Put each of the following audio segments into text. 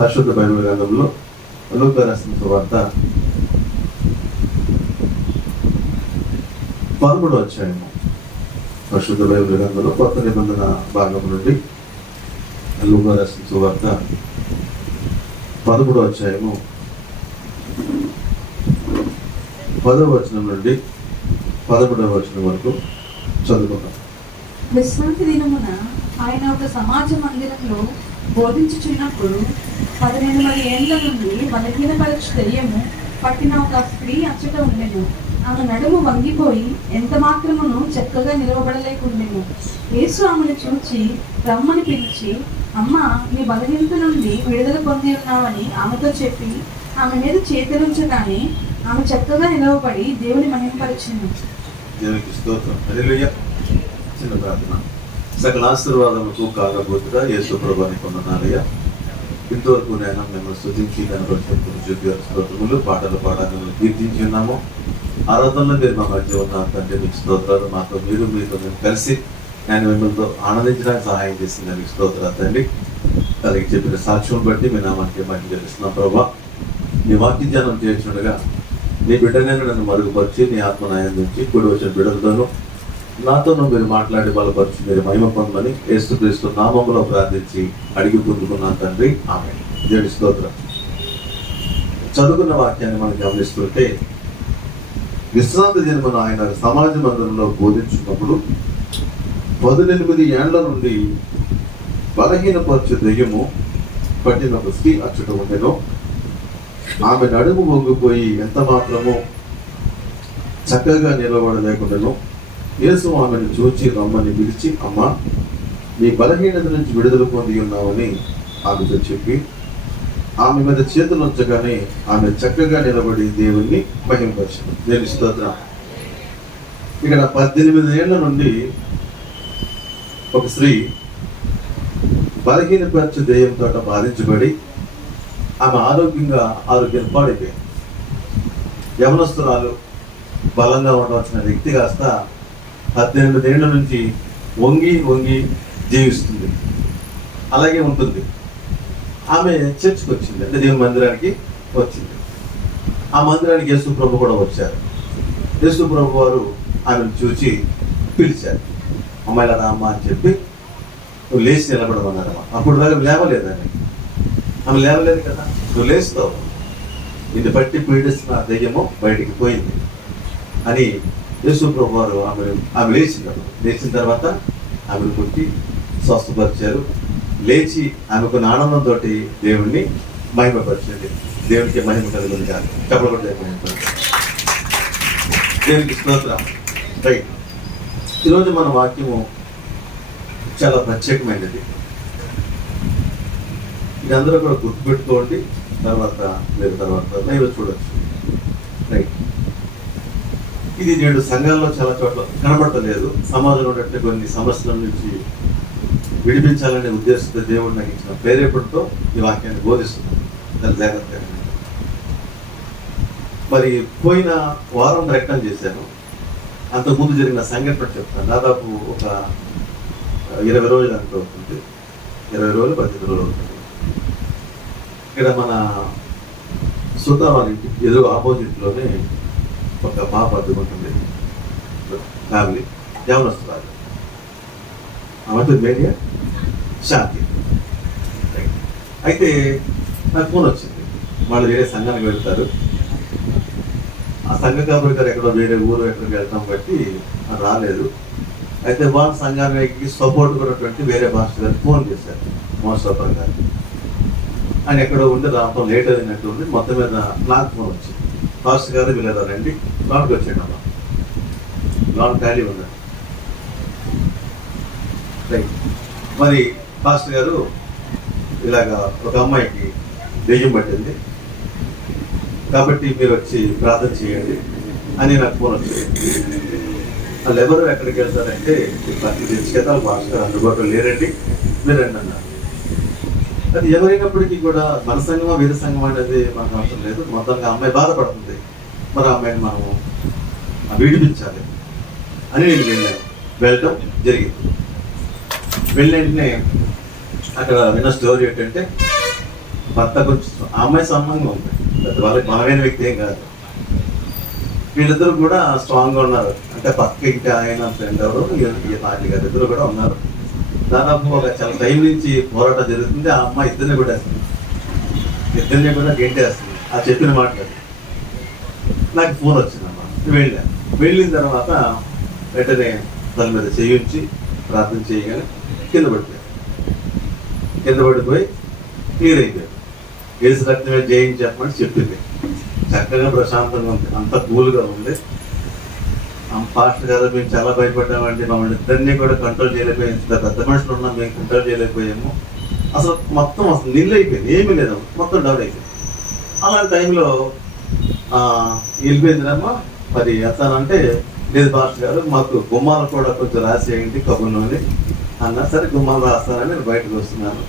పరిశుద్ధ బైబిల్ గ్రంథంలో లూకా రాసిన సువార్త 13వ అధ్యాయము. పరిశుద్ధ బైబిల్ గ్రంథంలో కొత్త నిబంధన భాగం నుండి లూకా రాసిన సువార్త 13వ అధ్యాయము 10వ వచనం నుండి 11వ వచనం వరకు చదువుకుందాం. విశ్రాంతి దినమున ఆయన ఒక సమాజ మందిరంలో బోధించుచున్నప్పుడు 18 ఏళ్ల నుండి బలహీనపరచు దెయ్యము పట్టిన ఒక స్త్రీ అచ్చట ఉండెను. ఆమె నడుము వంగిపోయి ఎంత మాత్రమును చక్కగా నిలవబడలేకుండెను. యేసు ఆమెను చూచి రమ్మని పిలిచి, అమ్మా, నీ బలహీనత నుండి విడుదల పొంది ఉన్నావని ఆమెతో చెప్పి ఆమె మీద చేతులుంచగానే ఆమె చక్కగా నిలవబడి దేవుని మహిమపరిచింది. దేవునికి స్తోత్రం. హల్లెలూయా. చిన్న ప్రార్థన. సకల ఆశీర్వాదములకు కారణభూతుడా యేసు ప్రభువానికి వందనాలయ్యా. ఇంతవరకు నేను మిమ్మల్ని స్తుతించి కనపరిచిన స్తోత్రములు, పాటలు పాడాలని కీర్తించి ఉన్నాము. ఆరాధనలో మీరు మా మధ్య ఉన్న తండ్రి మీకు స్తోత్రాలు. మాతో మీతో మేము కలిసి నేను మిమ్మల్తో ఆనందించడానికి సహాయం చేసింది మీకు స్తోత్రాలు తండ్రి. దానికి చెప్పిన సాక్ష్యం బట్టి మీ నామానికి మధ్య తెలుస్తున్నాం ప్రభా. నీ వాక్య ధ్యానం చేస్తుండగా నీ బిడ్డనైనా నన్ను మరుగుపరిచి నీ ఆత్మనాయం నుంచి కూడి వచ్చిన బిడ్డలతోనూ నాతోనూ మీరు మాట్లాడి బలపరిచి మీరు మహిమ పొందమని యేసుక్రీస్తు నామములో ప్రార్థించి అడిగి పొందుకున్నాను తండ్రి. ఆమేన్. దేవుని స్తోత్రం. చదువుకున్న వాక్యాన్ని మనం గమనిస్తుంటే, విశ్రాంతి దినమున ఆయన సమాజ మందిరంలో బోధించున్నప్పుడు 18 ఏళ్ల నుండి బలహీనపరచు దెయ్యము పట్టిన ఒక స్త్రీ అచ్చట ఉండెను. ఆమె నడుము వంగిపోయి ఎంత మాత్రము చక్కగా నిలబడలేకుండాను. యేసు ఆమెను చూచి రమ్మని పిలిచి, అమ్మా, నీ బలహీనత నుంచి విడుదల పొంది ఉన్నావని ఆమెతో చెప్పి ఆమె మీద చేతులు ఉంచగానే ఆమె చక్కగా నిలబడి దేవుణ్ణి మహిమపరిచింది. దేవుని స్తోత్రం. ఇక్కడ 18 ఏళ్ల నుండి ఒక స్త్రీ బలహీనపరచు దెయ్యంతో బాధించబడి ఆమె ఆరోగ్యం పాడైపోయింది. యవనస్తురాలు బలంగా ఉండవలసిన వ్యక్తి కాస్త 18 ఏళ్ల నుంచి వంగి జీవిస్తుంది. అలాగే ఉంటుంది. ఆమె చర్చికి వచ్చింది, అంటే దేవుని మందిరానికి వచ్చింది. ఆ మందిరానికి యేసు ప్రభు కూడా వచ్చారు. యేసు ప్రభు వారు ఆమెను చూచి పిలిచారు, అమ్మాయిల రామ్మ అని చెప్పి నువ్వు లేచి నిలబడమన్నారమ్మా. అప్పుడు దాకా లేవలేదని. ఆమె లేవలేదు కదా, నువ్వు లేస్తావు, ఇది బట్టి పీడిస్తున్న దెయ్యము బయటికి పోయింది అని యేసు ప్రభు వారు ఆమె లేచిన తర్వాత ఆమెను కొట్టి స్వస్థపరిచారు. లేచి ఆమెకు ఆనందంతో దేవుణ్ణి మహిమపరిచింది. దేవునికి మహిమ కలుగుతుంది కాదు, చెప్పకూడదు. దేవునికి స్తోత్రం. రైట్. ఈరోజు మన వాక్యము చాలా ప్రత్యేకమైనది. ఇది అందరూ కూడా గుర్తుపెట్టుకోండి. తర్వాత లైవ్ చూడొచ్చు. రైట్. ఇది నేడు సంఘాల్లో చాలా చోట్ల కనబడతలేదు. సమాజంలో ఉన్నట్టు కొన్ని సమస్యల నుంచి విడిపించాలనే ఉద్దేశంతో దేవుడు నాకు ఇచ్చిన ప్రేరేపణతో ఈ వాక్యాన్ని బోధిస్తున్నాను. దాని జాగ్రత్తగా. మరి పోయిన వారం ప్రకటన చేశాను. అంతకుముందు జరిగిన సంఘటన చెప్తాను. దాదాపు ఒక 20 రోజులు అంత అవుతుంది. 20 రోజులు 15 రోజులు అవుతుంది. ఇక్కడ మన సుధా వారి ఇంటి ఎదురు ఆపోజిట్లోనే ఒక పాప అద్దుకుంటుంది. ఫ్యామిలీ యవనస్తురాలు. ఆమె మేడియా శాంతి. అయితే నాకు ఫోన్ వచ్చింది. వాళ్ళు వేరే సంఘానికి వెళ్తారు. ఆ సంఘ కాబట్టి గారు ఎక్కడో వేరే ఊరు ఎక్కడికి వెళ్తాం బట్టి రాలేదు. అయితే వాళ్ళ సంఘానికి సపోర్ట్ ఉన్నటువంటి వేరే భాష గారికి ఫోన్ చేశారు. మోసపర్ గారు ఆయన ఎక్కడో ఉండి రావడం లేట్ అయినట్టు ఉంది. మొత్తం మీద నాకు ఫోన్ వచ్చింది. పాస్టర్ గారు వీళ్ళరండి లోన్కి వచ్చాడు. అమ్మ లోన్ ఖాళీ ఉన్నారు. రైట్. మరి పాస్టర్ గారు ఇలాగా ఒక అమ్మాయికి దెయ్యం పట్టింది కాబట్టి మీరు వచ్చి ప్రార్థన చేయండి అని నాకు ఫోన్ వచ్చింది. వాళ్ళు ఎవరు ఎక్కడికి వెళ్తారంటే ప్రతి తెచ్చుకెళ్తారు, పాస్టర్ గారు అందుబాటులో లేరండి, మీరు రండి అన్నారు. అది ఎవరైనప్పటికీ కూడా మన సంఘమా వేరే సంఘం అనేది మనకు అవసరం లేదు. మొత్తంగా అమ్మాయి బాధపడుతుంది. మరి ఆ అమ్మాయిని మనము విడిపించాలి అని నేను వెళ్ళడం జరిగింది. వెళ్ళిన వెంటనే అక్కడ విన్న స్టోరీ ఏంటంటే భర్త కొంచెం ఆ అమ్మాయి సన్నంగా ఉంది, పెద్ద వాళ్ళకి బలమైన వ్యక్తి ఏం కాదు. వీళ్ళిద్దరు కూడా స్ట్రాంగ్గా ఉన్నారు. అంటే పక్క ఇంకా ఆయన ఫ్రెండ్ ఎవరు ఈ పార్టీ గారు ఇద్దరు కూడా ఉన్నారు. దాదాపు ఒక చాలా టైం నుంచి పోరాటం జరుగుతుంది. ఆ అమ్మాయి ఇద్దరిని కూడా వేస్తుంది, ఇద్దరిని కూడా గెంటేస్తుంది ఆ చెప్పిన మాట్లాడి. నాకు ఫోన్ వచ్చిందమ్మా, వెళ్ళిన తర్వాత వెంటనే తన మీద చేయించి ప్రార్థన చేయగానే కింద పడిపోయి క్లియర్ అయిపోయాడు. ఏసు రక్తమే జయించి చెప్పమని చెప్పింది. చక్కగా ప్రశాంతంగా ఉంది, అంత కూల్గా ఉంది. పాస్టర్ గారు మేము చాలా భయపడ్డామండి, మమ్మల్ని ఇద్దరినీ కూడా కంట్రోల్ చేయలేకపోయాము, ఇంత పెద్ద మనుషులు ఉన్నాం మేము కంట్రోల్ చేయలేకపోయాము. అసలు నిల్లు అయిపోయింది, ఏమీ లేదు, మొత్తం డౌన్ అయిపోయింది. అలాంటి టైంలో వెళ్ళిపోయిందిరమ్మా. మరి ఎత్తానంటే లేదు పాస్టర్ గారు, మాకు గుమ్మాలు కూడా కొంచెం రాసేయండి కబుర్లోని అన్నా. సరే గుమ్మాలు రాస్తానని నేను బయటకు వస్తున్నాను.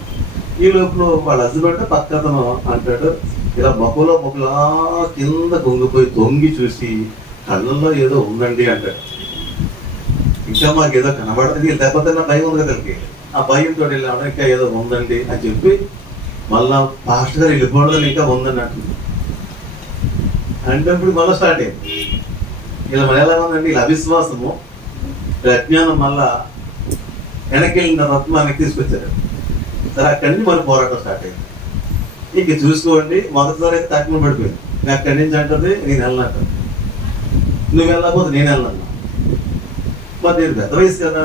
ఈ లోపల వాళ్ళ హస్బెండ్ పక్కతను అంటాడు, ఇలా మొక్కలా కింద కొంగిపోయి తొంగి చూసి కళ్ళల్లో ఏదో ఉందండి అంటాడు. ఇంకా మాకు ఏదో కనబడదు, లేకపోతే నా భయం ఉంది కదలకి. ఆ భయంతో వెళ్ళాము, ఇంకా ఏదో ఉందండి అని చెప్పి మళ్ళా పాస్టర్ గారు వెళ్ళిపోవడం ఇంకా ఉందని అంటుంది. అంటే ఇప్పుడు మళ్ళీ స్టార్ట్ అయింది. ఇలా మన ఎలా ఉందండి, ఇలా అవిశ్వాసము అజ్ఞానం మళ్ళా వెనక్కి వెళ్ళిన తర్వాత మనకి తీసుకొచ్చారు. సరే అక్కడి నుంచి మన పోరాటం స్టార్ట్ అయింది. ఇంక చూసుకోండి, మొదటిసారి అయితే తక్కువ పడిపోయింది. నేను అక్కడి నుంచి అంటుంది నేను వెళ్ళనంటాను, నువ్వు వెళ్ళకపోతే నేను వెళ్ళను. మరి నేను పెద్ద వయసు కదా,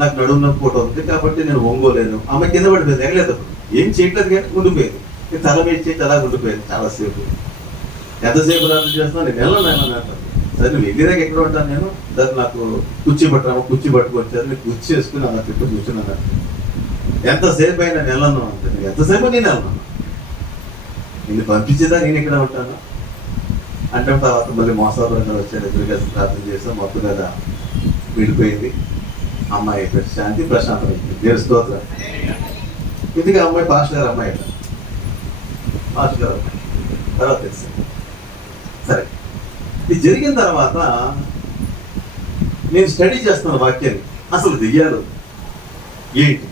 నాకు నడుము నొప్పి పూట ఉంది కాబట్టి నేను ఒంగోలేను. ఆమె కింద పడిపోయింది, ఎగలేదు. అప్పుడు ఏం చేయట్లేదు కానీ ఉండిపోయింది, తల వేసి అలా ఉండిపోయింది చాలాసేపు. ఎంతసేపు రాత్రి చేస్తున్నా నేను వెళ్ళను అంటాను. సరే నువ్వు వెళ్ళిదాకా ఎక్కడ ఉంటాను నేను, సరే నాకు కుర్చీ పట్టుకొచ్చారు, నేను కుర్చీ వేసుకుని అలా చుట్టూ కూర్చున్నాను. ఎంతసేపు అయినా వెళ్ళను అంటే, ఎంతసేపు నేను వెళ్ళను, నిన్ను పంపించేదా నేను ఇక్కడ ఉంటాను అంటే. తర్వాత మళ్ళీ మోసాలు వచ్చారు, ఎదురుగా ప్రార్థన చేస్తాం, మొత్తం మీద విడిపోయింది. అమ్మాయి శాంతి ప్రశాంతం అయిపోయింది, దేవుని స్తోత్రం. ఇది అమ్మాయి పాస్టర్ గారు అమ్మాయి తర్వాత తెలిసింది. సరే ఇది జరిగిన తర్వాత నేను స్టడీ చేస్తున్నాను వాక్యాన్ని. అసలు దెయ్యాలు ఏంటి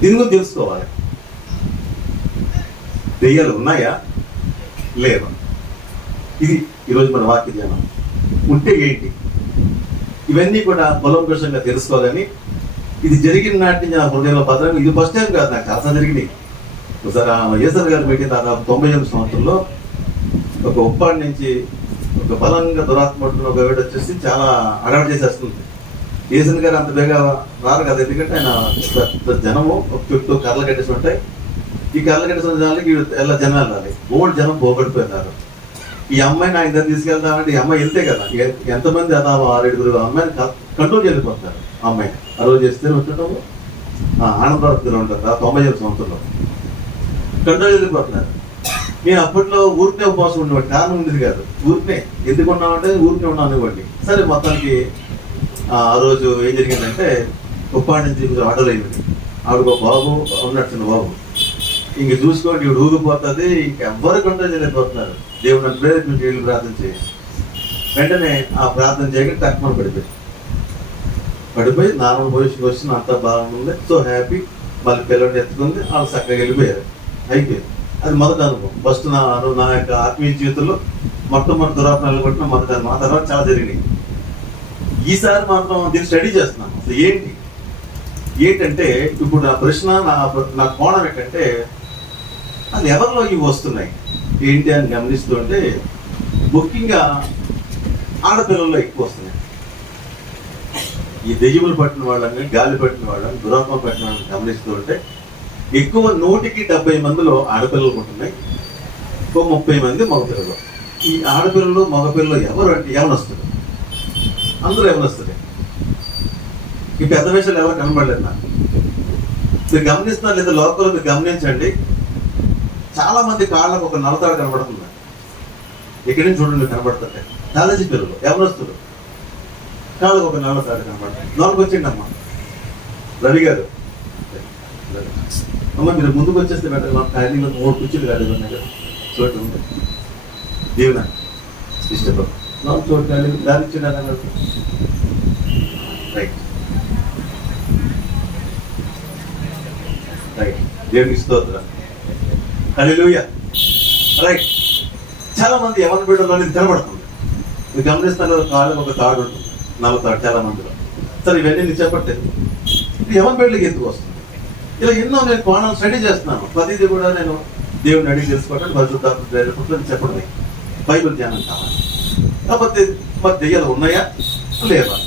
దీని గురించి తెలుసుకోవాలి. దెయ్యాలు ఉన్నాయా లేవా, ఇది ఈరోజు మన వాక్య ధ్యానం. ఉంటే ఏంటి, ఇవన్నీ కూడా పొలంకషంగా తెలుసుకోవాలని. ఇది జరిగిన నాటి నా హృదయంలో భద్రం. ఇది ఫస్ట్ టైం కాదు, నాకు చాలా జరిగినాయి. ఒకసారి ఏసర్ గారు పెట్టిన దాదాపు 98 సంవత్సరంలో ఒక ఉప్పాడి నుంచి ఒక బలంగా దురాత్మడుతున్న ఒక వేడి వచ్చేసి చాలా అడవాడు చేసేస్తుంది. ఏసన్ గారు అంత బేగా రారు కదా, ఎందుకంటే ఆయన జనము ఒక చుట్టూ కర్రలు కట్టేసి ఉంటాయి. ఈ కర్రలు కట్టేసిన జనాలకి ఎలా జనం వెళ్ళాలి, ఓల్డ్ జనం పోగొడిపోయినారు. ఈ అమ్మాయిని ఆయన దగ్గర తీసుకెళ్తామంటే ఈ అమ్మాయి వెళ్తే కదా, ఎంతమంది అదాము 6-7 అమ్మాయిని కంట్రోల్ చేయలేకపోతున్నారు. అమ్మాయి ఆ రోజు చేస్తే వచ్చటం ఆనందపడుతూ ఉంటారు 97 సంవత్సరంలో కంట్రోల్ చేయలేకపోతున్నారు. నేను అప్పట్లో ఊరికే ఉపవాసం ఉండేవాడి, కారణం ఉండేది కాదు. ఊరికే ఎందుకు ఉన్నామంటే ఊరికే ఉన్నాను ఇవ్వండి. సరే మొత్తానికి ఆ రోజు ఏం జరిగిందంటే ఉప్పాడి నుంచి ఆర్డర్ అయింది. ఆవిడ బాబు ఉన్నట్టున్న బాబు, ఇంక చూసుకోండి ఇవి ఊగిపోతుంది, ఇంకెవ్వరు కంట్రోల్ చేయలేకపోతున్నారు. దేవుడు నన్ను ప్రేరేపించి వీళ్ళు ప్రార్థన చేయాలి. వెంటనే ఆ ప్రార్థన చేయక తక్కువ పడిపోయి నార్మల్ పొజిషన్కి వచ్చిన అంతా బాగుంది. So happy. మళ్ళీ పిల్లల్ని ఎత్తుకుంది, వాళ్ళు చక్కగా వెళ్ళిపోయారు. అయిపోయింది. అది మొదటి అనుభవం. ఫస్ట్ నా యొక్క ఆత్మీయ జీవితంలో మొట్టమొదటి దురాత్మలు కొట్టిన మొదటి అనుభవం. ఆ తర్వాత చాలా జరిగినాయి. ఈసారి మాత్రం దీన్ని స్టడీ చేస్తున్నాను. అసలు ఏంటంటే ఇప్పుడు నా ప్రశ్న, నా కోణం ఏంటంటే అది ఎవరిలో ఇవి వస్తున్నాయి ఏంటి అని గమనిస్తుంటే ముఖ్యంగా ఆడపిల్లల్లో ఎక్కువ వస్తున్నాయి. ఈ దెయ్యములు పట్టిన వాళ్ళని, గాలి పట్టిన వాళ్ళని, దురాత్మ పట్టిన వాళ్ళని గమనిస్తూ ఉంటే ఎక్కువ 100కి 70 మందిలో ఆడపిల్లలు ఉంటున్నాయి, 30 మంది మగపిల్లలు. ఈ ఆడపిల్లలు మగపిల్లలు ఎవరు అంటే యవనస్తులు, అందరూ యవనస్తులే. ఈ పెద్ద విషయాలు ఎవరు కనబడలేదు నాకు. మీరు గమనిస్తున్నారు లేదా లోకల్లో మీరు గమనించండి, చాలా మంది కాళ్ళకు ఒక నలతాడు కనబడుతుంది. ఇక్కడి నుంచి చూడండి కనబడుతుంటే కాలేజీ పిల్లలు యవనస్తులు కాళ్ళకు ఒక నలతాడు కనబడుతుంది. లోపలికి వచ్చిండి అమ్మ రవి గారు, అమ్మ మీరు ముందుకు వచ్చేస్తే బెటర్. ఖాళీలో 3 కుర్చీలు ఖాళీలు ఉన్నాయి కదా, చోటు ఉంది. దేవున ఇష్టపడు చోటు ఖాళీ దాని ఇచ్చిండ రైట్ రైట్. దేవునికి స్తోత్రం. హల్లెలూయా. రైట్. చాలా మంది యవన బిడ్డలు అనేది కనబడుతుంది. మీరు గమనిస్తున్నారు, కాళ్ళకు ఒక తాడు ఉంటుంది, నల్లతాడు చాలా మందిలో. సరే ఇవన్నీ నేను చెప్పట్లేదు, ఇది యవన బిడ్డలకి ఎందుకు వస్తుంది? ఇలా ఎన్నో నేను కోణాలు స్టడీ చేస్తున్నాను. ప్రతిదీ కూడా నేను దేవుడిని అడిగి తెలుసుకోవడానికి పరిశుద్ధాత్మ చెప్పండి. బైబిల్ ధ్యానం కావాలి. కాకపోతే మరి దెయ్యాలు ఉన్నాయా లేవా?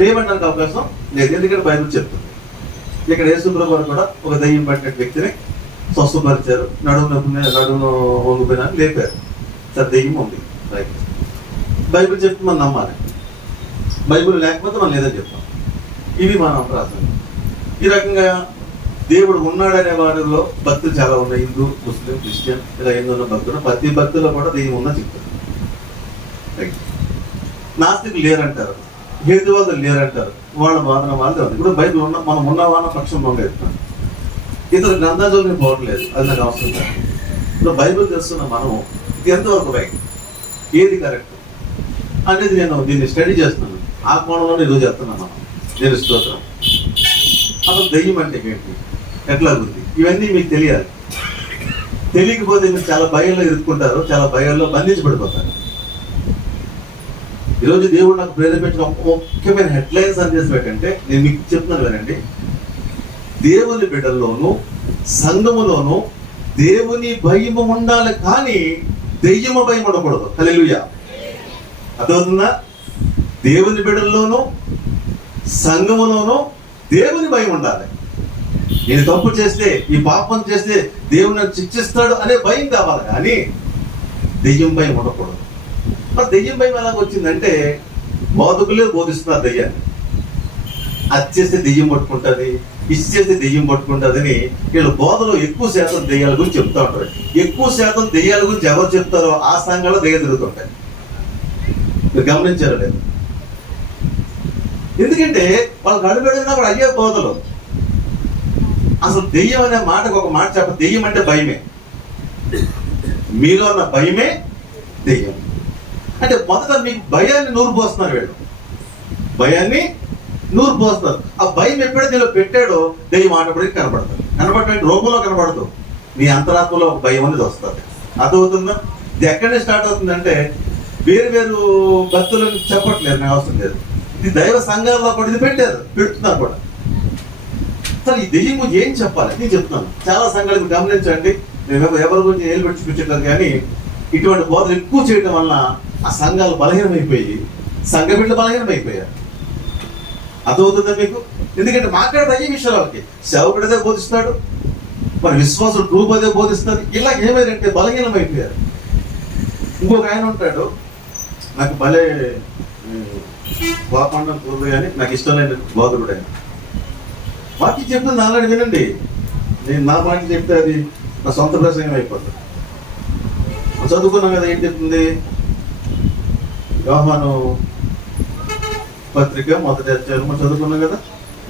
లేవడానికి అవకాశం లేదు, ఎందుకంటే బైబిల్ చెప్తుంది. ఇక్కడ యేసుప్రభు వారు కూడా ఒక దెయ్యం పట్టిన వ్యక్తిని స్వస్థపరిచారు, నడుము వంగిపోయినా లేపారు. సార్ దెయ్యం ఉంది, రైట్. బైబిల్ చెప్తే మనం నమ్మాలి, బైబిల్ లేకపోతే మనం లేదని చెప్తాం. ఇవి మన అపరాధం. ఈ రకంగా దేవుడు ఉన్నాడనే వారిలో భక్తులు చాలా ఉన్నాయి. హిందూ, ముస్లిం, క్రిస్టియన్ ఇలా ఎన్నో భక్తులు. ప్రతి భక్తుల్లో కూడా దెయ్యం ఉన్నా చెప్తారు. రైట్. నాస్తికులు లేరంటారు, హేతువాదులు లేరంటారు, వాళ్ళ వాదన వాళ్ళే ఉంది. ఇప్పుడు బైబిల్ ఉన్న మనం ఉన్న వాళ్ళ పక్షం దొంగ ఎత్తున్నాం. ఇతర గ్రంథాలు పోవట్లేదు, అది నాకు అవసరం కాదు. ఇప్పుడు బైబిల్ తెలుస్తున్న మనం ఇది ఎంతవరకు రైట్, ఏది కరెక్ట్ అనేది నేను దీన్ని స్టడీ చేస్తున్నాను. ఆ కోణంలో ఈరోజు చెప్తున్నాను మనం. నేను స్తోత్రం. అసలు దెయ్యం అంటే ఏంటి, ఎట్లా ఉంది, ఇవన్నీ మీకు తెలియాలి. తెలియకపోతే మీరు చాలా భయంలో ఇరుక్కుంటారు, చాలా భయాల్లో బంధించబడిపోతారు. ఈరోజు దేవుడు నాకు ప్రేరేపించిన ముఖ్యమైన హెడ్లైన్స్ అని చేసి పెట్టంటే నేను మీకు చెప్తున్నాను కదండి. దేవుని బిడ్డల్లోనూ సంఘములోనూ దేవుని భయము ఉండాలి, కానీ దెయ్యము భయం ఉండకూడదు. హల్లెలూయా. అర్థమవుతుందా? దేవుని బిడ్డల్లోనూ సంఘములోనూ దేవుని భయం ఉండాలి. నేను తప్పు చేస్తే, ఈ పాపం చేస్తే దేవుడు నన్ను శిక్షిస్తాడు అనే భయం కావాలి, కానీ దెయ్యం భయం ఉండకూడదు. మరి దెయ్యం భయం ఎలాగ వచ్చిందంటే, బోధకులే బోధిస్తున్నారు దెయ్యాన్ని. అది చేస్తే దెయ్యం పట్టుకుంటుంది, ఇది చేస్తే దెయ్యం పట్టుకుంటుంది అని వీళ్ళు బోధలో ఎక్కువ శాతం దెయ్యాల గురించి చెప్తా ఉంటారు. ఎక్కువ శాతం దెయ్యాల గురించి ఎవరు చెప్తారో ఆ సంఘంలో దెయ్యాలు తిరుగుతుంటాయి. మీరు గమనించారు లేదు? ఎందుకంటే వాళ్ళకి అడుగుడినప్పుడు అయ్యే బోధలు. అసలు దెయ్యం అనే మాటకు ఒక మాట చెప్ప, దెయ్యం అంటే భయమే. మీలో ఉన్న భయమే దెయ్యం. అంటే మొదట మీకు భయాన్ని నూరు పోస్తున్నారు వీళ్ళు, భయాన్ని నూరు పోస్తున్నారు. ఆ భయం ఎప్పుడైతే నీలో పెట్టాడో దెయ్యం ఆటపడికి కనపడతాడు. కనపడటం రూపంలో కనపడదు, నీ అంతరాత్మలో ఒక భయం అనేది వస్తుంది. అర్థమవుతుందా? ఇది ఎక్కడి నుంచి స్టార్ట్ అవుతుందంటే, వేరు వేరు భక్తులకు చెప్పట్లేదు, నాకు అవసరం లేదు. ఇది దైవ సంఘాల్లో కూడా ఇది పెడుతున్నారు కూడా. అసలు ఈ దెయ్యము ఏం చెప్పాలి నేను చెప్తున్నాను. చాలా సంఘాలకు గమనించండి, నేను ఎవరి గురించి ఏళ్ళు పెట్టి చూపించట్లేదు, కానీ ఇటువంటి బోధలు ఎక్కువ చేయడం వల్ల ఆ సంఘాలు బలహీనమైపోయి సంఘ బిడ్డలు బలహీనమైపోయారు. అర్థమవుతుందా మీకు? ఎందుకంటే మాట్లాడేది అయ్యే విషయాలు వాళ్ళకి. సేవకుడు అదే బోధిస్తాడు, మరి విశ్వాసులు గ్రూప్ అదే బోధిస్తారు. ఇలా ఏమైందంటే బలహీనమైపోయారు. ఇంకొక ఆయన ఉంటాడు, నాకు భలే కోపండం కూరదు, కానీ నాకు ఇష్టం లేని బోధకుడు ఆయన. వాక్యం చెప్తుంది నాలాంటి వినండి, నేను నా మాట చెప్తే అది నా సొంత ప్రసంగం అయిపోతుంది. చదువుకున్నాం కదా, ఏం చెప్తుంది? యోహాను పత్రిక మొదటి అధ్యాయం మనం చదువుకున్నాం కదా,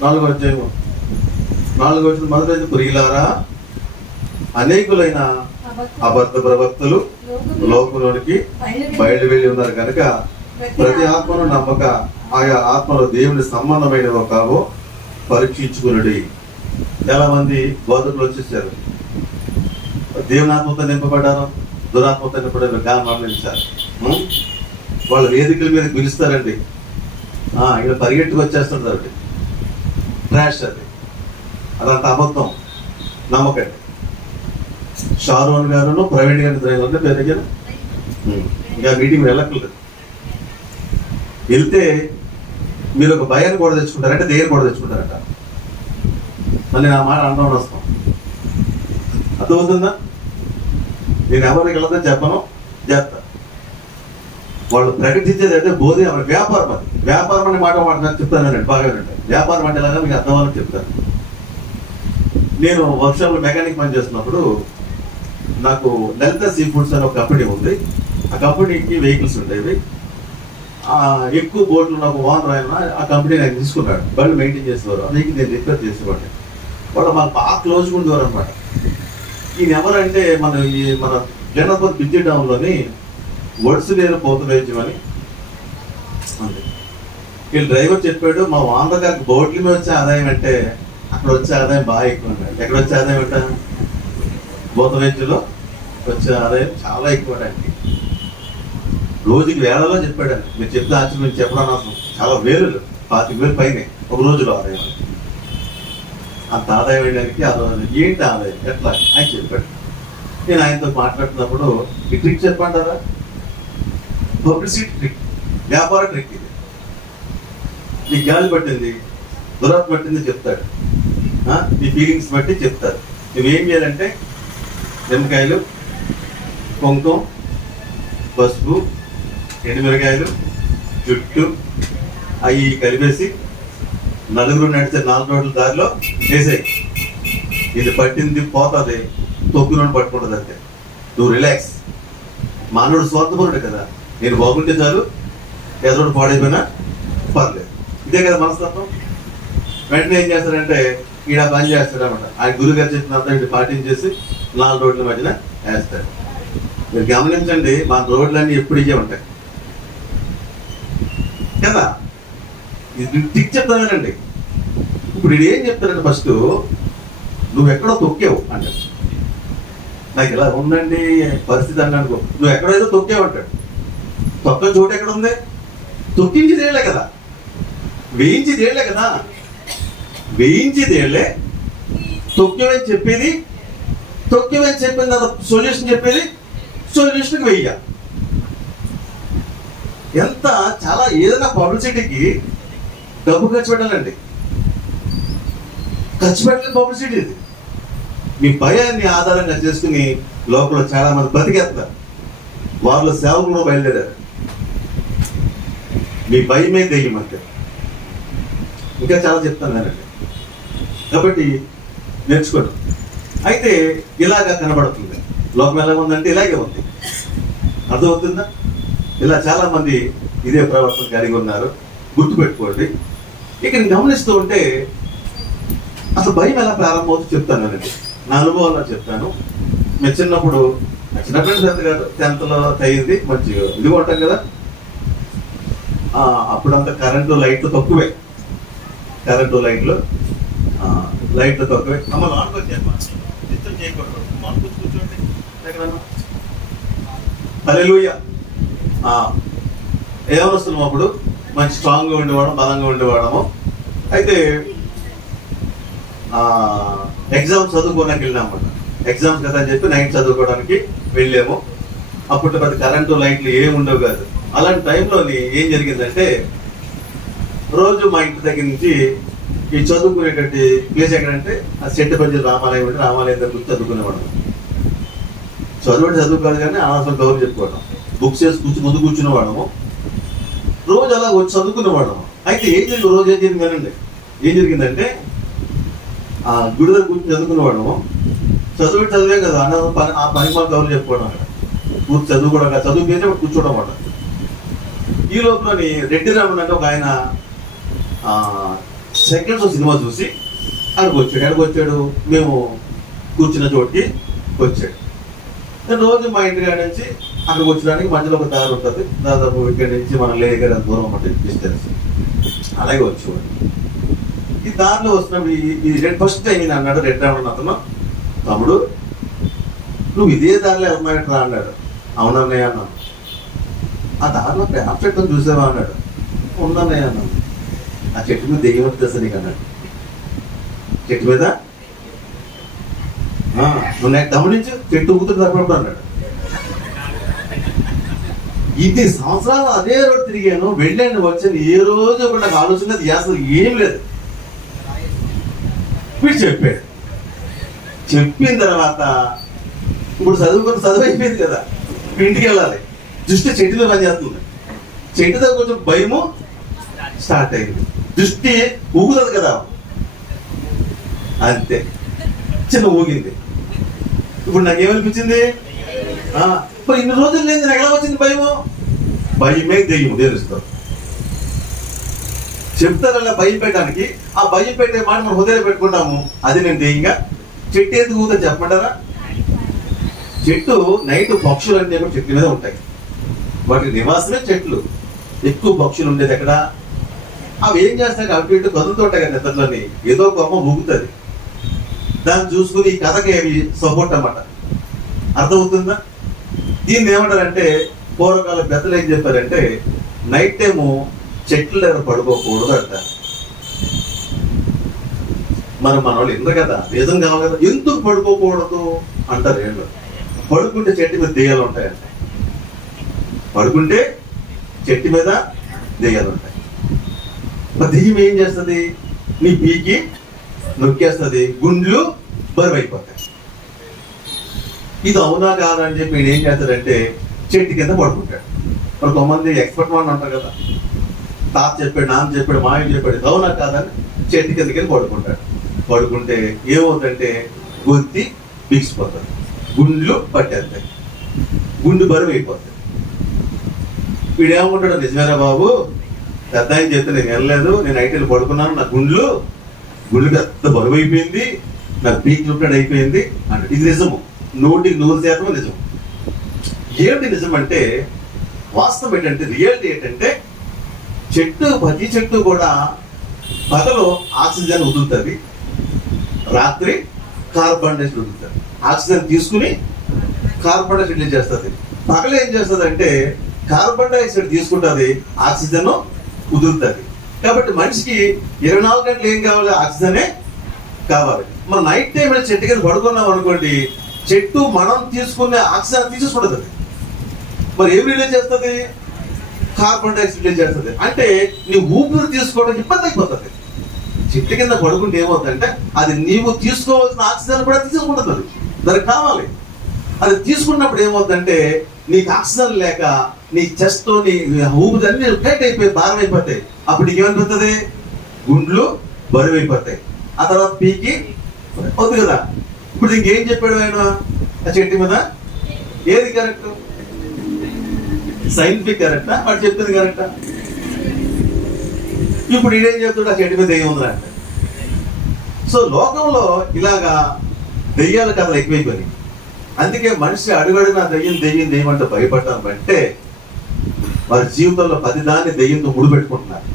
4వ అధ్యాయం 4వ వచనం మొదటి, ప్రియులారా, అనేకులైన అబద్ధ ప్రవక్తలు లోకంలోనికి బయలు వెళ్ళి ఉన్నారు కనుక ప్రతి ఆత్మను నమ్మక ఆయా ఆత్మలో దేవుని సంబంధమైనవో కావో పరీక్షించుకునుడి. చాలా మంది బోధకులు వచ్చేసారు, దేవుని ఆత్మతో నింపబడ్డారు, దురాత్మతో నింపబడ్డారు, గమనించారు. వాళ్ళ వేదికల మీద పిలుస్తారండి, ఇక్కడ పరిగెట్టుకు వచ్చేస్తుంటారు. ట్రాష్ అది, అదంతా అబద్ధం, నమ్మకండి. షారోన్ గారు ప్రవీణ్ గారి డ్రైవర్ని పేరు ఇంకా మీటింగ్ వెళ్ళక్కర్లేదు. వెళ్తే మీరు ఒక భయాన్ని కూడా తెచ్చుకుంటారంటే దగ్గర కూడా తెచ్చుకుంటారట. మళ్ళీ నా మాట అన్నం వస్తాం. అర్థమవుతుందా? నేను ఎవరికి వెళ్ళదని చెప్పను, చేస్తా. వాళ్ళు ప్రకటించేది అయితే బోధి వ్యాపారం. అది వ్యాపారం అనే మాట నాకు చెప్తాను, బాగా వింటాను. వ్యాపారం అంటే ఎలాగా మీకు అర్థమని చెప్తాను. నేను వర్క్షాప్లో మెకానిక్ పని చేస్తున్నప్పుడు నాకు లలిత సీ ఫుడ్స్ అనే ఒక కంపెనీ ఉంది. ఆ కంపెనీకి వెహికల్స్ ఉండేవి. ఎక్కువ బోట్లు నాకు ఓనర్ ఆయన ఆ కంపెనీ నాకు తీసుకున్నాడు, బళ్ళు మెయింటైన్ చేసేవారు. అందుకే నేను రిపేర్ చేసేవాడిని. వాళ్ళు మాకు బాగా క్లోజ్గా ఉండేవారు అనమాట. ఈయన ఎవరంటే మన జనపూర్ బిజీ టౌన్లోని వడ్సులేరు పోతవేజ్యం అని ఉంది. వీళ్ళు డ్రైవర్ చెప్పాడు, మా ఓనర్ గారికి బోట్ల మీద వచ్చే ఆదాయం అంటే ఆ అక్కడ వచ్చే ఆదాయం బాగా ఎక్కువ ఉండాలి. ఎక్కడ వచ్చే ఆదాయం ఏంట? భూత వైద్యులో వచ్చే ఆదాయం చాలా ఎక్కువ అండి. రోజుకి వేలలో చెప్పాడండి. మీరు చెప్తే ఆశ్చర్యం, చెప్పడం అవసరం. చాలా వేలు, 25,000 పైన ఒక రోజులో ఆదాయం. అంత ఆదాయం వేయడానికి ఆ రోజు ఏంటి ఆదాయం ఎట్లా ఆయన చెప్పాడు. నేను ఆయనతో మాట్లాడుతున్నప్పుడు ఈ ట్రిక్ చెప్పంటారా? పబ్లిసిటీ ట్రిక్, వ్యాపార ట్రిక్ ఇది. నీ గాలి పట్టింది, దురాత్మ పట్టింది చెప్తాడు, నీ ఫీలింగ్స్ బట్టి చెప్తారు. నువ్వేం చేయాలంటే నిమ్మకాయలు, కుంకుమ, పసుపు, ఎండుమిరకాయలు, జుట్టు అవి కలిపేసి నలుగురు నడిచే 4 రోడ్ల దారిలో వేసేయి. ఇది పట్టింది పోతుంది, తొక్కును పట్టుకుంటుంది అంతే. నువ్వు రిలాక్స్. మానవుడు స్వార్థపరుడు కదా, నేను బాగుంటే చాలు, ఎదురు పాడైపోయినా పర్లేదు. ఇదే కదా మనస్తత్వం. వెంటనే ఏం చేస్తారంటే ఈడ పని చేస్తాడనమాట. ఆయన గురువు గారు చెప్పినంత ఇటు పాటించేసి 4 రోడ్ల మధ్యన వేస్తాడు. మీరు గమనించండి, మన రోడ్లన్నీ ఎప్పుడు ఇవే ఉంటాయి కదా. ఇది టిక్ చెప్తానండి. ఇప్పుడు ఇది ఏం చెప్తారంటే ఫస్ట్ నువ్వు ఎక్కడో తొక్కావు అంటాడు. నాకు ఇలా ఉందండి పరిస్థితి అని అనుకో, నువ్వు ఎక్కడో ఏదో తొక్కావు అంటాడు. తొక్క చోటు ఎక్కడ ఉంది? తొక్కించి తేలే కదా, వేయించి తేలే కదా. వేయించి తేలే, తొక్కేమని చెప్పేది, తొక్కేమని చెప్పిన తర్వాత సొల్యూషన్ చెప్పేది, సొల్యూషన్కి వెయ్య. ఎంత చాలా ఏదైనా పబ్లిసిటీకి డబ్బు ఖర్చు పెట్టాలండి. ఖర్చు పెట్టలేని పబ్లిసిటీ ఇది. మీ భయాన్ని ఆధారంగా చేసుకుని లోపల చాలా మంది బతికేస్తారు. వాళ్ళ సేవకులు బయలుదేరారు. మీ భయమే దెయ్యం అంతే. ఇంకా చాలా చెప్తాను నేనండి. కాబట్టి నేర్చుకోండి. అయితే ఇలాగా కనబడుతుంది లోకం. ఎలా ఉందంటే ఇలాగే ఉంది. అర్థమవుతుందా? ఇలా చాలా మంది ఇదే ప్రవర్తన కలిగి ఉన్నారు. గుర్తుపెట్టుకోండి. ఇక నేను గమనిస్తూ ఉంటే అసలు భయం ఎలా ప్రారంభమవుతుందో చెప్తాను అండి. నా అనుభవాల్లో చెప్తాను. మేము చిన్నప్పుడు చిన్నప్పుడు 10th అయింది. మంచిగా ఇదిగా ఉంటాం కదా. అప్పుడంతా కరెంటు లైట్లు తక్కువే. కరెంటు లైట్లు తక్కువే. అమ్మ లోనికి వచ్చాను, డిస్టర్బ్ చేయకూడదు, కూర్చోండి. హల్లెలూయా. ఏమొస్తున్నాము అప్పుడు మంచి స్ట్రాంగ్గా ఉండేవాడము, బలంగా ఉండేవాడము. అయితే ఎగ్జామ్స్ చదువుకోవడానికి వెళ్ళామన్నమాట. ఎగ్జామ్స్ కదా అని చెప్పి నైట్ చదువుకోవడానికి వెళ్ళాము. అప్పుడు పెద్ద కరెంటు లైట్లు ఏమి ఉండవు కాదు. అలాంటి టైంలోని ఏం జరిగిందంటే, రోజు మా ఇంటి దగ్గర నుంచి ఈ చదువుకునేటువంటి ప్లేస్ ఎక్కడంటే ఆ సెట్టిపల్లి రామాలయం అంటే రామాలయం దగ్గర గురించి చదువుకునేవాడు. చదువు కాదు కానీ అనవసరం గౌరవం చెప్పుకోవడం, బుక్స్ వేసి ముందు కూర్చునేవాడము. రోజు అలా వచ్చి చదువుకునేవాడము. అయితే ఏం జరిగింది, రోజు ఏం జరిగింది వినండి. ఏం జరిగిందంటే ఆ గుడి దగ్గర కూర్చొని చదువుకునేవాడము. చదివే కదా ఆ పని మాకు గౌరవం చెప్పుకోవడం. అక్కడ పూర్తి చదువు కూడా చదువు పేరు కూర్చోవడం అన్నమాట. ఈ లోపలని రెడ్డి రామన్ అంటే ఒక ఆయన సెకండ్ షో సినిమా చూసి అక్కడికి వచ్చాడు. ఎక్కడికి వచ్చాడు? మేము కూర్చున్న చోటికి వచ్చాడు. రోజు మా ఇంటి కాడ నుంచి అక్కడికి వచ్చడానికి మధ్యలో ఒక దారి ఉంటుంది. దాదాపు ఇక్కడి నుంచి మనం లేక దూరం అన్నమాట డిస్టెన్స్. అలాగే వచ్చేవాడు. ఈ దారిలో వస్తున్నప్పుడు ఈ ఫస్ట్ టైం నేను అన్నాడు రెడ్డి రామన్ అతను, తమ్ముడు నువ్వు ఇదే దారిలో ఉన్నాయట్రా అన్నాడు. అవునన్నయ్య అన్నాను. ఆ దారిలో వేప చెట్టును చూసావా అన్నాడు. ఉందన్నయ్య అన్నాను. ఆ చెట్టు మీద దెయ్యం వచ్చేస్తా నీకు అన్నాడు. చెట్టు మీద నువ్వు నాకు గమనించు, చెట్టు ఊగుతుంది తప్పప్పుడు అన్నాడు. ఇది సంవత్సరాలు అదే రోడ్డు తిరిగాను, వెళ్ళాను, వచ్చాను. ఏ రోజు కూడా నాకు ఆలోచన అసలు ఏం లేదు. వీడు చెప్పాడు. చెప్పిన తర్వాత ఇప్పుడు చదువు అయిపోయింది కదా, ఇంటికి వెళ్ళాలి. దృష్టి చెట్టులో పనిచేస్తుంది. చెట్టు దగ్గర కొంచెం భయము స్టార్ట్ అయింది. దృష్టి ఊగుతుంది కదా, అంతే చిన్న ఊగింది. ఇప్పుడు నాకేమనిపించింది, ఇన్ని రోజులు లేదు నాకు ఎలా వచ్చింది భయము? భయమే దెయ్యము తెలుస్తాం. చెప్తారల్లా భయం పెట్టడానికి. ఆ భయం పెట్టే మాట మనం హృదయాలు పెట్టుకుంటాము. అది నేను దెయ్యంగా. చెట్టు ఎందుకు ఊగుతుంది చెప్పమంటారా? చెట్టు నైట్ పక్షులు అన్నీ కూడా చెట్టు మీద ఉంటాయి. వాటి నివాసమే చెట్లు. ఎక్కువ పక్షులు ఉండేది ఎక్కడ? అవి ఏం చేస్తాయి, అటు ఇటు కదులుతుంటాయి కదా నిద్రలోని, ఏదో ఒక అమ్మ ఊగుతుంది. దాన్ని చూసుకుని ఈ కథకి అవి సపోర్ట్ అన్నమాట. అర్థమవుతుందా? దీన్ని ఏమంటారంటే పూర్వకాల పెద్దలు ఏం చెప్పారంటే నైట్ టైము చెట్ల దగ్గర పడుకోకూడదు అంటారు. మన వాళ్ళు ఇంద్ర కదా, నిజం కావాలి కదా, ఎందుకు పడుకోకూడదు అంటారు. ఏళ్ళు పడుకుంటే చెట్టు మీద దెయ్యాలు ఉంటాయంట. పడుకుంటే చెట్టు మీద దెయ్యాలు ఉంటాయి. దెయ్యం ఏం చేస్తుంది, నీ పీకి నొక్కేస్తుంది, గుండ్లు బరువు అయిపోతాయి. ఇది అవునా కాదా అని చెప్పి ఈయన ఏం చేస్తాడంటే చెట్టు కింద పడుకుంటాడు. మరి కొంతమంది ఎక్స్పర్ట్ వాళ్ళు అంటారు కదా, తాత చెప్పాడు, నాన్న చెప్పాడు, మాయ చెప్పాడు, ఇది అవునా కాదని చెట్టు కిందకి వెళ్ళి పడుకుంటాడు. పడుకుంటే ఏమవుతుందంటే గొంతి బిగిసిపోతుంది, గుండ్లు పట్టేస్తాయి, గుండు బరువు అయిపోతుంది. వీడు ఏమనుకుంటాడు, నిజమేనా బాబు, పెద్ద ఆయన చెప్తే నేను వెళ్ళలేదు, నేను ఐటీలో పడుకున్నాను, నా గుండ్లు పెద్ద బరువు అయిపోయింది, నాకు పీక్ లుప్టెడ్ అయిపోయింది అంటే ఇది నిజము, 100% నిజం. ఏమిటి నిజం అంటే, వాస్తవం ఏంటంటే, రియాలిటీ ఏంటంటే ప్రతి చెట్టు కూడా పగలు ఆక్సిజన్ వదులుతుంది, రాత్రి కార్బన్ డైఆక్సైడ్ వదులుతుంది. ఆక్సిజన్ తీసుకుని కార్బన్ డైఆక్సైడ్ రిలీజ్ చేస్తుంది. పగలు ఏం చేస్తుంది అంటే కార్బన్ డైఆక్సైడ్ తీసుకుంటుంది, ఆక్సిజన్ వదులుతుంది. కాబట్టి మనిషికి 24 గంటలు ఏం కావాలి, ఆక్సిజనే కావాలి. మన నైట్ టైం చెట్టు కింద పడుకున్నాం అనుకోండి, చెట్టు మనం తీసుకునే ఆక్సిజన్ తీసుకుంటుంది. మరి ఏం రిలీజ్ చేస్తుంది, కార్బన్ డైఆక్సైడ్ రిలీజ్ చేస్తుంది. అంటే నీ ఊపిరి తీసుకోవడం ఇబ్బంది అయిపోతుంది. చెట్టు కింద పడుకుంటే ఏమవుతుందంటే అది నీవు తీసుకోవాల్సిన ఆక్సిజన్ కూడా తీసుకుంటుంది, దానికి కావాలి. అది తీసుకున్నప్పుడు ఏమవుతుందంటే నీకు ఆక్సిజన్ లేక నీ చెస్ట్, నీ ఊపిరి అన్ని టైట్ అయిపోయి భారం అయిపోతాయి. అప్పుడు నీకు ఏమనిపిస్తుంది, గుండ్లు బరువు అయిపోతాయి. ఆ తర్వాత పీకి అవుతుంది కదా. ఇప్పుడు ఇంకేం చెప్పాడు ఆయన ఆ చెట్టు మీద, ఏది కరెక్ట్, సైంటిఫిక్ కరెక్టా, వాడు చెప్తుంది కరెక్టా? ఇప్పుడు ఇదేం చెప్తాడు, ఆ చెట్టు మీద దెయ్యం ఉందా అంటే. సో లోకంలో ఇలాగా దెయ్యాల కథలు ఎక్కువైపోయినాయి. అందుకే మనిషి అడుగడుగునా దెయ్యం అంటే భయపడతాను అంటే వారి జీవితంలో 10 దాన్ని దెయ్యంతో ముడిపెట్టుకుంటున్నారు.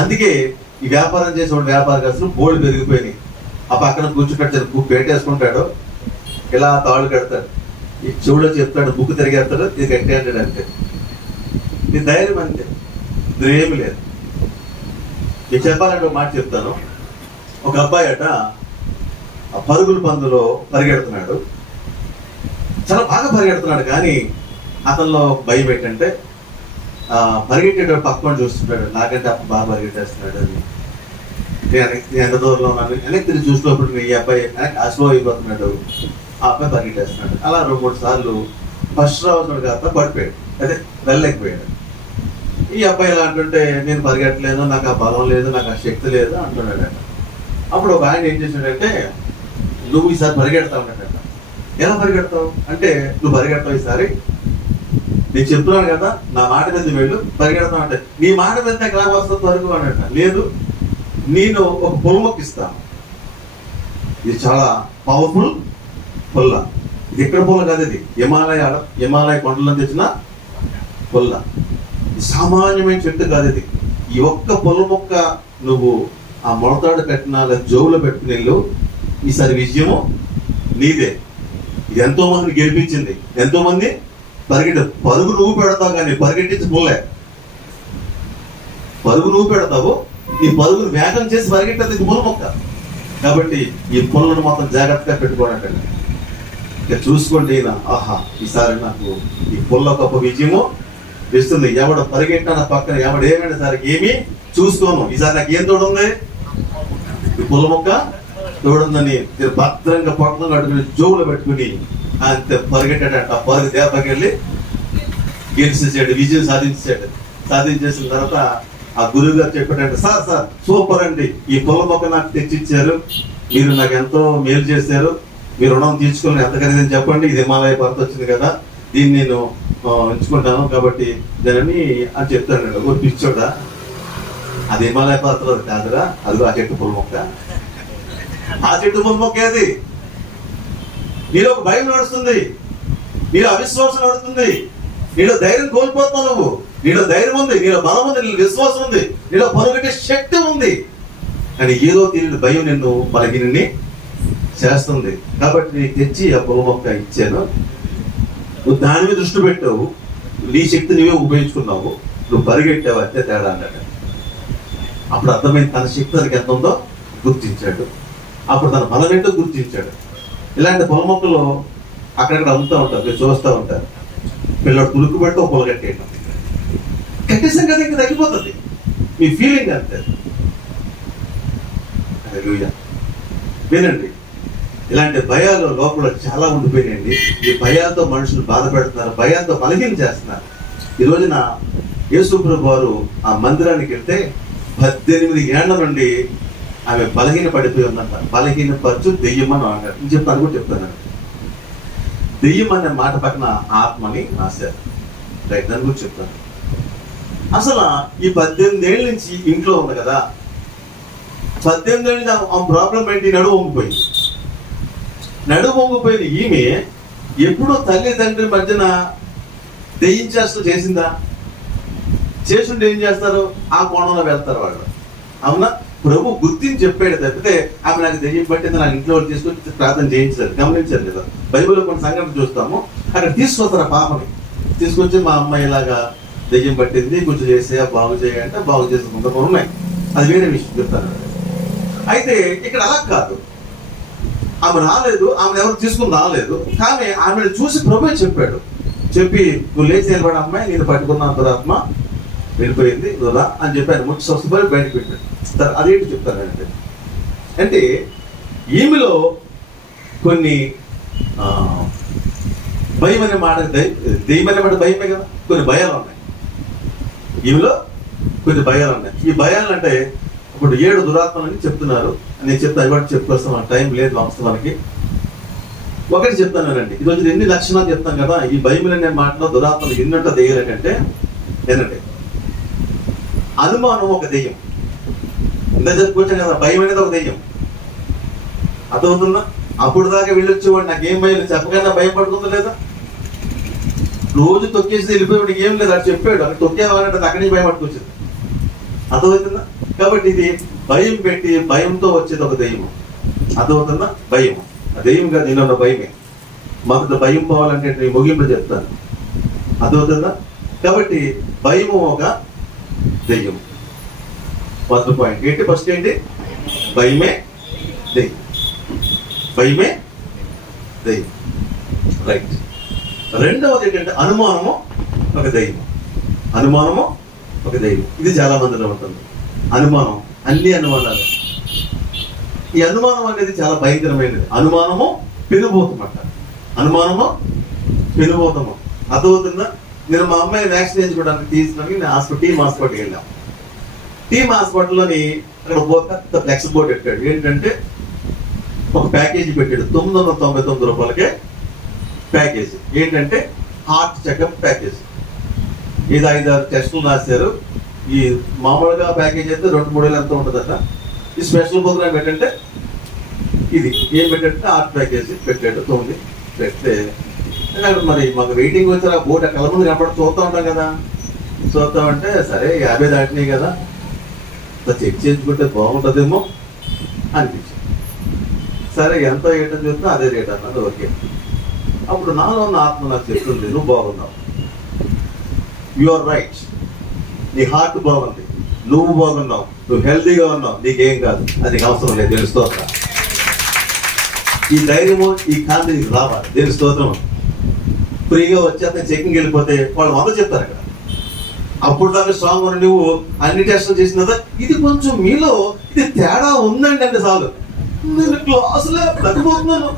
అందుకే ఈ వ్యాపారం చేసేవాడు వ్యాపారస్తులు బోర్డు పెరిగిపోయినాయి. ఆ పక్కన కూర్చుంటాడు, పెట్టేసుకుంటాడు, ఇలా తాళ్ళు కడతాడు, ఈ చెవులో చెప్తాడు, బుక్ తిరిగేస్తాడు, ఇది కట్టేస్తాడు. అంతే, నీ ధైర్యం అంతే, ఏమి లేదు. మీకు చెప్పాలంటే ఒక మాట చెప్తాను. ఒక అబ్బాయి అట ఆ పరుగుల పందులో పరిగెడుతున్నాడు, చాలా బాగా పరిగెడుతున్నాడు. కానీ అతనిలో భయం ఏంటంటే పరిగెట్టేటప్పుడు పక్కన చూస్తుంటాడు, నాకంటే అప్పుడు బాగా పరిగెట్టేస్తున్నాడు అని. ఎంత దూరంలో ఉన్నాను వెనక్కి తిరిగి చూసినప్పుడు ఈ అబ్బాయి స్లో అయిపోతున్నాడు, ఆ అబ్బాయి పరిగెట్టేస్తున్నాడు. అలా 2-3 సార్లు ఫస్ట్ రావుతున్నాడు కాస్త పడిపోయాడు, అదే వెళ్ళలేకపోయాడు. ఈ అబ్బాయి ఎలా అంటుంటే నేను పరిగెట్టలేదు, నాకు ఆ బలం లేదు, నాకు ఆ శక్తి లేదు అంటున్నాడు. అప్పుడు ఒక ఆయన ఏం చేశాడంటే, నువ్వు ఈసారి పరిగెడతావు అన్నట్ట. ఎలా పరిగెడతావు అంటే, నువ్వు పరిగెడతావు ఈసారి, నేను చెప్తున్నాను కదా, నా మాట మీద వెళ్ళు, పరిగెడతావు అంటే, నీ మాట మీద నాకు ఎలా వస్తుంది వరకు అన్నట్ట. లేదు, నేను ఒక పుల్ల మొక్కిస్తాను, ఇది చాలా పవర్ఫుల్ పుల్ల, ఇది ఎక్కడ పుల్ల కాదు, ఇది హిమాలయ కొండలను తెచ్చిన పుల్ల, సామాన్యమైన చెట్టు కాదు ఇది. ఈ ఒక్క పుల్ల మొక్క నువ్వు ఆ మొలతాడు కట్టిన జోవులో పెట్టుకుని వెళ్ళు, ఈసారి విజయము నీదే. ఇది ఎంతో మందిని గెలిపించింది, ఎంతో మంది పరుగు నువ్వు పెడతావు, కానీ పరిగెట్టించి పుల్లే. పరుగు నువ్వు పెడతావు, నీ పరుగును వేగం చేసి పరిగెట్టేది ఇది పుల్ల మొక్క. కాబట్టి ఈ పుల్లను మొత్తం జాగ్రత్తగా పెట్టుకోనంటే ఇక చూసుకోండి, ఆహా ఈసారి నాకు ఈ పుల్ల గొప్ప విజయము ఇస్తుంది. ఎవడు పరిగెట్టినా నా పక్కన ఎవడు ఏమైనా సరే ఏమీ చూసుకోను, ఈసారి నాకు ఏం తోడుంది, ఈ పుల్ల మొక్క తోడుందని భద్రంగా పక్కన అడుగుని జోబులో పెట్టుకుని అంతే పరిగెట్టాడంట. ఆ పరుగు దేపకి వెళ్ళి గెలిచేసాడు, విజయం సాధించేసిన తర్వాత ఆ గురువు గారు చెప్పాడంటే, సార్ సూపర్ అండి, ఈ పుల్ల మొక్క నాకు తెచ్చిచ్చారు, మీరు నాకు ఎంతో మేలు చేశారు, మీరు రుణం తీర్చుకోవాలని ఎంత ఖరీదని చెప్పండి, ఇది హిమాలయ పర్వతం వచ్చింది కదా, దీన్ని నేను ఎంచుకుంటాను కాబట్టి దాన్ని అని చెప్తాడు. ఒక పిచ్చోడా, అది హిమాలయ పర్వతం కాదురా, అది ఆ చెట్టు పుల్ల మొక్క, ఆ చెట్టు పుల్ల మొక్క. అది నీలో ఒక భయం నడుస్తుంది, నీలో అవిశ్వాసం నడుస్తుంది, నీలో ధైర్యం కోల్పోతున్నావు నువ్వు. నీలో ధైర్యం ఉంది, నీలో బలం ఉంది, నీలో విశ్వాసం ఉంది, నీలో పొరగట్టే శక్తి ఉంది, కానీ ఏదో తెలియని భయం నిన్ను బలహీనని చేస్తుంది. కాబట్టి నీకు తెచ్చి ఆ పొల మొక్క ఇచ్చాను, నువ్వు దాని మీద దృష్టి పెట్టావు, నీ శక్తి నువ్వే ఉపయోగించుకున్నావు, నువ్వు పరిగెట్టావు, అంతే తేడా అన్నాడు. అప్పుడు అర్థమైంది తన శక్తి తనకి ఎంత ఉందో గుర్తించాడు. అప్పుడు తన బలం ఏంటో గుర్తించాడు. ఇలాంటి పొల మొక్కలు అక్కడక్కడ అమ్ముతూ ఉంటారు, మీరు చూస్తూ ఉంటారు. పిల్లడు పులుకు పెట్టి ఒక పొల కట్టేయటం, కట్టేసాం కదా ఇంకా తగ్గిపోతుంది, మీ ఫీలింగ్ అంతే. హల్లెలూయా. వినండి, ఇలాంటి భయాలు లోపల చాలా ఉండిపోయినాయండి. ఈ భయాలతో మనుషులు బాధ పెడుతున్నారు, భయాలతో బలహీన చేస్తున్నారు. ఈ రోజున యేసు ప్రభు వారు ఆ మందిరానికి వెళ్తే 18 ఏళ్ల నుండి ఆమె బలహీన పడిపోయి ఉందంట. బలహీనపరచు దెయ్యం అని అన్నారు. నేను చెప్తాను కూడా చెప్తాను. దెయ్యం అనే మాట పక్కన ఆత్మని రాశారు. రైట్, దాని గురించి చెప్తాను. అసలు ఈ 18 ఏళ్ళ నుంచి ఇంట్లో ఉంది కదా, 18 ఏళ్ళ నుంచి ఆ ప్రాబ్లం ఏంటి? నడువు వంగిపోయింది. నడువు వంగిపోయింది ఈమె ఎప్పుడూ తల్లిదండ్రి మధ్యన దెయ్యం చేస్తూ చేసిందా? చేసుంటే ఏం చేస్తారు? ఆ కోణంలో వెళ్తారు వాళ్ళు. అవునా? ప్రభు గుర్తించి చెప్పాడు తప్పితే ఆమె నాకు దెయ్యం పట్టింది, నాకు ఇంట్లో వాళ్ళు తీసుకొని ప్రార్థన చేయించారు. గమనించారు లేదా? బైబిల్లో కొన్ని సంఘటనలు చూస్తాము, అక్కడ తీసుకొస్తారు పాపని తీసుకొచ్చి, మా అమ్మాయి ఇలాగా దెయ్యం పట్టింది, కొంచెం చేసే బాగు చేయాలంటే బాగు చేసే సందర్భం ఉన్నాయి. అది వేరే విషయం చెప్తాను. అయితే ఇక్కడ అలా కాదు, ఆమె రాలేదు, ఆమె ఎవరు తీసుకుని రాలేదు, కానీ ఆమెను చూసి ప్రభువే చెప్పాడు. చెప్పి నువ్వు లేచి నిలబడి అమ్మాయి, నేను పట్టుకున్న అంతరాత్మ వెళ్ళిపోయింది, నువ్వు రా అని చెప్పాను. ముందు స్వస్థపడి బయటకు పెట్టాడు. అదేంటి చెప్తానంటే, అంటే ఈమెలో కొన్ని భయం అనే మాట, దెయ్యం అనే మాట భయమే కదా, కొన్ని భయాలు ఉన్నాయి ఈమెలో, కొన్ని భయాలు ఉన్నాయి. ఈ భయాలు అంటే ఇప్పుడు 7 దురాత్మలని చెప్తున్నారు. నేను చెప్తాను, ఇవాటి చెప్పుకొస్తాను, టైం లేదు వాస్తవానికి. ఒకటి చెప్తానండి, ఈరోజు ఎన్ని లక్షణాలు చెప్తాను కదా. ఈ బైబిల్ అనే మాటలో దురాత్మలు ఎన్నంట దెయ్యాలంటే ఏంటంటే, అనుమానం ఒక దెయ్యం. ఇంత చెప్పుకొచ్చాం కదా, భయం అనేది ఒక దెయ్యం. అర్థమవుతుందా? అప్పుడు దాకా వెళ్ళొచ్చేవాడు నాకేం భయం లేదు చెప్పకన్నా భయం పడుతుందా లేదా? రోజు తొక్కేసి వెళ్ళిపోయాడు, ఏం లేదు అది చెప్పాడు, అక్కడ తొక్కేవాలంటే అక్కడి నుంచి భయం పట్టుకొచ్చింది. అర్థమవుతుందా? కాబట్టి ఇది భయం పెట్టి భయంతో వచ్చేది ఒక దెయ్యం. అర్థమవుతుందా? భయం ఆ దెయ్యం కాదు, నేను భయమే. మాకు భయం పోవాలంటే నేను ముగింపు చెప్తాను. అర్థమవుతుందా? కాబట్టి భయము ఒక దెయ్యం. ఫస్ట్ పాయింట్ ఏంటి? ఫస్ట్ ఏంటి? భయమే దెయ్యం. భయమే దెయ్యం. రైట్. రెండవది ఏంటంటే అనుమానము ఒక దెయ్యం. అనుమానము ఒక దెయ్యం. ఇది చాలా మందిలో ఉంటుంది. అనుమానం, అన్ని అనుమానాలు. ఈ అనుమానం అనేది చాలా భయంకరమైనది. అనుమానము పెనుభూతం అంట. అనుమానము పెనుభూతము. అర్థమవుతుందా? నేను మా అమ్మాయి వ్యాక్సిన్ వేయించుకోవడానికి తీసుకుని నేను టీమ్ హాస్పిటల్కి వెళ్ళాం. టీమ్ హాస్పిటల్లోని అక్కడ పెద్ద ఫ్లెక్స్ బోర్డు పెట్టాడు. ఏంటంటే ఒక ప్యాకేజీ పెట్టాడు, 999 రూపాయలకే ప్యాకేజీ. ఏంటంటే హార్ట్ చెకప్ ప్యాకేజీ. ఇది 5-6 టెస్టులు రాశారు. ఈ మామూలుగా ప్యాకేజ్ అయితే 2-3 వేలు ఎంత ఉంటుందట. ఈ స్పెషల్ ప్రోగ్రామ్ ఏంటంటే ఇది ఏం పెట్టంటే హార్ట్ ప్యాకేజీ పెట్టాడు. 9 పెడితే మరి మాకు వెయిటింగ్ వచ్చారు. ఆ బోర్డు కళ్ళ ముందు కనపడి చూస్తూ ఉంటాం కదా. చూస్తామంటే సరే 50 దాటినాయి కదా, చెక్ చేసుకుంటే బాగుంటుందేమో అనిపించింది. సరే ఎంత ఏంటని చూస్తున్నా అదే రేట్ అన్నది. ఓకే. అప్పుడు నాలో ఉన్న ఆత్మ నాకు చెప్తుంది, నువ్వు బాగున్నావు, యు ఆర్ రైట్, నీ హార్ట్ బాగుంది, నువ్వు బాగున్నావు, నువ్వు హెల్తీగా ఉన్నావు, నీకేం కాదు, అది నీకు అవసరం లేదు. దేని స్తోత్రం. ఈ ధైర్యము ఈ కాంతి నీకు రావాలి. దేని స్తోత్రం. ఫ్రీగా వచ్చేస్తే చెకింగ్ వెళ్ళిపోతే వాళ్ళు 100 చెప్తారు అక్కడ. అప్పుడు దాకా స్ట్రాంగ్ ఉన్న నువ్వు అన్ని టెస్టులు చేసిన తర్వాత ఇది కొంచెం మీలో ఇది తేడా ఉందండి అంటే చాలు, నేను క్లాసులో తగ్గిపోతున్నాను,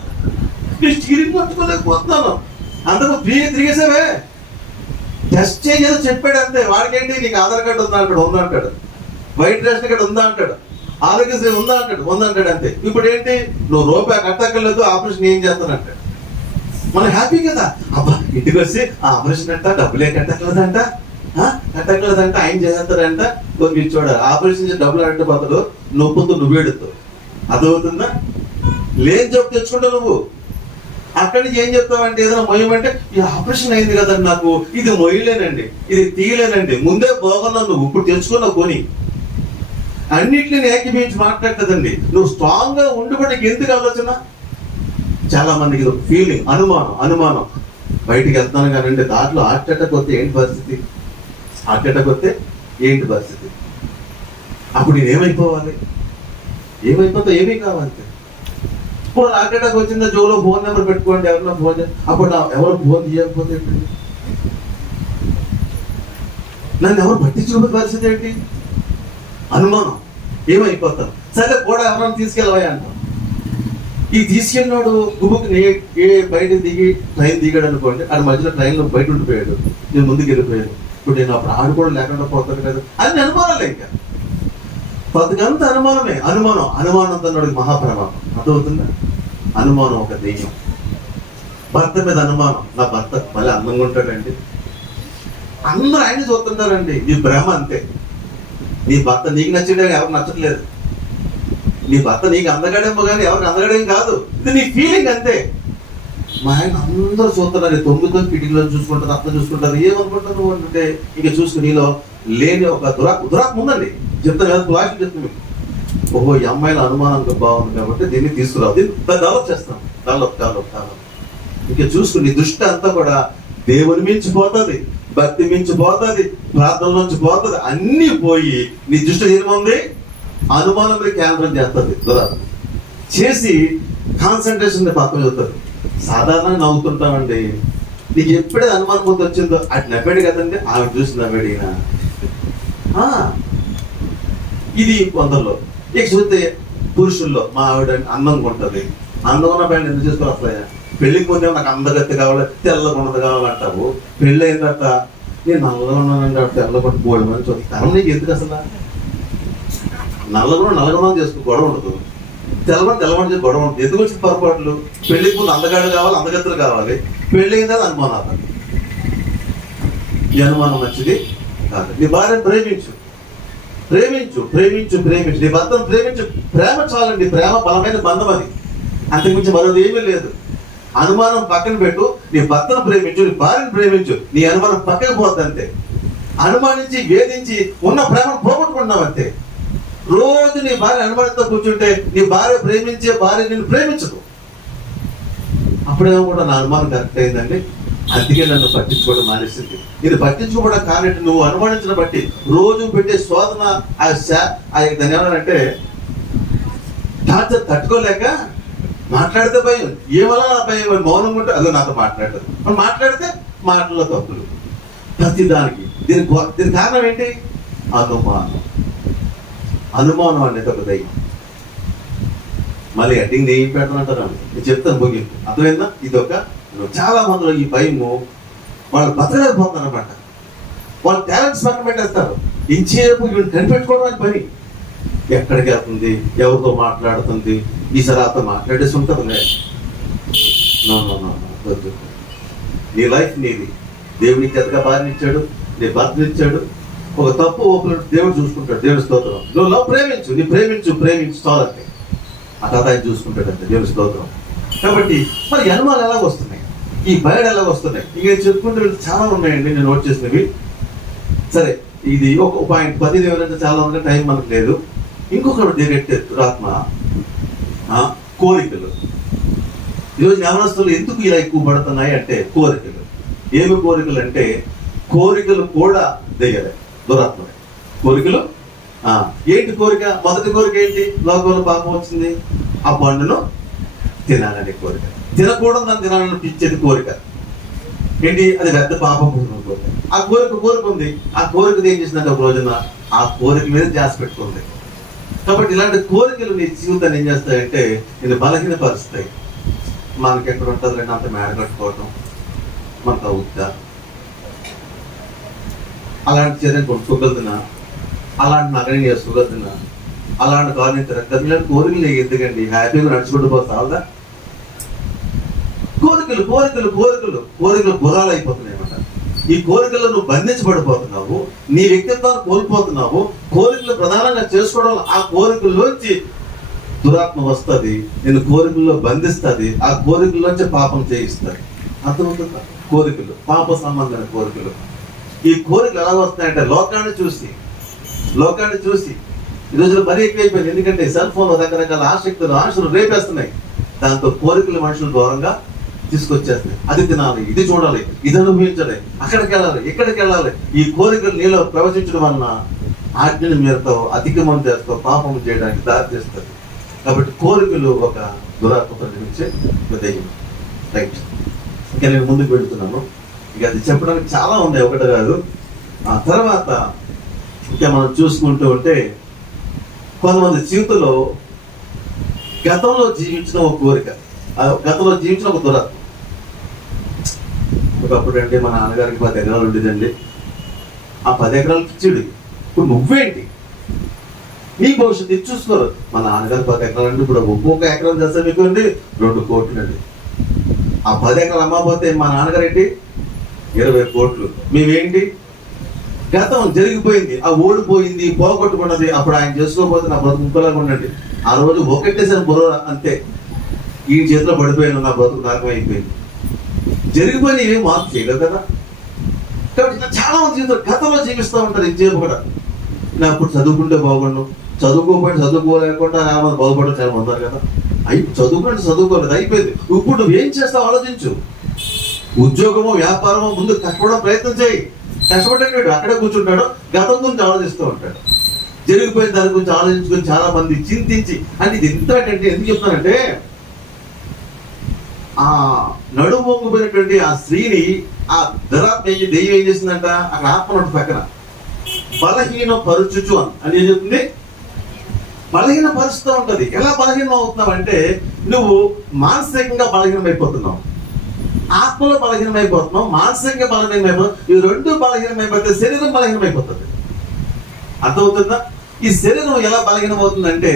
స్టీరింగ్ పట్టుకోలేకపోతున్నాను, అందరూ ఫ్రీగా తిరిగేసావే, టెస్ట్ చేసేదో చెప్పాడు అంతే. వాడికేంటి నీకు ఆధార్ కార్డు ఉందా అంటాడు, ఉందా అంటాడు, వైట్ రేషన్ కార్డు ఉందా అంటాడు, ఆరోగ్యశ్రీ ఉందా అంటాడు, ఉందంటాడు అంతే. ఇప్పుడు ఏంటి, నువ్వు రూపాయి కట్టక్కర్లేదు, ఆపరేషన్ ఏం చేస్తానంటాడు. మనం హ్యాపీ కదా, అబ్బా ఇంటికి వచ్చి ఆపరేషన్ అంట, డబ్బులే కట్టక్కర్లేదంట, కట్టక్కర్లేదంట, ఆయన చేస్తారంట, కొంచెం చూడ ఆపరేషన్ చేసి డబ్బులు అంటే బదులు నొప్పుతో నువ్వేడుతావు. అర్థమవుతుందా? లేని జబ్బు తెచ్చుకుంటావు నువ్వు. అక్కడి నుంచి ఏం చెప్తావంటే ఏదైనా మొయ్యమంటే ఈ ఆపరేషన్ అయింది కదండి నాకు, ఇది మొయ్యలేనండి, ఇది తీయలేనండి, ముందే బాగున్నావు నువ్వు, ఇప్పుడు తెచ్చుకున్నావు కొని, అన్నిటిని ఏకీభవించి మాట్లాడుతుందండి. నువ్వు స్ట్రాంగ్ గా ఉండి కూడా నీకు ఎందుకు ఆలోచన? చాలా మందికి ఫీలింగ్, అనుమానం. బయటికి వెళ్తాను కానండి, దాంట్లో హార్ట్ అటాక్ వస్తే ఏంటి పరిస్థితి? హార్ట్ అటాక్ వస్తే ఏంటి పరిస్థితి? అప్పుడు నేను ఏమైపోవాలి? ఏమైపోతా? ఏమీ కావాలి. ఇప్పుడు హార్ట్ అటాక్ వచ్చిందో జోలో ఫోన్ నెంబర్ పెట్టుకోండి, ఎవరిలో ఫోన్ అప్పుడు ఎవరో ఫోన్ చేయకపోతే ఏంటి? నన్ను ఎవరు పట్టించుకోకపోతే పరిస్థితి ఏంటి? అనుమానం, ఏమైపోతాను? సరే కూడా ఎవరైనా తీసుకెళ్ళవా అంటాం. ఈ తీసుకెళ్ళినాడు గుబుకి బయట దిగి ట్రైన్ దిగాడు అనుకోండి, ఆడ మధ్యలో ట్రైన్లో బయట ఉండిపోయాడు, నేను ముందుకు వెళ్ళిపోయాను. ఇప్పుడు నేను అప్పుడు ఆడు కూడా లేకుండా పోతాను కదా, అన్ని అనుమానాలే. ఇంకా బతుకంత అనుమానంతో మహాప్రభావం అర్థమవుతుందా? అనుమానం ఒక దెయ్యం. భర్త మీద అనుమానం, నా భర్త మళ్ళీ అందంగా ఉంటాడండి, అందరూ ఆయన చూస్తుంటారండి. నీ భ్రమ అంతే. నీ భర్త నీకు నచ్చిండే ఎవరు నచ్చట్లేదు. నీ భర్త నీకు అందగాడేమో కానీ ఎవరికి అందగాడేం కాదు, ఇది నీ ఫీలింగ్ అంతే. మా ఆయన అందరూ చూస్తున్నారు, 9 కిటికీలో చూసుకుంటారు, అర్థం చూసుకుంటారు, ఏమనుకుంటారు నువ్వు అంటే ఇక చూసుకుని నీలో లేని ఒక దురాత్మ ఉందండి. చెప్తాను కదా, క్లాస్ చెప్తాను. ఓహో, ఈ అమ్మాయిల అనుమానంగా బాగుంది కాబట్టి దీన్ని తీసుకురావు, దీన్ని డెవలప్ చేస్తాం. డెవలప్ ఇక చూసుకుని నీ దృష్టి అంతా కూడా దేవుని మించిపోతుంది, భక్తి మించిపోతుంది, ప్రార్థనలోంచి పోతుంది, అన్నీ పోయి నీ దృష్టి ఏముంది? అనుమానం మీద కేంద్రం చేస్తుంది. దురాత్మ చేసి కాన్సన్ట్రేషన్ పక్కన చూస్తుంది. సాధారణంగా నవ్వుతుంటామండి. నీకు ఎప్పుడైతే అనుమానం పొంది వచ్చిందో అటు నవ్వాడు కదండి, ఆమె చూసి నవ్వాడు ఈయన. ఇది కొందరిలో. ఇక చూస్తే పురుషుల్లో మా ఆవిడ అందంగా ఉంటుంది, అందంగా ఉన్న పైన ఎందుకు చేసుకోవాలి? అసలు పెళ్లికి ముందే నాకు అందగత్తి కావాలి, తెల్లగా ఉన్నది కావాలంటావు. పెళ్ళి అయిన తర్వాత నేను నల్లగా ఉన్నానండి, అప్పుడు తెల్ల పట్టు పోవడం అని చూస్తాను. నీకు ఎందుకు అసలు? నల్లగుణం చేసుకో, గొడవ ఉండదు. తెల్లమని చేసి గొడవ ఉంటుంది. ఎందుకు వచ్చిన పొరపాట్లు? పెళ్లికి ముందు అందగాడు కావాలి, అందగత్తులు కావాలి, పెళ్లి అయిన తర్వాత అనుమానాలు. ఈ అనుమానం మంచిది కాదు. నీ భార్యను ప్రేమించు. నీ భర్తను ప్రేమించు. ప్రేమ చాలండి, ప్రేమ బలమైన బంధం, అది అంతకుమించి మరొకటి ఏమీ లేదు. అనుమానం పక్కన పెట్టు, నీ భర్తను ప్రేమించు, నీ భార్యను ప్రేమించు, నీ అనుమానం పక్కకు పోద్ది అంతే. అనుమానించి వేధించి ఉన్న ప్రేమను పోగొట్టుకున్నావు అంతే. రోజు నీ భార్య అనుమానంతో కూర్చుంటే నీ భార్య ప్రేమించే భార్య నిన్ను ప్రేమించదు. అప్పుడేమో కూడా నా అనుమానం కరెక్ట్ అయిందండి, అందుకే నన్ను పట్టించుకోవడం మానేసింది. నేను పట్టించుకోవడం కాబట్టి నువ్వు అనుమానించిన బట్టి రోజు పెట్టే శోధన, దాన్ని ఏమన్నారంటే టార్చర్ తట్టుకోలేక మాట్లాడితే భయం. ఏమలా నా భయం? మౌనంగా ఉంటే అదో నాతో మాట్లాడదు. మనం మాట్లాడితే మాటల్లో తప్పులు ప్రతిదానికి. దీనికి కారణం ఏంటి? అనుమానం అనేది ఒక దయ్యం. మళ్ళీ అడ్డింగ్ ఏం పెడతానంటారు, నేను చెప్తాను ముగింపు. అర్థమైందా? ఇది ఒక చాలా మందిలో ఈ భయము వాళ్ళు బతకలేకపోతారు అనమాట. వాళ్ళు టాలెంట్స్ పక్కన పెట్టేస్తారు. ఇంచేపు వీళ్ళు కనిపెట్టుకోవడం అని పని. ఎక్కడికి వెళ్తుంది, ఎవరితో మాట్లాడుతుంది, ఈసారి అతను మాట్లాడేసి ఉంటుంది. నీ లైఫ్ నీది. దేవునికి ఎంతగా భార్యనిచ్చాడు, నీ భర్తనిచ్చాడు. ఒక తప్పు ఒకరు దేవుడు చూసుకుంటాడు. దేవుడి స్తోత్రం. నువ్వు ప్రేమించు చాలంటే ఆ తాత ఆయన చూసుకుంటాడు అంతే. దేవుడి స్తోత్రం. కాబట్టి మరి అనుమానాలు ఎలా వస్తున్నాయి, ఈ భయాలు ఎలా వస్తున్నాయి? ఇక చెప్పుకుంటే చాలా ఉన్నాయండి నేను నోట్ చేసినవి. సరే, ఇది ఒక పాయింట్. 10 ఎవరంటే చాలా ఉంది, టైం మనకు లేదు. ఇంకొకటి దేగట్టే దురాత్మ కోరికలు. ఈరోజు యవనస్తులు ఎందుకు ఇలా ఎక్కువ పడుతున్నాయి అంటే కోరికలు. ఏమి కోరికలు అంటే కోరికలు కూడా దిగలే, దురాత్మ కోరికలు. ఏంటి కోరిక? మొదటి కోరిక ఏంటి? లోకంలో పాపం వచ్చింది, ఆ పండును తినాలనే కోరిక. తినకూడదు దాన్ని తినాలనిపించేది కోరిక. ఏంటి? అది పెద్ద పాపం కోరిక. ఆ కోరిక ఉంది. ఆ కోరిక ఏం చేసిందంటే ఒక రోజున ఆ కోరిక మీద ధ్యాస పెట్టుకుంది. కాబట్టి ఇలాంటి కోరికలు నీ జీవితాన్ని ఏం చేస్తాయంటే నేను బలహీనపరుస్తాయి. మనకి ఎక్కడ ఉంటుంది అంటే అంత మేడ కట్టుకోవటం, మనకు అవుద్దా, అలాంటి చర్య కొట్టుకోగలుగుతున్నా, అలాంటి నగరం చేసుకోగలుగుతున్నా, అలాంటి కారణం తిరగదు. ఇలాంటి కోరికలు ఎందుకండి? హ్యాపీగా నడుచుకుంటూ పోతావుదా? కోరికలు గుర్రాలు అయిపోతున్నాయి అన్నమాట. ఈ కోరికల్లో నువ్వు బంధించబడిపోతున్నావు, నీ వ్యక్తిత్వాన్ని కోల్పోతున్నావు. కోరికలు ప్రధానంగా చేసుకోవడం, ఆ కోరికల్లోంచి దురాత్మ వస్తుంది, నేను కోరికల్లో బంధిస్తుంది, ఆ కోరికల్లోంచి పాపం చేయిస్తుంది. అర్థమవుతుందా? కోరికలు పాప సంబంధమైన కోరికలు. ఈ కోరికలు ఎలా వస్తున్నాయంటే లోకాన్ని చూసి ఈ రోజుల్లో మరీ ఎక్కువైపోయింది. ఎందుకంటే సెల్ ఫోన్లో రకరకాల ఆశలు రేపేస్తున్నాయి. దాంతో కోరికలు మనుషులు దూరంగా తీసుకొచ్చేస్తున్నాయి. అది తినాలి, ఇది చూడాలి, ఇది అనుభవించాలి, అక్కడికి వెళ్ళాలి, ఇక్కడికి వెళ్ళాలి. ఈ కోరికలు నీలో ప్రవచించడం వలన ఆజ్ఞను మీరుతో అధికమం చేస్తూ పాపం చేయడానికి దారి చేస్తుంది. కాబట్టి కోరికలు ఒక దురాత్మ ప్రతినించే దయ్యం. రైట్, ఇంకా నేను ముందుకు వెళుతున్నాను. ఇక అది చెప్పడానికి చాలా ఉంది, ఒకటి కాదు. ఆ తర్వాత ఇంకా మనం చూసుకుంటూ ఉంటే కొంతమంది జీవితంలో గతంలో జీవించిన ఒక కోరిక, గతంలో జీవించిన ఒక దురాత్మ. ఒకప్పుడు అంటే మా నాన్నగారికి 10 ఎకరాలు ఉండేదండి. ఆ 10 ఎకరాలు ఇచ్చాడు. ఇప్పుడు నువ్వేంటి నీ భవిష్యత్తు ఇది చూసుకోరు. మా నాన్నగారు 10 ఎకరాలు అంటే ఇప్పుడు ఒక్కొక్క ఎకరం చేస్తే మీకు అండి 2 కోట్లు అండి. ఆ 10 ఎకరాలు అమ్మకపోతే మా నాన్నగారు ఏంటి 20 కోట్లు. మేమేంటి గతం జరిగిపోయింది, ఆ ఓడిపోయింది, పోగొట్టుకున్నది. అప్పుడు ఆయన చేసుకోకపోతే నా బ్రతుకు ఇంకోలాగా ఉండండి. ఆ రోజు ఒకటేసారి బుర్ర అంతే, ఈ చేతిలో పడిపోయాను, నా బ్రతుకు నరకం అయిపోయింది. జరిగిపోయిన ఏం మార్పు చేయలేదు కదా. కాబట్టి ఇట్లా చాలా మంది జీవితం గతంలో జీవిస్తూ ఉంటారు. ఇది చేయకు కూడా నేను అప్పుడు చదువుకుంటే బాగుండు, చదువుకోలేకుండా మంది బాగుపడడం చాలా మంది ఉన్నారు కదా. చదువుకోలేదు, అయిపోయింది. ఇప్పుడు నువ్వేం చేస్తావు ఆలోచించు. ఉద్యోగమో వ్యాపారమో ముందు కష్టపడడం ప్రయత్నం చేయి. కష్టపడ్డాడు అక్కడే కూర్చుంటాడు, గతం గురించి ఆలోచిస్తూ ఉంటాడు. జరిగిపోయిన దాని గురించి ఆలోచించుకొని చాలా మంది చింతించి, అంటే ఇది ఎంతంటే ఎందుకు చెప్తానంటే, ఆ నడుము వంగిపోయినటువంటి ఆ స్త్రీని ఆ దురాత్మ దెయ్యం ఏం చేసిందంట, అక్కడ ఆత్మ పక్కన బలహీన పరుచుచు అని ఏం చెప్తుంది, బలహీన పరుస్తూ ఉంటది. ఎలా బలహీనం అవుతున్నావు అంటే, నువ్వు మానసికంగా బలహీనం అయిపోతున్నావు, ఆత్మలో బలహీనం అయిపోతున్నావు, మానసికంగా బలహీనం అయిపోతున్నావు. ఈ 2 బలహీనం అయిపోతే శరీరం బలహీనం అయిపోతుంది. అర్థమవుతుందా? ఈ శరీరం ఎలా బలహీనం అవుతుందంటే,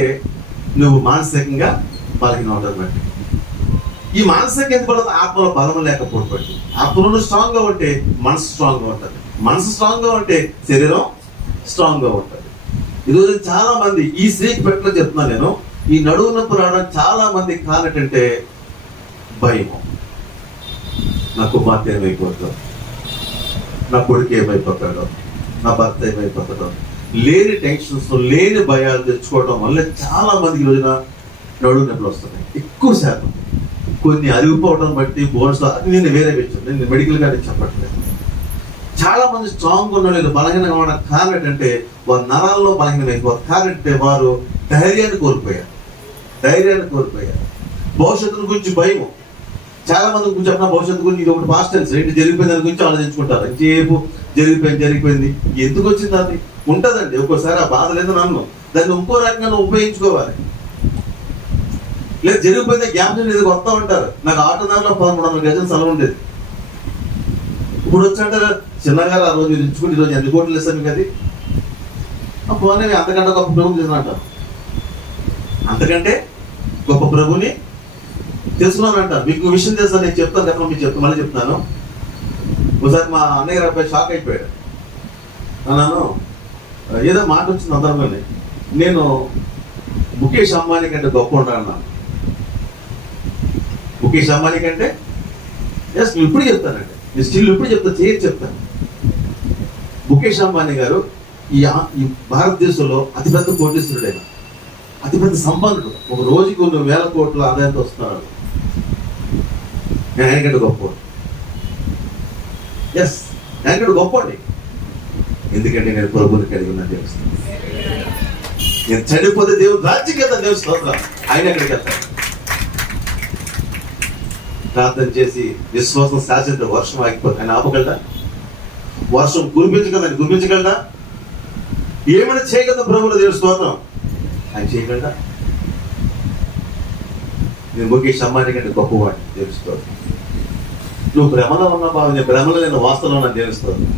నువ్వు మానసికంగా బలహీనం అవుతుంది బట్టి. ఈ మానసికంగా ఎందుకు పడుతుంది? ఆత్మలో బలం లేకపోవడం బట్టి. ఆత్మలో స్ట్రాంగ్ గా ఉంటే మనసు స్ట్రాంగ్ గా ఉంటుంది, మనసు స్ట్రాంగ్ గా ఉంటే శరీరం స్ట్రాంగ్ గా ఉంటుంది. ఈరోజు చాలా మంది ఈ స్త్రీకి పెట్టలో చెప్తున్నాను నేను, ఈ నడువు నొప్పి రావడం చాలా మంది కారణంటే భయం. నా కుమార్తె ఏమైపోతాడు, నా కొడుకు ఏమైపోతాడో, నా భర్త ఏమైపోతాడో, లేని టెన్షన్స్, లేని భయాలు తెచ్చుకోవడం వల్ల చాలా మందికి రోజున నడువు నొప్పులు వస్తున్నాయి. ఎక్కువ శాతం కొన్ని అరిగిపోవడం బట్టి బోన్స్, అది నేను వేరే విషయం, నేను మెడికల్ గా చెప్పట్లేదు. చాలా మంది స్ట్రాంగ్ ఉన్న వాళ్ళు బలహీనంగా ఉన్న కారణం ఏంటంటే, వారి నరాల్లో బలహీనం అయిపోతారు. కారణం అంటే వారు ధైర్యాన్ని కోల్పోయారు. భవిష్యత్తు గురించి భయం. చాలా మంది గురించి చెప్పిన భవిష్యత్తు గురించి ఇది ఒకటి పాస్ట్ టెన్స్, ఏంటి జరిగిపోయింది దాని గురించి ఆలోచించుకుంటారు. ఇంకేపు జరిగిపోయింది ఎందుకు వచ్చింది అది ఉంటుందండి. ఒక్కోసారి ఆ బాధ లేదు నన్ను, దాన్ని ఇంకో రకంగా ఉపయోగించుకోవాలి. లేదు జరిగిపోయింది జ్ఞాపకం ఇది వస్తూ ఉంటారు. నాకు ఆటోదారిలో 1300 గజం స్థలం ఉండేది. ఇప్పుడు వచ్చంటారు చిన్నగా ఆ రోజు ఇచ్చుకుని ఈరోజు ఎన్ని కోట్లు ఇస్తాను మీకు అది. పోనీ అంతకంటే గొప్ప ప్రభుని తెలుసుకున్నాంటారు, అంతకంటే గొప్ప ప్రభుని తెలుసుకున్నాను అంటారు. మీకు విషయం తెలుసా, నేను చెప్తాను కదా, మీకు మళ్ళీ చెప్తాను. ఒకసారి మా అన్నయ్య అబ్బాయి షాక్ అయిపోయాడు. అన్నాను ఏదో మాట వచ్చింది అందరంలోనే, నేను ముఖేష్ అంబానీ కంటే గొప్ప ఉంటానన్నాను. ముఖేష్ అంబానీ కంటే ఎస్ నువ్వు ఇప్పుడు చెప్తానంటే, నేను స్టిల్ ఇప్పుడు చెప్తాను. ముఖేష్ అంబానీ గారు ఈ భారతదేశంలో అతిపెద్ద కోటీశ్వరుడైన, అతిపెద్ద సంపన్నుడు. ఒక రోజుకి 1,000 కోట్ల ఆదాయంతో వస్తున్నాడు. నేను ఆయనకంటే గొప్ప. ఎస్ ఆయనకంటే గొప్పండి. ఎందుకంటే నేను ప్రభువుని కలిగి ఉన్నా తెలుస్తాను. నేను చనిపోతే దేవుడు రాజ్యకి వెళ్తాను. దేవుడు స్తోత్రం. ఆయన ఎక్కడికి వెళ్తాను. ప్రార్థన చేసి విశ్వాసం శాశ్వత వర్షం ఆగిపోతుంది. ఆయన ఆపగలడా? వర్షం కురిపించగలడా? ఏమైనా చేయగలదా? ప్రభువుల దేవుడు స్తోత్రం. ఆయన చేయగలడా? నేను ముఖేష్ అంబానీ కంటే గొప్పవాడిని. దేవుడు స్తోత్రం. నువ్వు భ్రమలో ఉన్న భావం, నేను భ్రమలో నేను వాస్తవంలో ఉన్నా. దేవుడు స్తోత్రం.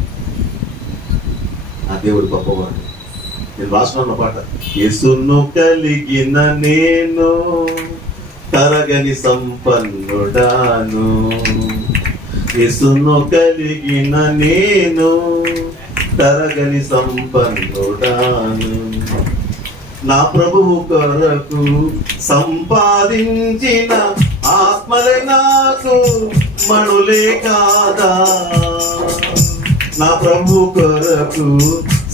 ఆ దేవుడు గొప్పవాడు. నేను రాసిన పాట, యేసును కలిగిన నేను తరగని సంపన్నుడాను, యేసును కలిగిన నేను తరగని సంపన్నుడాను, నా ప్రభువు కొరకు సంపాదించిన ఆత్మలే నాకు మణులే కాదా, నా ప్రభు కొరకు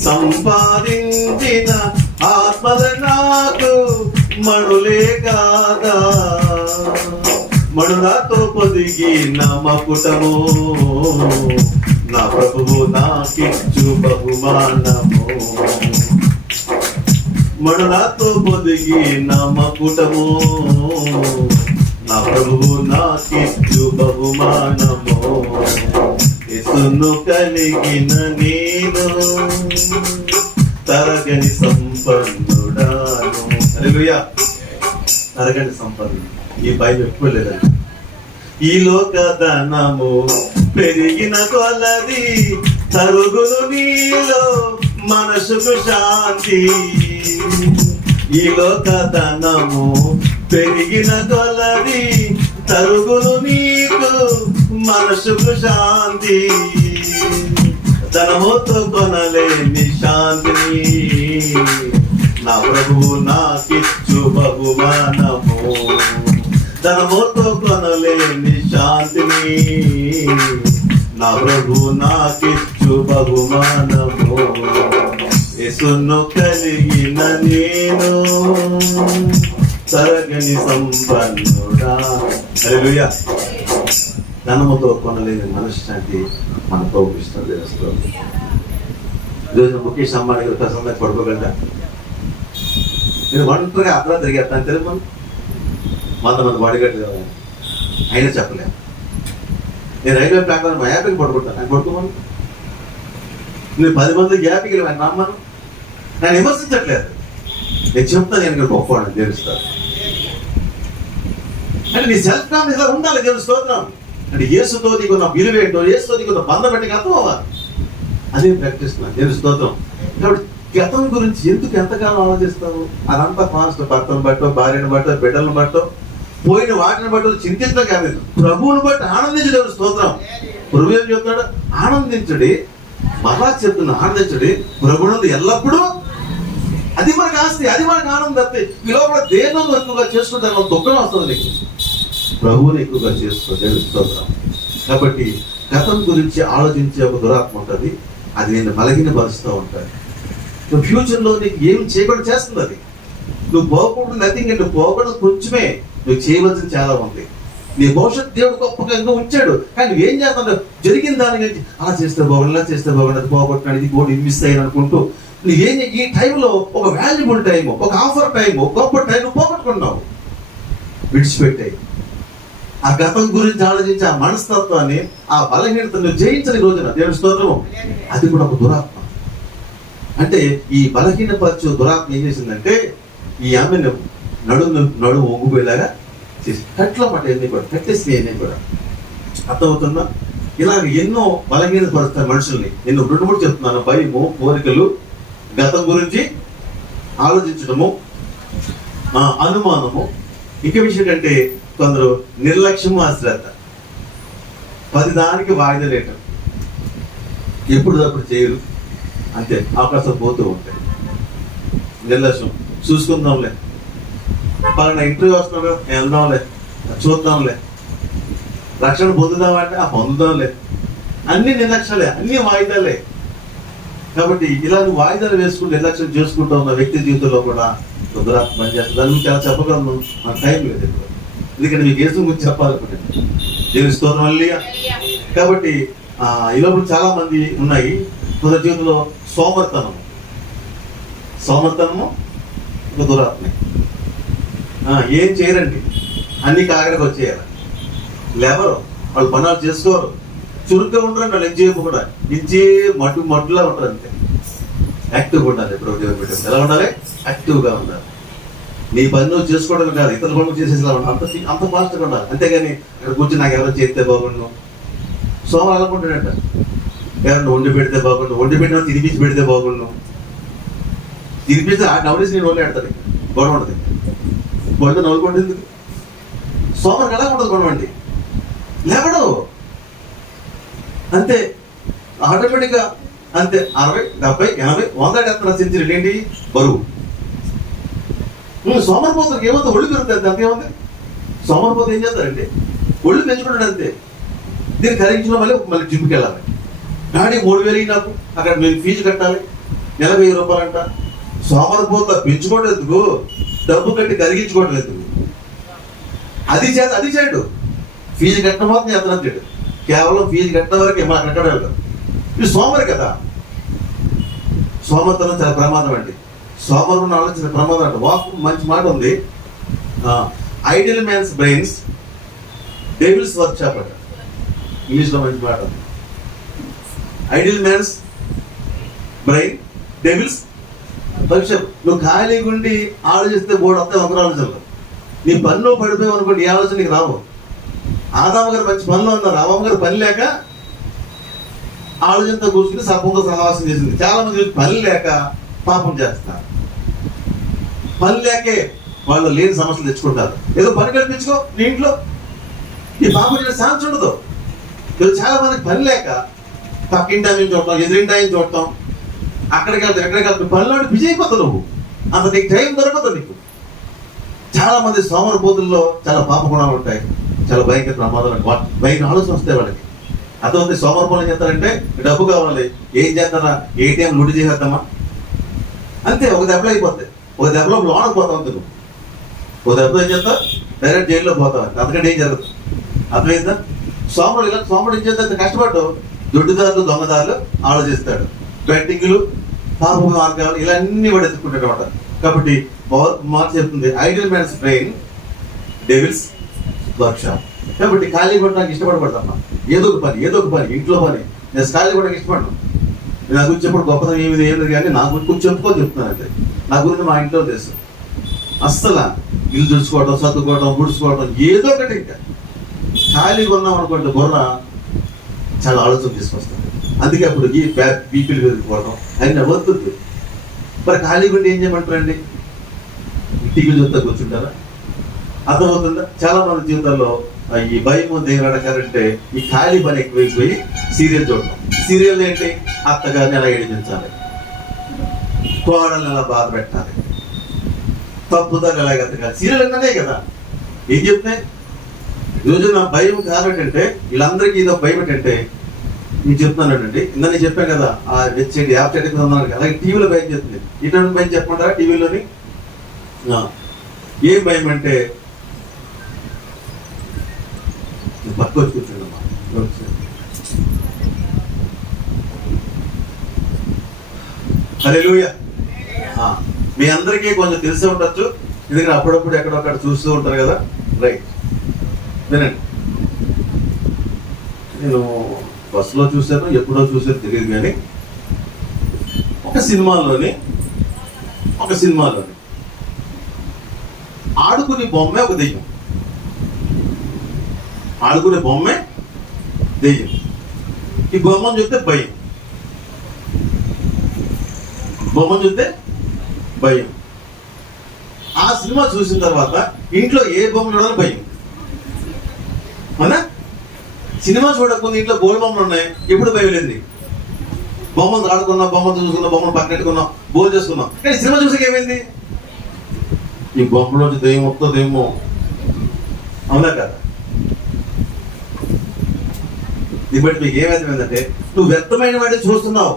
సంపాదించిన ఆత్మ మణులే కాదా మణులతో పొదిగి నమకుటము నా ప్రభువు నాకిచ్చు బహుమానము మణులతో పొదిగి నమకుటము నా ప్రభువు నాకిచ్చు బహుమానము యేసును కలిగిన నేను తరగని సంపన్నుడాను. హల్లెలూయా. తరగని సంపన్నుడు. ఈ బైబిల్ ఎక్కువ లేదండి. ఈ లోక ధనము పెరిగిన కొలది తరుగును నీలో మనసుకు శాంతి. ఈ లోక ధనము పెరిగిన కొలది తరుగును నీకు మనసుకు శాంతి. ధనముతో కొనలేని శాంతిని నా ప్రభువు నాకిచ్చు బహుమానము. ధనముతో కొనలేని శాంతిని నా ప్రభువు నాకిచ్చు బహుమానము. యేసును కలిగిన నేను తరగని సంపన్నుడా. హల్లెలూయా. ధనముతో కొనలేని మనశ్శాంతి మన ప్రభువు ఇష్టం చేస్తాం. ఈరోజు ముఖేష్ అంబానీ గారు ప్రసంగా పడుకోగలరా? నేను ఒంటరిగా అర్థం తిరిగేస్తాను తెలుగు 100 మంది బాడీగార్డులు కావాలి అయినా చెప్పలేము. నేను రైల్వే ప్లాట్ఫామ్ మా యాపికి పడుకుంటాను. ఆయన పడుకోమను. నేను 10 మంది యాపికి ఆయన నమ్మను. నేను విమర్శించట్లేదు. నేను చెప్తాను నేను ఇక్కడ గొప్పవాడిని తెలుస్తాను అంటే నీ సెల్ఫ్ కాన్ఫిడెన్స్ ఇలా ఉండాలి. దేవుని స్తోత్రం. అంటే యేసుతో నీకున్న విలువేంటో, యేసుతో నీకున్న బంధం పెట్టి అర్థం అవ్వాలి. అదే ప్రకటిస్తున్నాను. దేవుని స్తోత్రం. కాబట్టి గతం గురించి ఎందుకు ఎంతకాలం ఆలోచిస్తావు? అదంతా పాస్ట్ భర్తను బట్టో, భార్యను బట్టో, బిడ్డలను బట్టో, పోయిన వాటిని బట్టో చింతించడం కాదు. ప్రభువుని బట్టి ఆనందించు. దేవుని స్తోత్రం. ప్రభు ఏం చెప్తాడు? ఆనందించడి. మరలా చెప్తున్నా, ఆనందించడి. ప్రభువునందు ఎల్లప్పుడూ. అది మనకు ఆస్తి, అది మనకు ఆనందం తప్పి ఈ లోపల దేనిలో ఎక్కువగా చేసుకుంటే దుఃఖం వస్తుంది నీకు. ప్రభువుని ఎక్కువగా చేసుకో. దేవుని స్తోత్రం. కాబట్టి గతం గురించి ఆలోచించే ఒక దురాత్మ ఉంటుంది. అది నేను బలహీనపరుస్తూ ఉంటాను. నువ్వు ఫ్యూచర్లో నీకు ఏమి చేయకుండా చేస్తుంది అది. నువ్వు పోకూడదు నథింగ్. నువ్వు పోకూడదు కొంచెమే. నువ్వు చేయవలసింది చాలా ఉంది. నీ భవిష్యత్తు దేవుడు గొప్పగా ఇంకా ఉంచాడు. కానీ నువ్వేం చేస్తావు? జరిగిన దాని గురించి అలా చేస్తే బాగుంది, ఇలా చేస్తే బాగుంది, అది పోగొట్టినాడు, ఇది కూడా మిస్ అయ్యాను అనుకుంటూ నువ్వేం ఈ టైంలో ఒక వాల్యుబుల్ టైం, ఒక ఆఫర్ టైం, ఒక గొప్ప టైం నువ్వు పోగొట్టుకున్నావు. విడిచిపెట్టాయి. ఆ గతం గురించి ఆలోచించి ఆ మనస్తత్వాన్ని, ఆ బలహీనతను జయించని రోజున దేవుని స్తోత్రము. అది కూడా ఒక దురాత్మ. అంటే ఈ బలహీనపరచు దురాత్మ ఏం చేసిందంటే ఈ ఆమెను నడుము ఒంగిపోయేలాగా చేసి కట్లమాట ఎన్ని కూడా కట్టేసి ఎన్ని కూడా అర్థమవుతుందా? ఇలాగ ఎన్నో బలహీనపరుస్తాయి మనుషుల్ని. నేను 2-3 చెప్తున్నాను. భయము, కోరికలు, గతం గురించి ఆలోచించడము, అనుమానము. ఇంక విషయం అంటే కొందరు నిర్లక్ష్యము, అశ్రద్ధ. 10 దానికి వాయిదా లేటం. ఎప్పుడు చేయరు. అంతే. అవకాశం పోతూ ఉంటాయి. నిర్లక్ష్యం. చూసుకుందాంలే, పలానా ఇంటర్వ్యూ వస్తున్నాడు, వెళ్దాంలే, చూద్దాంలే, రక్షణ పొందుదామంటే పొందుదాంలే. అన్ని నిర్లక్ష్యాలే, అన్ని వాయిదాలే. కాబట్టి ఇలా నువ్వు వాయిదాలు వేసుకుంటూ నిర్లక్ష్యం చేసుకుంటూ ఉన్న వ్యక్తి జీవితంలో కూడా దురాత్మ పనిచేస్తుంది. దాని గురించి చాలా చెప్పగలను, మన టైం లేదు ఇప్పుడు. ఎందుకంటే మీకు యేసు గురించి చెప్పాలనుకుంటే దేవుని స్తోత్రం. హల్లెలూయా. కాబట్టి ఈ లోపల చాలా మంది ఉన్నాయి. కొందరి జీవితంలో సోమర్తనము ఒక దురాత్మే. ఏం చేయరండి, అన్ని కాగడకు వచ్చేయాలి. లేవరు, వాళ్ళు పనులు చేసుకోరు, చురుగ్గా ఉంటారు. వాళ్ళు ఎంజేపు కూడా ఇంచే మడ్డులా ఉంటారు. అంతే. యాక్టివ్గా ఉండాలి. ఎప్పుడు దేవుని బిడ్డ ఎలా ఉండాలి? యాక్టివ్గా ఉండాలి. నీ పని నువ్వు చేసుకోవడం కాదు, ఇతర పనులు చేసేలా ఉండాలి. అంత ఫాస్ట్గా ఉండాలి. అంతేగాని ఇక్కడ కూర్చొని నాకు ఎవరైనా చేస్తే బాగుండు. సోమవారం అనుకుంటాడంట, ఎవరన్నా వండి పెడితే బాగుండు, వండి పెట్టిన తినిపించి పెడితే బాగుండు. తినిపిస్తే నవ్వులేసి నేను వండి ఆడతాను. గొడవ ఉండదు. గొడవ నవ్వుకోండి. ఎందుకు? సోమవారం ఎలా ఉండదు గొడవ అండి. లేవడు అంతే. ఆటోమేటిక్గా అంతే. 60, 70, 80, 100 సెంచరీలు ఏంటి బరువు. సోమరిపోతులకు ఏమవుతుంది? ఒళ్ళు పెరుగుతుంది. అంతేముంది? సోమరిపోతు ఏం చేస్తారంటే ఒళ్ళు పెంచుకుంటాడు అంతే. దీన్ని ఖరీదించడం మళ్ళీ జిమ్కి వెళ్ళాలి. డాడీ 3000 నాకు అక్కడ మేము ఫీజు కట్టాలి, నెల 1000 రూపాయలంట. సోమరిపోతులు పెంచుకోవడం ఎందుకు? డబ్బు కట్టి కరిగించుకోవడం లేదు. అది చేయడు. ఫీజు కట్టడం మాత్రం చేతనం చేయడు. కేవలం ఫీజు కట్టడం వరకు ఏమన్నా కట్టడం లేదు. ఇది సోమరి కదా. సోమతనం చాలా ప్రమాదం అండి. సోమరం ఆలోచన ప్రమాదం అంట. మంచి మాట ఉంది, ideal man's brains devil's workshop అంట. ఇంగ్లీష్లో మంచి మాట ఉంది. Ideal man's brain devil's workshop. నువ్వు ఖాళీగా ఉండి ఆలోచిస్తే బోర్డు వస్తే ఒకరు ఆలోచనలు. నీ పనిలో పడిపోయావు అనుకోండి, ఏ ఆలోచన నీకు రావు. ఆదాము గారు మంచి పనిలో ఉన్నారు. అవ్వమ్మ గారు పని లేక ఆలోచనతో కూర్చుని సర్పంతో సహవాసం చేసింది. చాలా మంది పని లేక పాపం చేస్తారు. పని లేకే వాళ్ళు లేని సమస్యలు తెచ్చుకుంటారు. ఏదో పని కల్పించుకో నీ ఇంట్లో, నీ పాపం చేసే ఛాన్స్ ఉండదు. చాలా మందికి పని లేక పక్కింటి ఆయన చూడటం, ఎదురింటి ఆయన చూడటం, అక్కడికి వెళ్తావు ఎక్కడికి వెళ్తావు, పనిలో బిజీ అయిపోతావు. నువ్వు అంత నీకు టైం దొరకదు నీకు. చాలా మంది సోమరపోతుల్లో చాలా పాప గుణాలు ఉంటాయి, చాలా భయంకర ప్రమాదాలు, భయం ఆలోచన వస్తాయి వాళ్ళకి. అర్థమైంది. సోమరపోలు ఏం చేస్తారంటే డబ్బు కావాలి, ఏం చేస్తారా, ఏటీఎం లూటి చేసేద్దామా, అంతే. ఒక దెబ్బలో అయిపోతాయి. ఒక దెబ్బలో లోనకు పోతావు అంతే. నువ్వు ఒక దెబ్బలో ఏం చేస్తావు, డైరెక్ట్ జైల్లో పోతావు. అంతకంటే ఏం జరుగుతుంది. అర్థమైందా. సోమరుడు ఏం చేస్తే కష్టపడ్డు దొడ్డిదారులు దొంగదారులు ఆలోచిస్తాడు. బెట్టింగ్లు, పాప మార్గాలు, ఇలా అన్ని వాడు ఎత్తుకుంటాడు అనమాట. కాబట్టి మాట చెప్తుంది ideal man's brain devil's workshop. కాబట్టి ఖాళీ కూడా నాకు ఇష్టపడబడతామ్మా. ఏదో ఒక పని ఇంట్లో పని. నేను ఖాళీ కూడా ఇష్టపడను. నా గురించి ఎప్పుడు గొప్పతనం ఏమి కానీ నా గురించి చెప్పుకొని చెప్తున్నాను. అయితే నా గురించి మా ఇంట్లో తెలుసు. అస్సలు ఇల్లు తుడుచుకోవడం, సర్దుకోవడం, గుడుచుకోవడం, ఏదో ఒకటి. ఇంకా ఖాళీగా ఉన్నాం అనుకోండి, బుర్ర చాలా ఆలోచన తీసుకొస్తాం. అందుకే అప్పుడు ఈ బీపీలు పెరిగిపోవడం అన్నీ వస్తుంది. మరి ఖాళీగా ఉండి ఏం చేయమంటారండి, టీవీ చూస్తా కూర్చుంటారా? అర్థమవుతుందా. చాలా మంది జీవితాల్లో ఈ భయం దేవరడకారంటే ఈ ఖాళీ పని ఎక్కువైపోయి సీరియల్ చూడటం. సీరియల్ ఏంటి, అత్తగారిని ఎలా ఏడిపించాలి, కోడల్ని ఎలా బాధ పెట్టాలి, తప్పుదారు ఎలా ఎత్తగాలి, సీరియల్ అన్నదే కదా. ఏం చెప్తాయి ఈరోజు నా భయం కారణం ఏంటంటే, వీళ్ళందరికీ ఇదో భయం ఏంటంటే నేను చెప్తున్నానండి. ఇందా నేను చెప్పాను కదా, ఆ వెబ్సైట్ యాప్ చెట్టు ఉన్నారు కదా, అలాగే టీవీలో భయం చెప్తుంది. ఇటువంటి భయం చెప్పమంటారా టీవీలోని? ఏం భయం అంటే పక్క వచ్చి కూర్చోండమ్మా. హల్లెలూయా. మీ అందరికీ కొంచెం తెలిసి ఉండొచ్చు, ఎందుకంటే అప్పుడప్పుడు ఎక్కడొక్కడ చూస్తూ ఉంటారు కదా. రైట్, వినండి. నేను బస్సులో చూశాను, ఎప్పుడో చూసాను తెలియదు, కానీ ఒక సినిమాలోని ఆడుకునే బొమ్మే ఒక దెయ్యం. ఆడుకునే బొమ్మే దెయ్యం. ఈ బొమ్మను చూస్తే భయం, బొమ్మను చూస్తే భయం. ఆ సినిమా చూసిన తర్వాత ఇంట్లో ఏ బొమ్మ చూడాలని భయం. అవునా? సినిమా చూడకుండా ఇంట్లో గోల్డ్ బొమ్మలు ఉన్నాయి, ఎప్పుడు భయం లేదు. బొమ్మలు ఆడుకున్నాం, బొమ్మలు చూసుకున్నాం, బొమ్మలు పక్కనెట్టుకున్నాం, బోల్ చేసుకున్నాం. కానీ సినిమా చూసాక ఏమైంది, ఈ బొమ్మలోంచి దెయ్యం వస్తుందేమో. అవునా కదా? దీన్ని బట్టి మీకు ఏమైందంటే, నువ్వు వ్యర్థమైన వాటిని చూస్తున్నావు.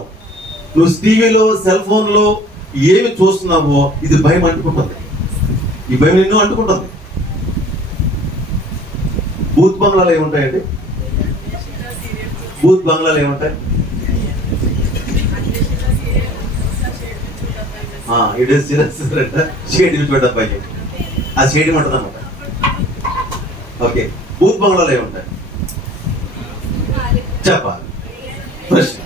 నువ్వు టీవీలో, సెల్ ఫోన్లో ఏమి చూస్తున్నావో ఇది భయం అంటుకుంటుంది. ఈ భయం ఎన్నో అంటుకుంటుంది. బూత్ బంగ్లాలు ఏముంటాయండి? బూత్ బంగ్లాలు ఏముంటాయి? ఇట్ ఈస్ షేడ్ చూపెట్ట పై ఆ షేడ్ ఉంటుంది అన్నమాట. ఓకే, బూత్ బంగ్లాలు ఏముంటాయి చెప్పాలి. ప్రశ్న,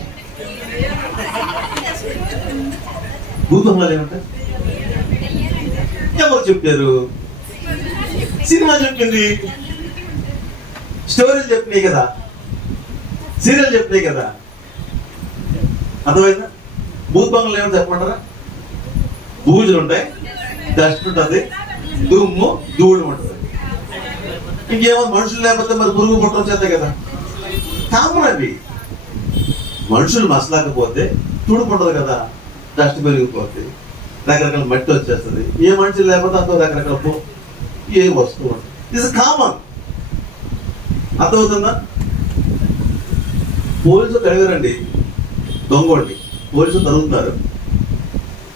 బూత్ బంగ్లాలు ఏముంటాయి? ఎవరు చెప్పారు? సినిమా చెప్పింది, స్టోరీలు చెప్పినాయి కదా, సీరియల్ చెప్పినాయి కదా. అర్థమైందా? బూత్ బంగ్లాలు ఏమో చెప్పమంటారా? బూజులు ఉంటాయి, డస్ట్ ఉంటుంది, దుమ్ము ధూళి ఉంటుంది. ఇంకేమో మనుషులు లేకపోతే మరి పురుగు పుట్టడం వచ్చేస్తాయి కదా. కామన్ అవి. మనుషులు మసలాకపోతే తుడుకుంటుంది కదా, డస్ట్ పెరిగిపోతే రకరకాల మట్టి వచ్చేస్తుంది. ఏ మనుషులు లేకపోతే అంత రకరకాల ఏ వస్తువు ఉంటుంది. ఇది కామన్. అర్థమవుతుందా? పోలీసులు కడిగారండి దొంగోడిని, పోలీసులు తరుగుతున్నారు.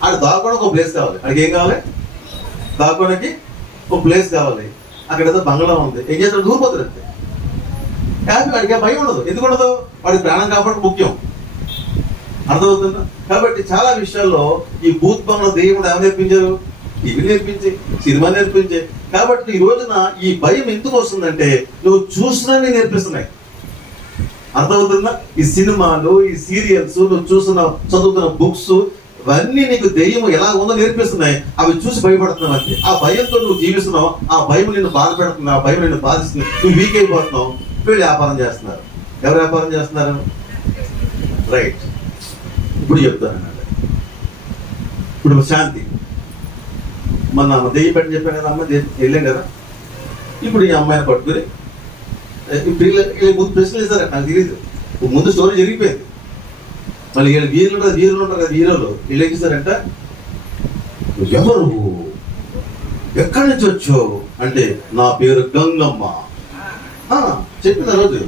ఆడ దాక్కోవడం ఒక ప్లేస్ కావాలి. ఆడికి ఏం కావాలి? దాకోనికి ఒక ప్లేస్ కావాలి, అక్కడ ఏదో బంగ్లా ఉంది, ఏం చేస్తాడు దూరిపోతాడు అంతే. హ్యాపీ, వాడికి ఆ భయం ఉండదు. ఎందుకు ఉండదు? వాడికి ప్రాణం కాబట్టి ముఖ్యం. అర్థమవుతుందా? కాబట్టి చాలా విషయాల్లో ఈ భూత్ బంగ్లా దేవుడు ఎవరు నేర్పించారు? టీవీ నేర్పించే, సినిమా నేర్పించే. కాబట్టి ఈ రోజున ఈ భయం ఎందుకు వస్తుందంటే నువ్వు చూసినవి నేర్పిస్తున్నాయి. అర్థమవుతుందా? ఈ సినిమాలు, ఈ సీరియల్స్, నువ్వు చూస్తున్న చదువుతున్న బుక్స్, ఇవన్నీ నీకు దెయ్యం ఎలా ఉందో నేర్పిస్తున్నాయి. అవి చూసి భయపడుతున్నావు అంతే. ఆ భయంతో నువ్వు జీవిస్తున్నావు, ఆ భయం నిన్ను బాధ పెడుతుంది, ఆ భయం నిన్ను బాధిస్తుంది, నువ్వు వీక్ అయిపోతున్నావు. వీళ్ళు వ్యాపారం చేస్తున్నారు. ఎవరు వ్యాపారం చేస్తున్నారు? రైట్, ఇప్పుడు చెప్తానన్నాడు. ఇప్పుడు శాంతి, మన దెయ్యం పెట్టి చెప్పాను కదా, అమ్మ వెళ్ళాం కదా. ఇప్పుడు ఈ అమ్మాయిని పట్టుకుని ఇప్పుడు ముందు ప్రశ్నలు ఇస్తారు, నాకు తెలియదు. ముందు స్టోరీ జరిగిపోయింది. మళ్ళీ వీళ్ళు వీరులు ఉంటారు కదా, హీరోలు, వీళ్ళు ఏం చేస్తారంట, ఎవరు, ఎక్కడి నుంచి వచ్చావు అంటే, నా పేరు గంగమ్మ. చెప్పింది ఆ రోజు.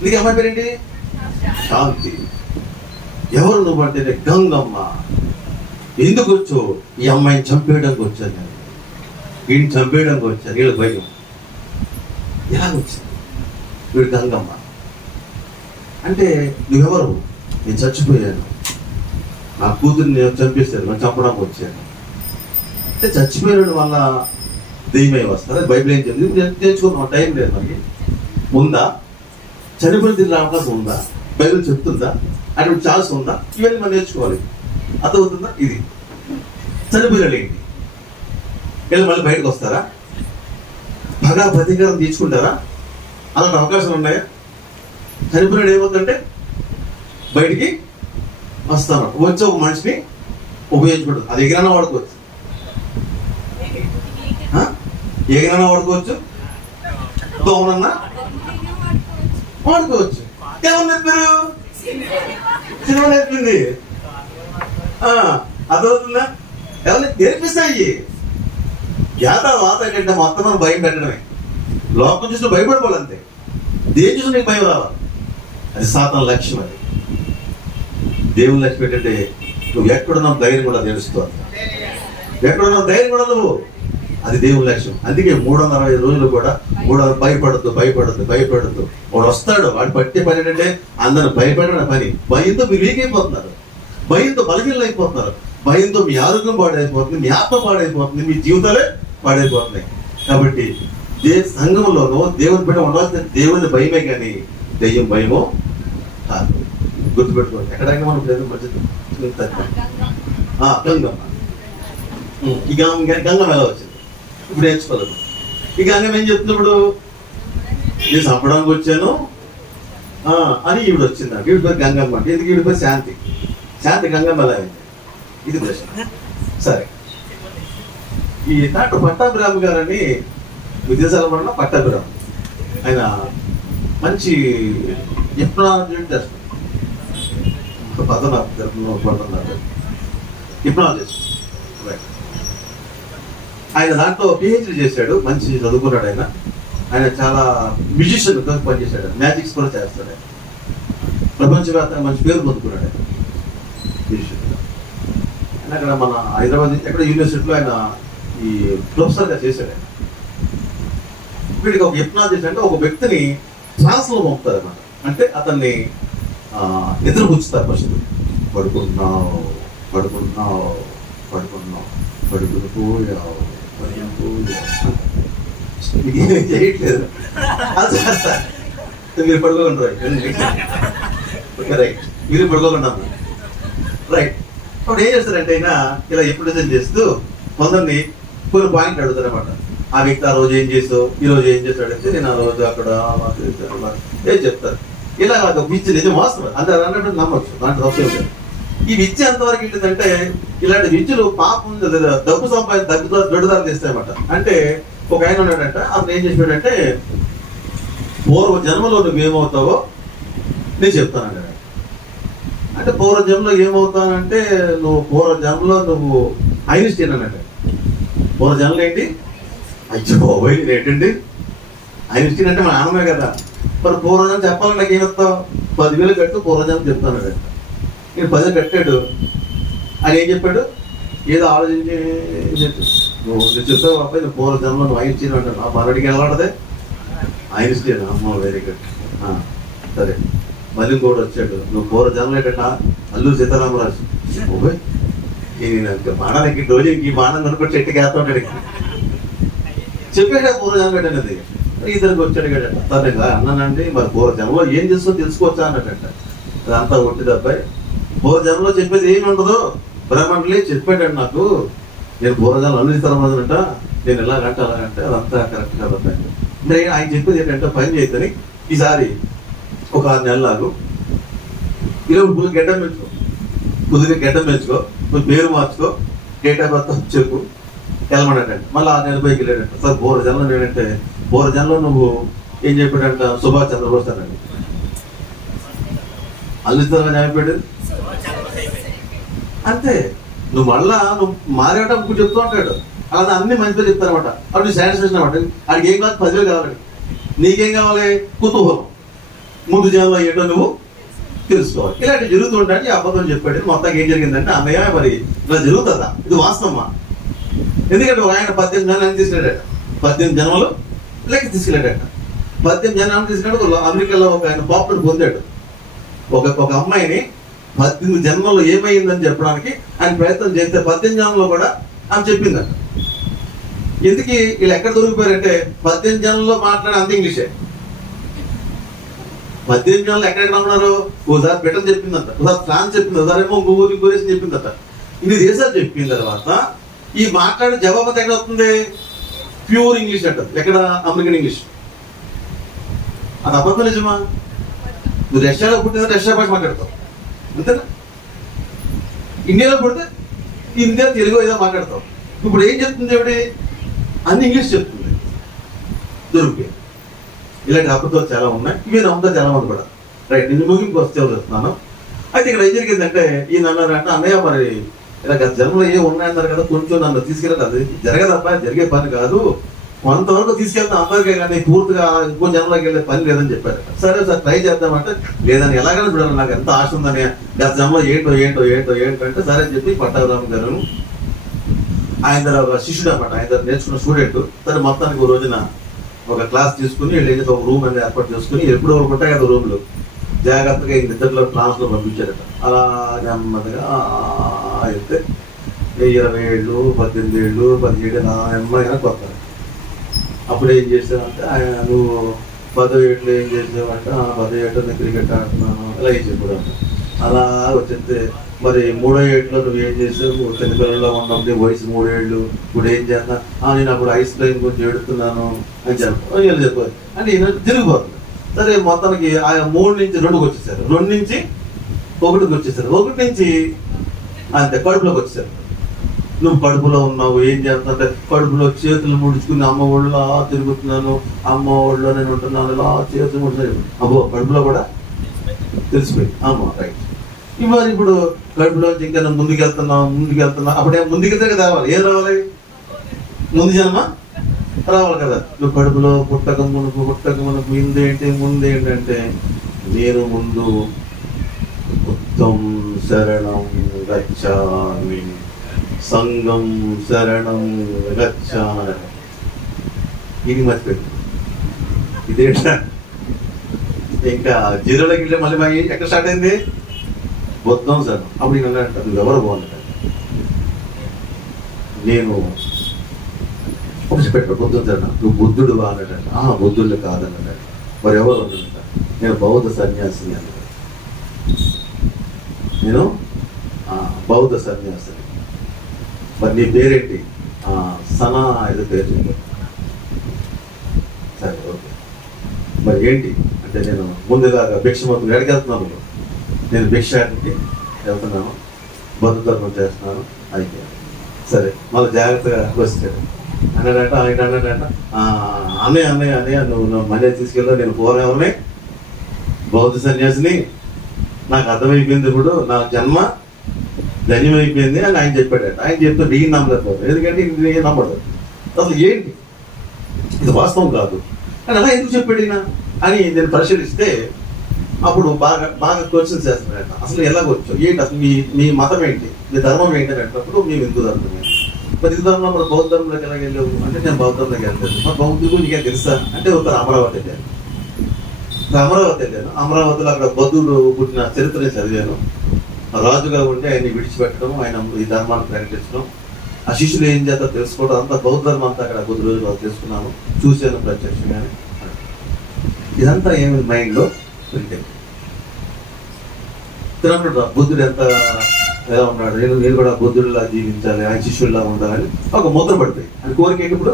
నీకు అమ్మాయి పేరేంటి? శాంతి. ఎవరు నువ్వు అంటే, గంగమ్మ. ఎందుకు వచ్చావు? ఈ అమ్మాయిని చంపేయడానికి వచ్చాను నేను, వీడిని చంపేయడానికి వచ్చాను. వీళ్ళ భయం ఎలా వచ్చింది? వీడు గంగమ్మ అంటే, నువ్వెవరు? నేను చచ్చిపోయాను, నా కూతుర్ని నేను చంపేశాను, నేను చంపడానికి వచ్చాను అంటే. చచ్చిపోయిన వల్ల దెయ్యమై వస్తారు. బైబిల్ ఏం చెప్తుంది? నేర్చుకున్నాం, టైం లేదు మనకి. ఉందా? చనిపోయిన తిరిగి అవకాశం ఉందా? బైబిల్ చెప్తుందా? అటువంటి ఛాన్స్ ఉందా? ఇవన్నీ మనం నేర్చుకోవాలి. అర్థమవుతుందా? ఇది చనిపోయినాడు ఏంటి? వీళ్ళు మళ్ళీ బయటకు వస్తారా? బాగా ప్రతీకారం తీర్చుకుంటారా? అలాంటి అవకాశాలు ఉన్నాయా? చనిపోయినాడు ఏమవుతుందంటే బయటికి వస్తాను, వచ్చి ఒక మనిషిని ఉపయోగించుకుంటుంది. అది ఎగిరైనా వాడుకోవచ్చు, ఎగిరైనా వాడుకోవచ్చు, దోమనన్నా వాడుకోవచ్చు. ఎవరు నేర్పారు? సినిమా నేర్పింది. అదవుతుందా? ఎవరిని నేర్పిస్తాయి? వాత ఏంటంటే మొత్తం మనం భయం పెట్టడమే. లోకం చూసి భయపడిపోవాలంతే. దేని చూసి నీకు భయం రావాలి. అది సాతాను లక్ష్యం. అది దేవుని లక్ష్యం ఏంటంటే, నువ్వు ఎక్కడున్నావు ధైర్యం కూడా తెలుస్తావు. ఎక్కడున్నావు ధైర్యం కూడా నువ్వు, అది దేవుని లక్ష్యం. అందుకే 365 రోజులు కూడా భయపడద్దు. వాడు వస్తాడు, వాడు పట్టే పని ఏంటంటే అందరిని భయపెట్టడం పని. భయంతో మీరు వీక్ అయిపోతున్నారు, భయంతో బలహీనలు అయిపోతున్నారు, భయంతో మీ ఆరోగ్యం పాడైపోతుంది, మీ ఆత్మ పాడైపోతుంది, మీ జీవితాలే పాడైపోతున్నాయి. కాబట్టి సంఘంలోనూ దేవుని బిడ్డ ఉండవలసిన దేవుని భయమే కానీ దెయ్యం భయమో కాదు. గుర్తుపెట్టుకోండి. ఎక్కడైనా మనం గంగమ్మ. ఈ గంగమ్మ ఎలా వచ్చింది ఇప్పుడు నేర్చుకోలేదు. ఈ గంగమ్మ ఏం చెప్తున్నప్పుడు, నేను చంపడానికి వచ్చాను అని ఈవిడ వచ్చింది. ఈవిడ పేరు గంగమ్మ అంటే ఎందుకు? ఈవిడ పేరు శాంతి. శాంతి గంగమ్మ ఎలా అయింది? ఇది ప్రశ్న. సరే, ఈ డాక్టర్ పట్టాభిరామ్ గారని విదేశాల పడిన పట్టాభిరామ్, ఆయన మంచి హిప్నాలజిస్ట్ చేస్తారు. పడుతున్నారు హిప్నాలజిస్ట్. ఆయన దాంట్లో పిహెచ్డి చేశాడు, మంచి చదువుకున్నాడు. ఆయన చాలా మ్యూజిషియన్ పనిచేశాడు, మ్యాజిక్స్ కూడా చేస్తాడు. ఆయన ప్రపంచవ్యాప్తంగా మంచి పేరు పొందుకున్నాడు ఆయన మ్యూజిషియన్. ఆయన అక్కడ మన హైదరాబాద్ ఎక్కడ యూనివర్సిటీలో ఆయన ఈ ప్రొఫెసర్గా చేశాడు. ఆయన వీడికి ఒక హిప్నాలజిస్ట్ అంటే ఒక వ్యక్తిని ట్రాన్స్లో పంపుతారు అన్నమాట. అంటే అతన్ని నిద్రపుచ్చుతారు. ఫస్ట్ పడుకున్నావు చేయట్లేదు, అది చేస్తా. మీరు పడుకోకుండా రైట్, మీరు పడుకోకుండా రైట్. అప్పుడు ఏం చేస్తారంటే ఆయన ఇలా ఎప్పుడు చేస్తూ కొందరిని కొన్ని పాయింట్లు అడుగుతారు అనమాట. ఆ వ్యక్తి ఆ రోజు ఏం చేసావు, ఈ రోజు ఏం చేస్తాడు అంటే, నేను ఆ రోజు అక్కడ ఏం చెప్తారు. ఇలా ఒక విద్య నిజం వాస్తవం, అంటే అన్నట్టు నమ్మచ్చు, దాంట్లో తప్పేం లేదు. ఈ విద్య ఎంతవరకు ఏంటిదంటే, ఇలాంటి విద్యలు పాపం డబ్బు దొడ్డుదారు చేస్తాయన్నమాట. అంటే ఒక ఆయన ఉన్నాడంట, అతను ఏం చేసాడంటే, పూర్వ జన్మలో నువ్వేమవుతావో నేను చెప్తాను. అంటే పూర్వ జన్మలో ఏమవుతానంటే, పూర్వ జన్మలో నువ్వు ఐన్స్టీన్ అన్నట్టు. పూర్వ జన్మలో ఏంటి? అయ్యో బాబోయ్, ఏంటండి ఐన్స్టీన్ అంటే మన ఆనమే కదా. మరి పూర్వజన్మ చెప్పాలని నాకు ఏమిస్తావు? 10,000 కట్టు, పూర్వజన్మ చెప్తాను. నేను 10 కట్టాడు. ఆయన ఏం చెప్పాడు? ఏదో ఆలోచించి చెప్పాడు. నువ్వు చెప్తావు అబ్బాయి నువ్వు పూర్వ జన్మలో నువ్వు ఐన్స్టీన్ అంటాను. ఆ మనడికి నిలబడదే ఐన్స్టీన్. అమ్మ వెరీ గుడ్. సరే మళ్ళీ ఇంకోటి వచ్చాడు, నువ్వు పూర్వ జన్మలో ఏంటంట అల్లూరి సీతారామరాజు. ఓహే బాణానికి డోజీకి ఈ బాణం కనుక్కొని చెట్టుకి వేస్తా ఉంటాడు. చెప్పాడా పూర్వ జన్మ పెట్టినది. ఇద్దరికి వచ్చాడు కదంట. తను అన్నానండి మరి పూర్వ జన్మలో ఏం చేస్తో తెలుసుకోవచ్చా అన్నట్టంట. అదంతా కొట్టిది అబ్బాయి. పూర్వ జన్మలో చెప్పేది ఏమి ఉండదు, బ్రహ్మణులే చెప్పాడండి నాకు. నేను పూర్వజన్మలో అల్లూరి సీతారామరాజు అంట, నేను ఎలాగంటే అలాగంటే అదంతా కరెక్ట్ కదా అబ్బాయి. అంటే ఆయన చెప్పేది ఏంటంటే పని చేయొద్దని, ఈసారి ఒక 6 నెలలు లాగు, ఇలా ఇప్పుడు గడ్డం పెంచుకో, కుదిరి గడ్డం పెంచుకో, నువ్వు పేరు మార్చుకో, డేట్ ఆఫ్ బర్త్ చెప్పు, వెళ్ళమన్నట్టండి. మళ్ళీ 6 నెలలు పైకి వెళ్ళాడంట. సార్ పూర్వ జన్మలో ఏంటంటే పూర్వ జన్మలో నువ్వు ఏం చెప్పాడంట, సుభాష్ చంద్రబోస్ అన్నాడు. అల్లూరి సీతారామరాజు చెప్పాడు అంతే. నువ్వు మళ్ళా నువ్వు మారేట చెప్తూ ఉంటాడు. అలా అన్ని మంచిగా చెప్తారనమాట. అప్పుడు నువ్వు సాటిస్ఫాక్షన్ అనమాట. ఆడికి ఏం కాదు 10,000 కావాలి, నీకేం కావాలి కుతూహలం, ముందు జనంలో ఏంటో నువ్వు తెలుసుకోవాలి. ఇలాంటి జరుగుతుంటాయి. ఈ అబద్ధం చెప్పాడు. మొత్తానికి ఏం జరిగిందంటే అన్నయ్య మరి ఇలా జరుగుతుందా, ఇది వాస్తవమా? ఎందుకంటే ఆయన 18 జనాలను తీసుకెళ్ళాడట. 18 జన్మలు లెక్క తీసుకెళ్ళాడట. 18 జనాలను తీసుకెళ్ళాడు. అమెరికాలో ఒక ఆయన పాపులర్ పొందాడు. ఒక అమ్మాయిని 18 జన్మలో ఏమైందని చెప్పడానికి ఆయన ప్రయత్నం చేస్తే 18 జన్మలో కూడా ఆమె చెప్పిందట. ఎందుకు వీళ్ళు ఎక్కడ దొరికిపోయారంటే 18 జన్మలో మాట్లాడే అంత ఇంగ్లీషే. 18 జన్మలు ఎక్కడెక్కడ ఉన్నారు. ఓసారి బ్రిటన్ చెప్పిందంట, ఒకసారి ఫ్రాన్స్ చెప్పింది, ఒకసారి ఏమో ఇంకోసి చెప్పిందట. ఇన్ని దేశాలు చెప్పిన తర్వాత ఈ మాట్లాడే జవాబు ఎక్కడ వస్తుంది, ప్యూర్ ఇంగ్లీష్ అంటది. ఎక్కడ అమెరికన్ ఇంగ్లీష్. అది అబద్ధం నిజమా? నువ్వు రష్యాలో పుట్టిన రష్యా భాష మాట్లాడతావు అంతేనా? ఇండియాలో పుడితే హిందీ తెలుగు ఏదో మాట్లాడతావు. ఇప్పుడు ఏం చెప్తుంది ఎవడి, అన్ని ఇంగ్లీష్ చెప్తుంది. దొరికి ఇలాంటి అబద్ధాలు చాలా ఉన్నాయి. ఇవి నమ్ముతా చాలా మంది కూడా. రైట్, నేను ముగింపు వస్తే వస్తున్నాను. అయితే ఇక్కడ ఏం జరిగిందంటే ఈయన అన్నారంటే అన్నయ్య మరి ఇలా గత జన్మలో ఏ ఉన్నాయన్నారు కదా, కొంచెం నన్ను తీసుకెళ్ళదు. అది జరగదబ్బా, జరిగే పని కాదు, కొంతవరకు తీసుకెళ్తాం అందరికీ, కానీ పూర్తిగా ఇంకో జన్మలోకి వెళ్ళే పని లేదని చెప్పారు. సరే సార్ ట్రై చేద్దామంటే లేదని ఎలాగైనా చూడాలి, నాకు ఎంత ఆశ ఉందని, గత జన్మలో ఏంటంటే సరే చెప్పి పట్టాభిరామ గారు ఆయన దగ్గర ఒక శిష్యుడు అనమాట, ఆయన దగ్గర నేర్చుకున్న స్టూడెంట్. సరే మొత్తానికి ఒక రోజున ఒక క్లాస్ తీసుకుని వెళ్ళి ఒక రూమ్ అనేది ఏర్పాటు చేసుకుని, ఎప్పుడు ఒకటి ఉంటాయి కదా రూమ్లు, జాగ్రత్తగా ఈ నిద్రలో క్లాస్లో పంపించారట. అలా నెమ్మదిగా అయితే 20 ఏళ్ళు 18 ఏళ్ళు 17 నెమ్మదిగా కొత్త. అప్పుడు ఏం చేసావంటే నువ్వు 10 ఏళ్ళు ఏం చేసావంటే 10 ఏళ్ళు నేను క్రికెట్ ఆడుతున్నాను ఇలా చెప్పాడు. అలా వచ్చేస్తే మరి 3వ ఏట్లో నువ్వు ఏం చేసావు, చిన్నపిల్లల్లో ఉన్నప్పుడు వయసు 3 ఏళ్ళు, ఇప్పుడు ఏం చేస్తున్నా, నేను అప్పుడు ఐస్ క్రీమ్ గురించి ఏడుతున్నాను అని చెప్పారు. అంటే ఈయన తిరిగిపోతుంది. సరే మొత్తానికి ఆ 3 నుంచి 2కి వచ్చేసారు, 2 నుంచి 1కి వచ్చేసారు, 1 నుంచి అంతే కడుపులోకి వచ్చేసారు. నువ్వు కడుపులో ఉన్నావు ఏం చేస్తుంటే కడుపులో చేతులు ముడుచుకుని అమ్మ ఒళ్ళో తిరుగుతున్నాను, అమ్మ ఒళ్ళో నేను ఉంటున్నాను, ఇలా చేతులు ముడుచుకుని అబ్బో కడుపులో కూడా తెలిసిపోయింది. అమ్మ రైట్. మరి ఇప్పుడు కడుపులో ఇంకా ముందుకు వెళ్తున్నా అప్పుడే ముందుకెళ్తే కదా రావాలి. ఏం రావాలి, ముందు జన్మ రావాలి కదా. నువ్వు కడుపులో పుట్టక మునుపు ముందేంటంటే నేను ముందు ఉత్తం శరణం గచ్చామి సంగం శరణం గచ్చామి. ఇది మర్చిపోయింది. ఇదేంటా ఇంకా జీరోలోకి వెళ్ళి మళ్ళీ ఎక్కడ స్టార్ట్ అయింది, బుద్ధం శరణం. అప్పుడు నేను అన్నట్టు నువ్వు ఎవరు బాగుంది, నేను పెట్టాడు బుద్ధం శరణం, నువ్వు బుద్ధుడు అన్నట్టు. బుద్ధుడు కాదన్నట్టు. మరి ఎవరు అన్నట్ట, నేను బౌద్ధ సన్యాసిని అన్నట్టు. నేను బౌద్ధ సన్యాసిని. మరి నీ పేరేంటి, సనా ఏదో పేరు చెప్పాను. సరే ఓకే, మరి ఏంటి అంటే నేను ముందులాగా భిక్షమతులు ఎక్కడికి వెళ్తున్నాను, నేను భిక్షానికి వెళ్తున్నాను, బౌద్ధ ధర్మం చేస్తున్నాను అయితే. సరే మళ్ళీ జాగ్రత్తగా వచ్చాడు అన్నాడంట. ఆయన అన్నాడంట అన్నయ్య నువ్వు మనీ తీసుకెళ్ళా, నేను పోరేవని బౌద్ధ సన్యాసిని, నాకు అర్థమైపోయింది, ఇప్పుడు నా జన్మ ధన్యమైపోయింది అని ఆయన చెప్పాడట. ఆయన చెప్తే దీన్ని నమ్మలేకపోతుంది, ఎందుకంటే ఇది నమ్మడు. అసలు ఏంటి ఇది వాస్తవం కాదు అని అలా ఎందుకు చెప్పాడు ఈయన అని నేను పరిశీలిస్తే అప్పుడు బాగా క్వశ్చన్స్ చేస్తున్నాడట. అసలు ఎలాగొచ్చు ఏంటి, అసలు మీ మతం ఏంటి, మీ ధర్మం ఏంటి అని అంటున్నప్పుడు మేము హిందూ ధర్మం. మరి హిందూ ధర్మంలో మన బౌద్ధ ధర్మంలోకి ఎలా వెళ్ళావు అంటే నేను బౌద్ధ ధర్మంలోకి వెళ్తాను. మా బౌద్ధుడు నీకేం తెలుసా అంటే ఒక అమరావతి వెళ్ళాను. అమరావతిలో అక్కడ బౌద్ధుడు పుట్టిన చరిత్రని చదివాను. రాజుగా ఉంటే ఆయన్ని విడిచిపెట్టడం, ఆయన ఈ ధర్మాన్ని ప్రకటించడం, ఆ శిష్యులు ఏం చేస్తారో తెలుసుకోవడం, అంతా బౌద్ధ ధర్మం అంతా అక్కడ కొద్ది రోజులు తెలుసుకున్నాను, చూశాను ప్రత్యక్షంగానే. ఇదంతా ఏమి మైండ్లో ప్రింట్ తినప్పుడు బుద్ధుడు ఎంత ఎలా ఉన్నాడు, నేను కూడా బుద్ధుడిలా జీవించాలి, ఆయన శిష్యుడిలా ఉండాలని ఒక ముద్ర పడిపోయి అని కోరిక ఇప్పుడు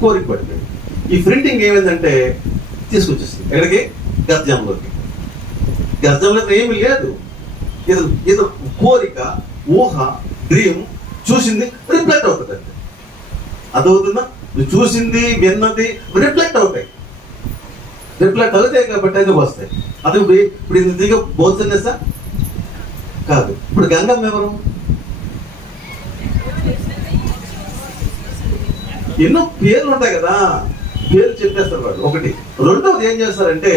కోరిక పడిపోయి ఈ ప్రింటింగ్ ఏమైందంటే తీసుకొచ్చేసింది ఎక్కడికి, గర్జంలోకి. గర్జంలో ఏమీ లేదు, ఇది కోరిక, ఊహ, డ్రీమ్, చూసింది రిఫ్లెక్ట్ అవుతుంది అంటే అదవుతుందా. నువ్వు చూసింది విన్నది రిఫ్లెక్ట్ అవుతాయి, రిఫ్లెక్ట్ అవుతాయి కాబట్టి ఎందుకు వస్తాయి. అది ఇప్పుడు ఇది దిగ బోధనేసా కాదు. ఇప్పుడు గంగమ్మ ఎవరు, ఎన్నో పేర్లు ఉంటాయి కదా, పేర్లు చెప్పేస్తారు వాళ్ళు. ఒకటి. రెండవది ఏం చేస్తారంటే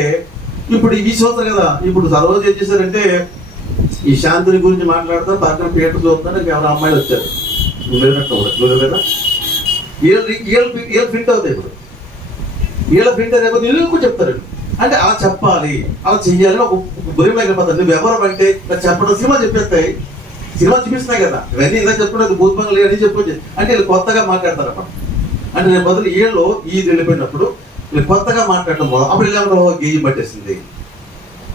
ఇప్పుడు ఈ చూస్తారు కదా, ఇప్పుడు సర్వోజు ఏం చేశారంటే ఈ శాంతిని గురించి మాట్లాడతారు, పక్కన పేటర్ చూస్తారు, ఎవరు అమ్మాయిలు వచ్చారు నువ్వు లేదా వీళ్ళు ఫిట్ అవుతాయి. ఇప్పుడు వీళ్ళ ఫిట్ అయిపోతే వీళ్ళు చెప్తారు అంటే అలా చెప్పాలి, అలా చెయ్యాలి ఒక గురి లేకపోతే నువ్వు ఎవరు అంటే చెప్పడం. సినిమా చెప్పేస్తాయి, సినిమా చూపిస్తున్నాయి కదా, ఇవన్నీ ఇలా చెప్పుకున్నది భూతమంగా లేదని చెప్పొచ్చు అంటే వీళ్ళు కొత్తగా మాట్లాడతారు అన్నమాట. అంటే నేను బదులు వీళ్ళు ఈది వెళ్ళిపోయినప్పుడు వీళ్ళు కొత్తగా మాట్లాడటం అప్పుడు ఇలా గేయి పట్టేసింది,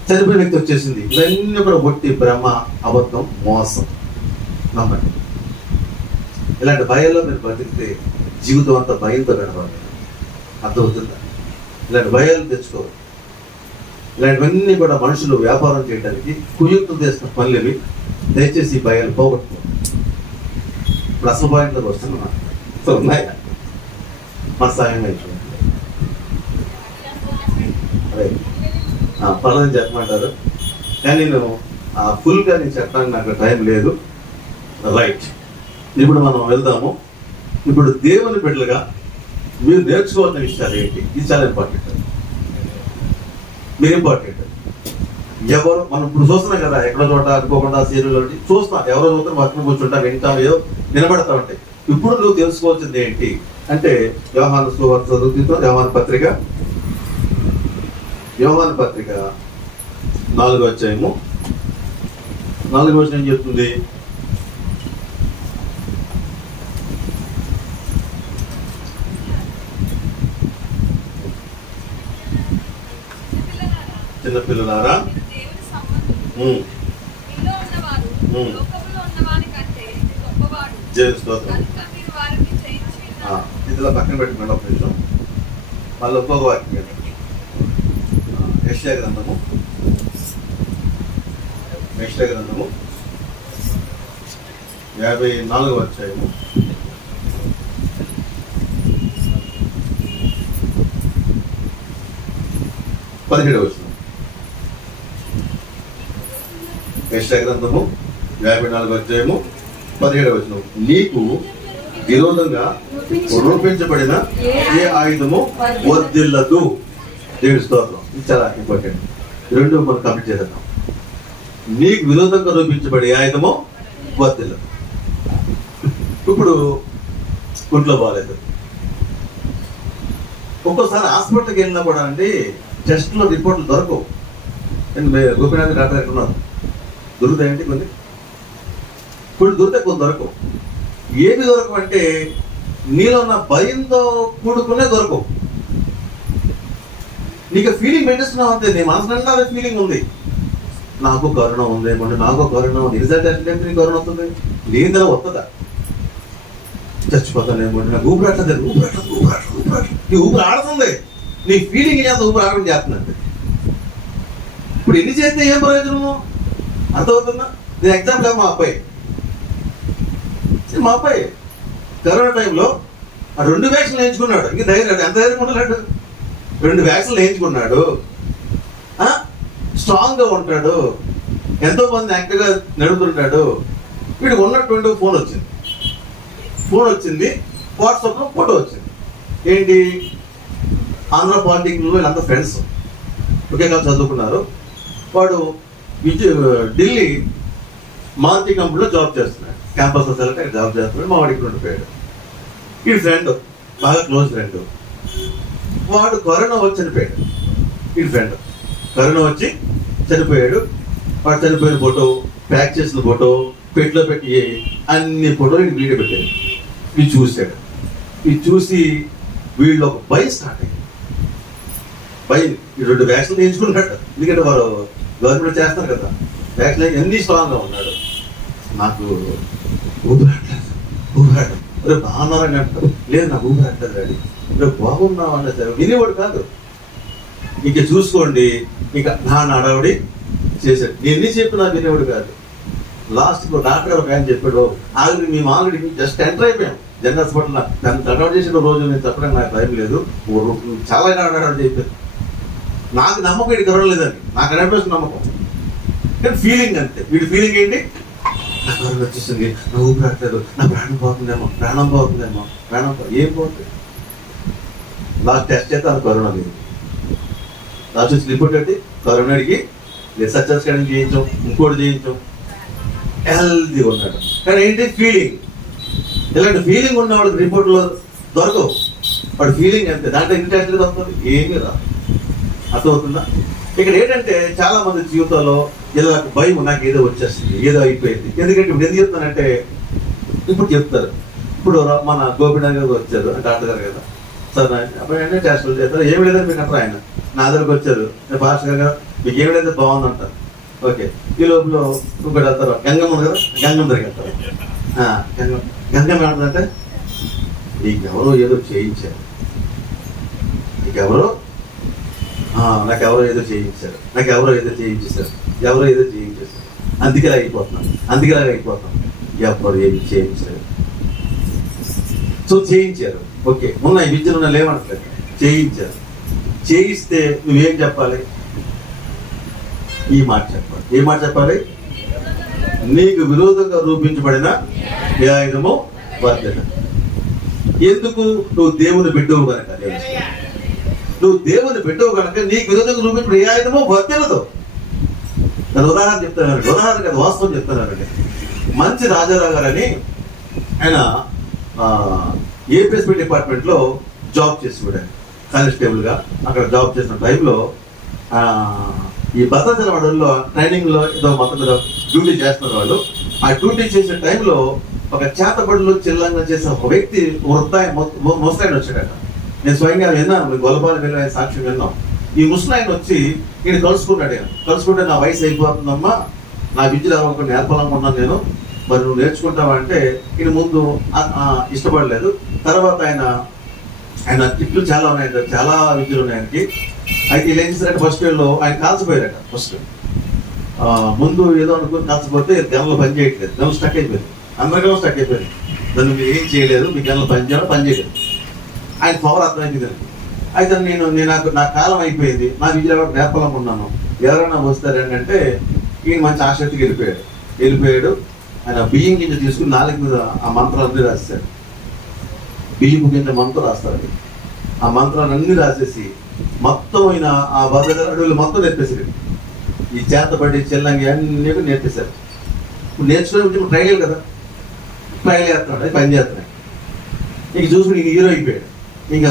చనిపోయిన వ్యక్తి వచ్చేసింది, ఇవన్నీ కూడా ఒట్టి భ్రమ, అబద్ధం, మోసం. నమ్మండి, ఇలాంటి భయాల్లో మీరు బతికితే జీవితం అంతా భయంతో గడవాలి. అర్థమవుతుందా? ఇలాంటి భయాలు తెచ్చుకోవాలి. ఇలాంటివన్నీ కూడా మనుషులు వ్యాపారం చేయడానికి కుయుక్తులు చేసిన పనులు. దయచేసి ఈ భయాలు పోగొట్టుకో. ఇప్పుడు అసలు పాయింట్లోకి వస్తున్నాం, సో ఉన్నాయా మన సాయం అయిపోయింది. అదే పనులని చెప్పమంటారు కానీ నేను ఫుల్గా నేను చెప్పడానికి నాకు టైం లేదు. రైట్, ఇప్పుడు మనం వెళ్దాము. ఇప్పుడు దేవుని బిడ్డలుగా మీరు నేర్చుకోవాల్సిన విషయాలు ఏంటి, ఇది చాలా ఇంపార్టెంట్. మీరు ఇంపార్టెంట్ ఎవరు మనం ఇప్పుడు చూస్తున్నాం కదా, ఎక్కడో చోట అనుకోకుండా సీరియల్ చూస్తున్నాం, ఎవరో చూస్తారు పక్కన కూర్చుంటా వింటాం, ఏదో వినబడతా ఉంటాయి. ఇప్పుడు నువ్వు తెలుసుకోవాల్సింది ఏంటి అంటే యోహాను సువార్త చదువుతుంటాం. యోహాను పత్రిక 4వ అధ్యాయము 4వ వచనం ఏం చెప్తుంది? చిన్నపిల్లలారా ఇదిలా పక్కన పెట్టుకోండి ఒక నిమిషం. మళ్ళీ ఒక్కొక్క వాక్యం యెషయా గ్రంథము 54వ అధ్యాయము 17వ వచనం. యెషయా గ్రంథము 54వ అధ్యాయము 17వ వచనం. నీకు విరోధంగా రూపించబడిన ఏ ఆయుధము వర్ధిల్లదు. దేవుని స్తోత్రం. ఇది చాలా ఇంపార్టెంట్. రెండు మనం కంప్లీట్ చేద్దాం. నీకు విరోధంగా రూపించబడే ఆయుధము వర్ధిల్లదు. ఇప్పుడు ఒంట్లో బాగాలేదు, ఒక్కోసారి హాస్పిటల్కి వెళ్ళినా కూడా అండి టెస్ట్లో రిపోర్ట్లు దొరకవు. గోపినాథ్ డాక్టర్ ఎక్కడున్నారు, దొరుకుతాయండి కొన్ని దొరికితే కొన్ని దొరకవు. ఏమి దొరకవు అంటే నీలో ఉన్న భయంతో కూడుకునే దొరకవు. నీకు ఫీలింగ్ పెట్టిస్తున్నావు అంతే, నీ మనసు నిండా అదే ఫీలింగ్ ఉంది, నాకు కరోనా ఉంది ఏమంటే, నాకు కరోనా ఉంది. రిజల్ట్ అంటే నీకు కరోనా వస్తుంది, నీందలా వస్తుందా? చచ్చిపోతాను ఏమంటే, నాకు ఊపిరాట్లేదు, నీ ఊపిరి ఆడుతుంది, నీ ఫీలింగ్ చేస్తా ఊపిరి ఆడడం చేస్తుందండి. ఇప్పుడు ఎన్ని చేస్తే ఏం ప్రయోజనము అర్థమవుతుందా? నేను ఎగ్జాంపుల్ మా అబ్బాయి కరోనా టైంలో 2 వ్యాక్సిన్లు వేయించుకున్నాడు. ఇంక ధైర్యం ఎంత ధైర్యం ఉండలేడు. 2 వ్యాక్సిన్లు వేయించుకున్నాడు, స్ట్రాంగ్గా ఉంటాడు, ఎంతో మంది యాక్టివ్గా నడుపుతుంటాడు. వీడికి ఉన్నటువంటి ఫోన్ వచ్చింది, వాట్సాప్లో ఫోటో వచ్చింది. ఏంటి, ఆంధ్ర పాలిటెక్నిక్లో వీళ్ళంతా ఫ్రెండ్స్ ఒకే కాదు చదువుకున్నారు. వాడు ఢిల్లీ మారుతి కంపెనీలో జాబ్ చేస్తున్నాడు, క్యాంపస్లో సెలెక్ట్ జాబ్ చేస్తున్నాడు. మా వాడికి ఉండిపోయాడు. ఈ ఫ్రెండ్ బాగా క్లోజ్ ఫ్రెండ్, వాడు కరోనా వచ్చి చనిపోయాడు. ఈ ఫ్రెండ్ కరోనా వచ్చి చనిపోయాడు. వాడు చనిపోయిన ఫోటో, ప్యాక్ చేసిన ఫోటో, పెట్టిలో పెట్టి అన్ని ఫోటోలు వీడియో పెట్టాడు. ఇది చూశాడు. ఇది చూసి వీళ్ళు ఒక భయం స్టార్ట్ అయ్యింది. భయం, ఈ 2 వ్యాక్సిన్లు వేయించుకున్నాడు. ఎందుకంటే వారు గవర్నమెంట్ చేస్తారు కదా, వ్యాక్సిన్ ఎన్ని స్ట్రాంగ్గా ఉన్నాడు. నాకు ఊపిరాట్లేదు, ఊపిరాడు రేపు బాగున్నారని అంటారు. లేదు నాకు ఊపిరాట్లేదు డాడీ, రేపు బాగున్నావు అంటే వినేవాడు కాదు. ఇంక చూసుకోండి, ఇంకా నా అడవడి చేశాడు. నేను చెప్పినా వినేవాడు కాదు. లాస్ట్కి డాక్టర్ ఒక ఆయన చెప్పాడు, ఆల్రెడీ మేము ఆల్రెడీ జస్ట్ ఎంటర్ అయిపోయాం జనరల్ హాస్పిటల్. దాన్ని అడవాడు చేసిన రోజు నేను చెప్పడానికి నాకు టైం లేదు, చాలా అడవాడు చెప్పాను. నాకు నమ్మకం వీడికి కరోనా లేదని, నాకు అనిపిస్తుంది నమ్మకం, కానీ ఫీలింగ్ అంతే. వీడి ఫీలింగ్ ఏంటి, నా కరోనా వచ్చేసింది, నా ఊపిరాట్లేదు, నా ప్రాణం పోతుందేమో, ప్రాణం పోతుందేమో, ఏం పోతుంది. లాస్ట్ టెస్ట్ చేస్తే అది కరోనా లేదు. లాస్ట్ వచ్చి రిపోర్ట్ ఏంటి, కరోనాడికి సర్చర్ స్కానింగ్ చేయించాం, ఇంకోటి చేయించాం, హెల్తీగా ఉన్నాడు. కానీ ఏంటి ఫీలింగ్, ఇలాంటి ఫీలింగ్ ఉన్నవాడికి రిపోర్ట్లో దొరకవు. వాడు ఫీలింగ్ అంతే, దాంట్లో ఎన్ని టెస్ట్లు వస్తుంది, ఏమీ రాదు. అర్థమవుతుందా? ఇక్కడ ఏంటంటే చాలా మంది జీవితంలో ఏదో నాకు భయం, నాకు ఏదో వచ్చేస్తుంది, ఏదో అయిపోయింది. ఎందుకంటే ఇప్పుడు ఎందుకు చెప్తానంటే, ఇప్పుడు చెప్తారు, ఇప్పుడు మన గోపినాథ్ గారు వచ్చారు డాక్టర్ గారు కదా సార్, అప్పుడు అంటే టెస్టులు చేస్తారు, ఏమి లేదని మీకు అంటారు. ఆయన నా దగ్గరకు వచ్చారు, నేను పాస్టర్ గారు మీకు ఏమి లేదు బాగుందంటారు. ఓకే, ఈ లోపల ఇంకోటి వెళ్తారు, గంగమ్మ ఉంది కదా, గంగమ్మ దగ్గరికి వెళ్తారు. గంగమ్మ ఏమంటుందంటే, నీకెవరో ఏదో చేయించారు, నాకెవరో ఏదో చేయించారు, నాకెవరో ఏదో చేయించేశారు, ఎవరో ఏదో చేయించేశారు, అందుకేలా అయిపోతాం. ఎవరు ఏమి చేయించారు, సో చేయించారు. ఓకే, ఉన్నాయి విద్యలు ఉన్న లేవనట్లేదు, చేయించారు. చేయిస్తే నువ్వేం చెప్పాలి, ఈ మాట చెప్పాలి. ఏ మాట చెప్పాలి, నీకు విరోధంగా రూపించబడిన ఏ ఆయుధము వర్ధన. ఎందుకు, నువ్వు దేవుని బిడ్డవు కనుక. నువ్వు దేవుని బిడ్డవు కనుక నీకు విరోధంగా రూపించబడిన ఏ ఆయుధమో వర్ధనదు. నేను ఉదాహరణ చెప్తానండి, ఉదాహరణ కదా వాస్తవం చెప్తానండి. మంచి రాజారావు గారని ఆయన ఏపీఎస్పీ డిపార్ట్మెంట్లో జాబ్ చేసిపోయాడు కానిస్టేబుల్గా. అక్కడ జాబ్ చేసిన టైంలో ఈ భద్రాచలం అడవుల్లో ట్రైనింగ్లో ఏదో మొత్తం మీద డ్యూటీ చేస్తున్నారు వాళ్ళు. ఆ డ్యూటీ చేసే టైంలో ఒక చేతబడులు చిల్లంగా చేసిన ఒక వ్యక్తి ముసలాయన వచ్చాడట. నేను స్వయంగా విన్నాను, గొల్లపాలెం వెళ్ళి ఆయన సాక్ష్యం విన్నాం. ఈ ముసలాయన వచ్చి ఈయన కలుసుకుంటే నా వయసు అయిపోతుందమ్మా, నా విద్యలు ఎవరు నేర్పాలనుకున్నాను నేను, మరి నువ్వు నేర్చుకుంటావా అంటే ఈయన ముందు ఇష్టపడలేదు. తర్వాత ఆయన టిప్లు చాలా ఉన్నాయి, చాలా విద్యలు ఉన్నాయి ఆయనకి. అయితే ఇలా ఏం చేశారంటే ఫస్ట్ ఇయర్లో ఆయన కాల్చిపోయారట. ఫస్ట్ ముందు ఏదో అనుకుని కాల్చిపోతే గన్లో పని చేయట్లేదు, గన్లు స్టక్ అయిపోయింది, అందరికీ స్టక్ అయిపోయింది. దాన్ని మీరు ఏం చేయలేదు, మీ గన్లు పని చేయలేదు. ఆయన పవర్ అర్థమైంది. అయితే నేను నా కాలం అయిపోయింది, నా విద్యలో నేర్పాలనుకున్నాను, ఎవరైనా వస్తారంటే ఈయన మంచి ఆసక్తికి వెళ్ళిపోయాడు. ఆయన బియ్యం గింజ తీసుకుని నాలుగు మీద ఆ మంత్రాలన్నీ రాశాడు. బియ్యపు గింజ మంత్రం రాస్తాడు. ఆ మంత్రాలన్నీ రాసేసి మొత్తం ఆయన ఆ భద్రత అడవులు మొత్తం నేర్పేశారు. ఈ చేతబడి చెల్లంగి అన్నీ నేర్పేశారు. ఇప్పుడు నేర్చుకునే ఇప్పుడు ట్రైల్ కదా, ట్రైల్ చేస్తున్నాడు, అది పని చేస్తున్నాడు. ఇంక చూసుకుని ఈయన హీరో అయిపోయాడు. ఇంకా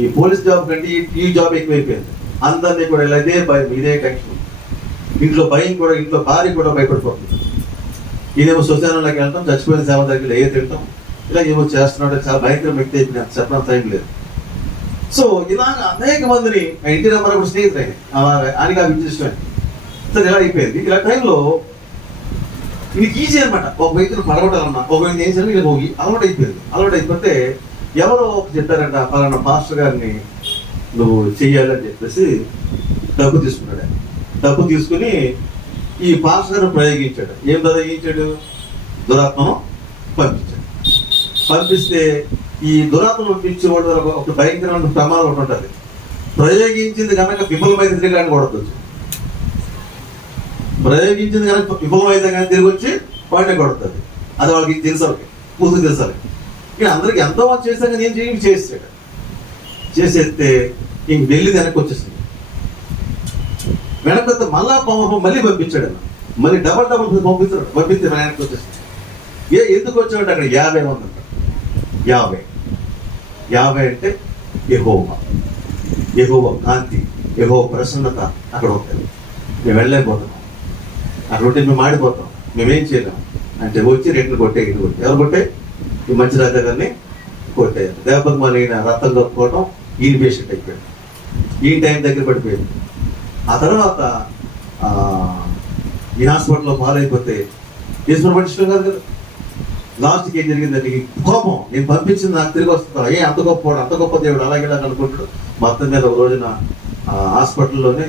ఈ పోలీస్ జాబ్ కంటే ఈ జాబ్ ఎక్కువైపోయింది. అందరినీ కూడా ఇదే భయం, ఇదే టెన్షన్. ఇంట్లో భయం కూడా, ఇంట్లో భార్య కూడా భయపడిపోతుంది. ఈయనేమో శ్మశానంలోకి వెళ్తాం, చచ్చిపోయిన సేవ దగ్గర ఏ తింటాం, ఇలా ఏమో చేస్తున్నాడు. చాలా భయంకర వ్యక్తి అయిపోయినా చెప్పడం టైం లేదు. సో ఇలాగ అనేక మందిని ఇంటి నెంబర్ కూడా స్నేహితులైన ఆయనకి అవి ఇష్టమే. సరే ఇలా అయిపోయింది. ఇలా టైంలో ఇది ఈజీ అనమాట. ఒక వ్యక్తిని పడగొట్టాలన్నా, ఒక వ్యక్తి ఏం చేయాలి, పోయి అలవాటు అయిపోతే ఎవరో చెప్పారంట, పలానా పాస్టర్ గారిని నువ్వు చెయ్యాలని చెప్పేసి డబ్బు తీసుకున్నాడు. డబ్బు తీసుకుని ఈ పాస్టర్ గారిని ప్రయోగించాడు. ఏం ప్రయోగించాడు, దురాత్మను పంపిస్తే ఈ దురాత్మను పంపించేవాడు ఒక భయంకరమైన ప్రమాదం ఒకటి ఉంటుంది. ప్రయోగించింది కనుక విఫలమైతే కానీ కొడవచ్చు, ప్రయోగించింది కనుక విఫలమైతే కానీ తిరిగి వచ్చి వాడిని కొడుతుంది. అది వాళ్ళకి తెలుసు, పూర్తికి తెలుసు. ఇక అందరికి ఎంతో మంది చేశాక నేను చేసాడు. చేసేస్తే ఇంక వెళ్ళి వెనక్కి వచ్చేసింది. వెనక్కి వస్తే మళ్ళీ పంపించాడు. మళ్ళీ డబల్ పంపిస్తే వెనక్కి వచ్చేసింది. ఎందుకు వచ్చాడంటే అక్కడ 50 మంది అంట. 50 యావే అంటే యెహోవా, యెహోవా కాంతి, యెహోవా ప్రసన్నత అక్కడ ఉంటుంది. మేము వెళ్ళలేకపోతున్నాం, అక్కడ ఉంటే మేము ఆడిపోతాం, మేమేం చేయలేం అంటే వచ్చి రెట్లు కొట్టే, ఇటు కొట్టే, ఎవరు కొట్టే? ఈ మంచి రాజా గారిని కొట్టేయాలి. దేవపతి మళ్ళీ ఈయన రక్తం కప్పుకోవడం, ఈయన పేషెంట్ అయిపోయాడు, ఈ టైం దగ్గర పడిపోయింది. ఆ తర్వాత ఈ హాస్పిటల్లో పాలైపోతే యేసు పట్టించడం కాదు కదా. లాస్ట్కి ఏం జరిగిందండి? కోపం, నేను పంపించింది నాకు తిరిగి వస్తుందా, అంత గొప్పవాడు, అంత గొప్ప దేవుడు, అలాగే అనుకుంటాడు. మొత్తం మీద ఒక రోజున హాస్పిటల్లోనే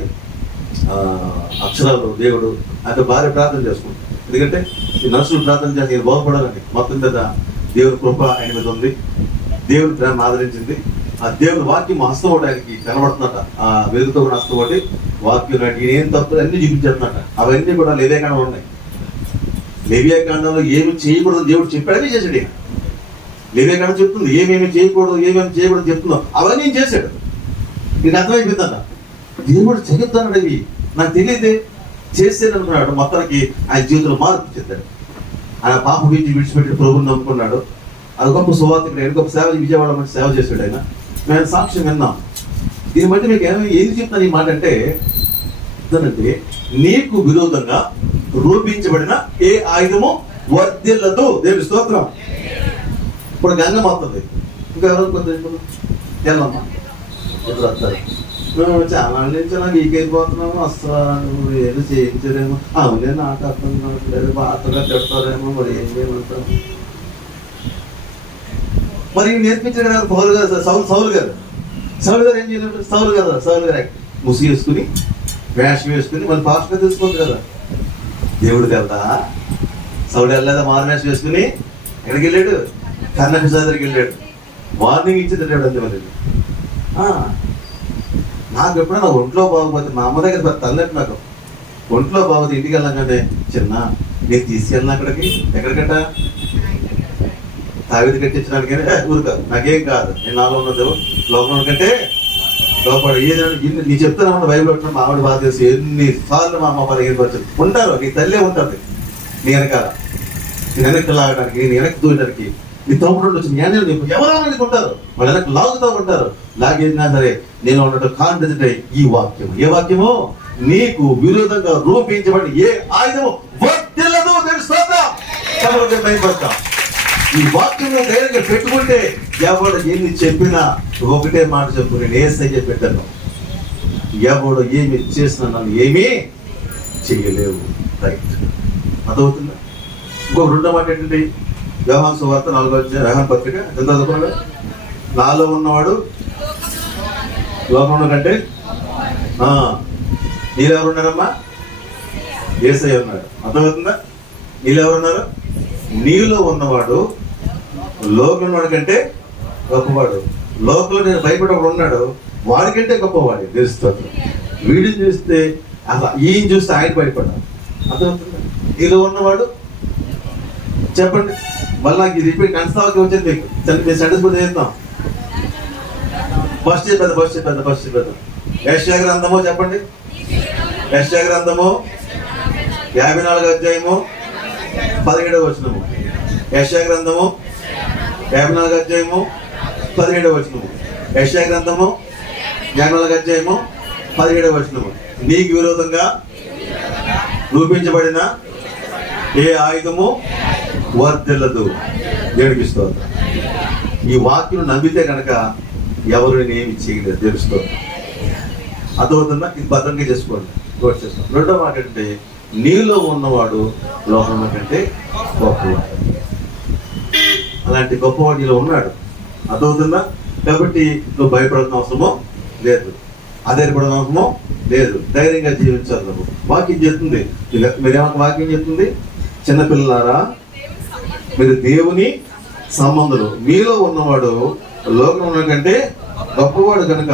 అక్షరాలు దేవుడు అంటే భార్య ప్రార్థన చేసుకుంటాడు. ఎందుకంటే ఈ నర్సులు ప్రార్థన చేసి నేను బాగుపడాలని. మొత్తం మీద దేవుని కృప ఆయన మీద ఉంది, దేవుని ప్రేమ ఆదరించింది. ఆ దేవుని వాక్యం హస్తం ఒకటి ఆయనకి కనబడుతుందట, ఆ వెలుగుతో కూడా హస్తం ఒకటి వాక్యం నాటి ఏం తప్పు అన్ని చూపించేస్తున్నట. అవన్నీ కూడా లేవ్యాకాండంలో ఉన్నాయి. లేవ్యాకాండంలో ఏమి చేయకూడదు దేవుడు చెప్పాడని చేశాడు. ఈయన లేవ్యాకాండం చెప్తుంది ఏమేమి చేయకూడదు, ఏమేమి చేయకూడదు చెప్తుందో అవన్నీ చేశాడు. నీకు అర్థమైపోయిందట, దేవుడు చదువుతున్నాడు, ఇవి నాకు తెలియదే చేసేది అనుకున్నాడు. మొత్తానికి ఆయన జీవితంలో మార్పు చెందాడు. ఆయన పాప వీటి విడిచిపెట్టి ప్రభుని నమ్ముకున్నాడు. అది గొప్ప సువార్తికుడు, ఆయన గొప్ప సేవ, విజయవాడ మంచి సేవ చేశాడు. ఆయన సాక్ష్యం విన్నాం. దీన్ని బట్టి మీకు ఏది చెప్తాను ఈ మాట అంటే, నీకు విరోధంగా రూపించబడిన ఏ ఆయుధము వర్ధిల్లదు. దేవుని స్తోత్రం. ఇప్పుడు గంగమ్మ వస్తుంది, ఇంకా ఎవరు వెళ్ళమ్మా ఎదురు వస్తారు. చాలా నుంచి నాకు ఈకైపోతున్నాము, వస్తాను ఏదో చేయించారేమో, అవునే నాకు అర్థం కావట్లేదు, బాధగా చెప్తారేమో, మరి ఏం చేయమంటారు. మరి నేర్పించాడు కదా పౌలు గారు, సౌలు గారు ఏం చేయలేదు. సౌలు గారు ముసి వేసుకుని వేషం వేసుకుని మళ్ళీ ఫాస్ట్గా తెలుసుకోండి కదా. దేవుడు వెళ్తా సౌలు వెళ్ళలేదా మారువేషం వేసుకుని ఎక్కడికి వెళ్ళాడు? కర్ణపిశా దగ్గరికి వెళ్ళాడు, వార్నింగ్ ఇచ్చింది అంతే. మరి నాకు ఎప్పుడైనా ఒంట్లో బాగోపోతే మా అమ్మ దగ్గర తల్లెట్టు, నాకు ఒంట్లో బాగోతే ఇంటికి వెళ్ళాకంటే చిన్న నేను తీసుకెళ్ళిన అక్కడికి ఎక్కడికట తావిది కట్టించడానికి ఊరుక నాకేం కాదు, నేను నాలో ఉన్నది లోపల కంటే లోపల ఏదైనా నీ చెప్తాను. బైబిల్ పెట్టిన మా ఆవిడ బాధ చేసి ఎన్నిసార్లు మా అమ్మ 15 వచ్చారు ఉంటారు. నీ తల్లే ఉంటుంది నీ వెనకాల, నేను వెనక్కి లాగడానికి, నేను వెనక్కి దూయడానికి. నీ తమ్ముడు వచ్చి జ్ఞానం ఎవరో అనుకుంటారు, వాళ్ళు వెనక్కి లాగుతూ ఉంటారు. లాగేసినా సరే నేను ఉన్నట్టు కాన్ఫిడెంట్ అయ్యి ఈ వాక్యము, ఏ వాక్యము? నీకు విరోధంగా రూపించబడి ఏ ఆయుధము వర్ధిల్లదు. భయపడతాం. ఈ వాక్యం ధైర్యంగా పెట్టుకుంటే ఎవడు ఎన్ని చెప్పినా ఒకటే మాట చెప్పు, నేను ఏసయ్య పెట్టాను, ఎవడు ఏమి చేసినా నన్ను ఏమీ చెయ్యలేవు. రైట్, అర్థమవుతుందా? ఇంకొక రెండో మాట ఏంటంటే, యోహాను సువార్త 4వ యోహాను పత్రిక ఎంత చదువుకున్నాడు? నాలో ఉన్నవాడు లోకంలో కంటే నీళ్ళెవరు ఉన్నారమ్మా? యేసయ్య ఉన్నాడు. అర్థమవుతుందా? నీళ్ళెవరున్నారు? నీలో ఉన్నవాడు లోకంలో కంటే గొప్పవాడు. లోకంలో నేను భయపడేవాడు ఉన్నాడు, వాడికంటే గొప్పవాడు. తెలుస్తుంది. వీడిని చూస్తే అసలు ఈయన చూస్తే ఆయన భయపడ్డాడు. అర్థమవుతుందా? నీలో ఉన్నవాడు చెప్పండి. మళ్ళీ నాకు ఇది రిపీట్ కన్సాకి వచ్చింది మీకు. మేము సెంటెన్స్ కూడా చేద్దాం. ఫస్ట్ చెప్పేద్దాం. యెషయా గ్రంథము చెప్పండి. యెషయా గ్రంథము 54వ అధ్యాయము 17వ వచనము. యెషయా గ్రంథము 54వ అధ్యాయము 17వ వచనము. యెషయా గ్రంథము 54వ అధ్యాయము 17వ వచనము. నీకు విరోధంగా రూపించబడిన ఏ ఆయుధము వర్ధిల్లదు. దేవునికి స్తోత్రం. ఈ వాక్యం నమ్మితే కనుక ఎవరు ఏమి చేయలేదు. తెలుస్తూ అర్థమవుతుందా? ఇది భద్రంగా చేసుకోండి. రెండో మాట అంటే, నీలో ఉన్నవాడు లోకంలో కంటే గొప్పవాడు. అలాంటి గొప్పవాడు నీలో ఉన్నాడు. అర్థమవుతుందా? కాబట్టి నువ్వు భయపడాల్సిన అవసరమో లేదు, ఆధారపడాల్సిన అవసరమో లేదు. ధైర్యంగా జీవించాలి. నువ్వు వాక్యం చెప్తుంది. మీరేమో వాక్యం చెప్తుంది, చిన్నపిల్లలారా మీరు దేవుని సంబంధులు, మీలో ఉన్నవాడు లోకంలో కంటే గొప్పవాడు కనుక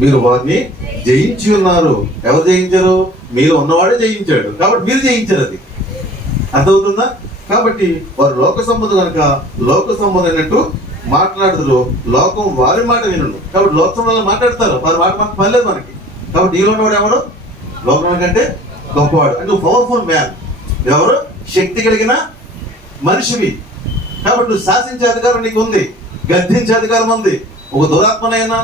మీరు వారిని జయించి ఉన్నారు. ఎవరు జయించారు? మీరు ఉన్నవాడే జయించాడు, కాబట్టి మీరు జయించారు. అది అర్థమవుతుందా? కాబట్టి వారు లోక సంబంధం కనుక లోక సంబంధం అయినట్టు మాట్లాడుతారు. లోకం వారి మాట వినడు, కాబట్టి లోక సంబంధం మాట్లాడతారు. వారి మాట మాకు పర్లేదు మనకి. కాబట్టి నీలో ఉన్నవాడు ఎవడు? లోకం కంటే గొప్పవాడు. అంటే నువ్వు పవర్ఫుల్ మ్యాన్. ఎవరు? శక్తి కలిగిన మనిషివి. కాబట్టి నువ్వు శాసించే అధికారం నీకు ఉంది, గద్దించే అధికారం ఉంది, ఒక దురాత్మనైనా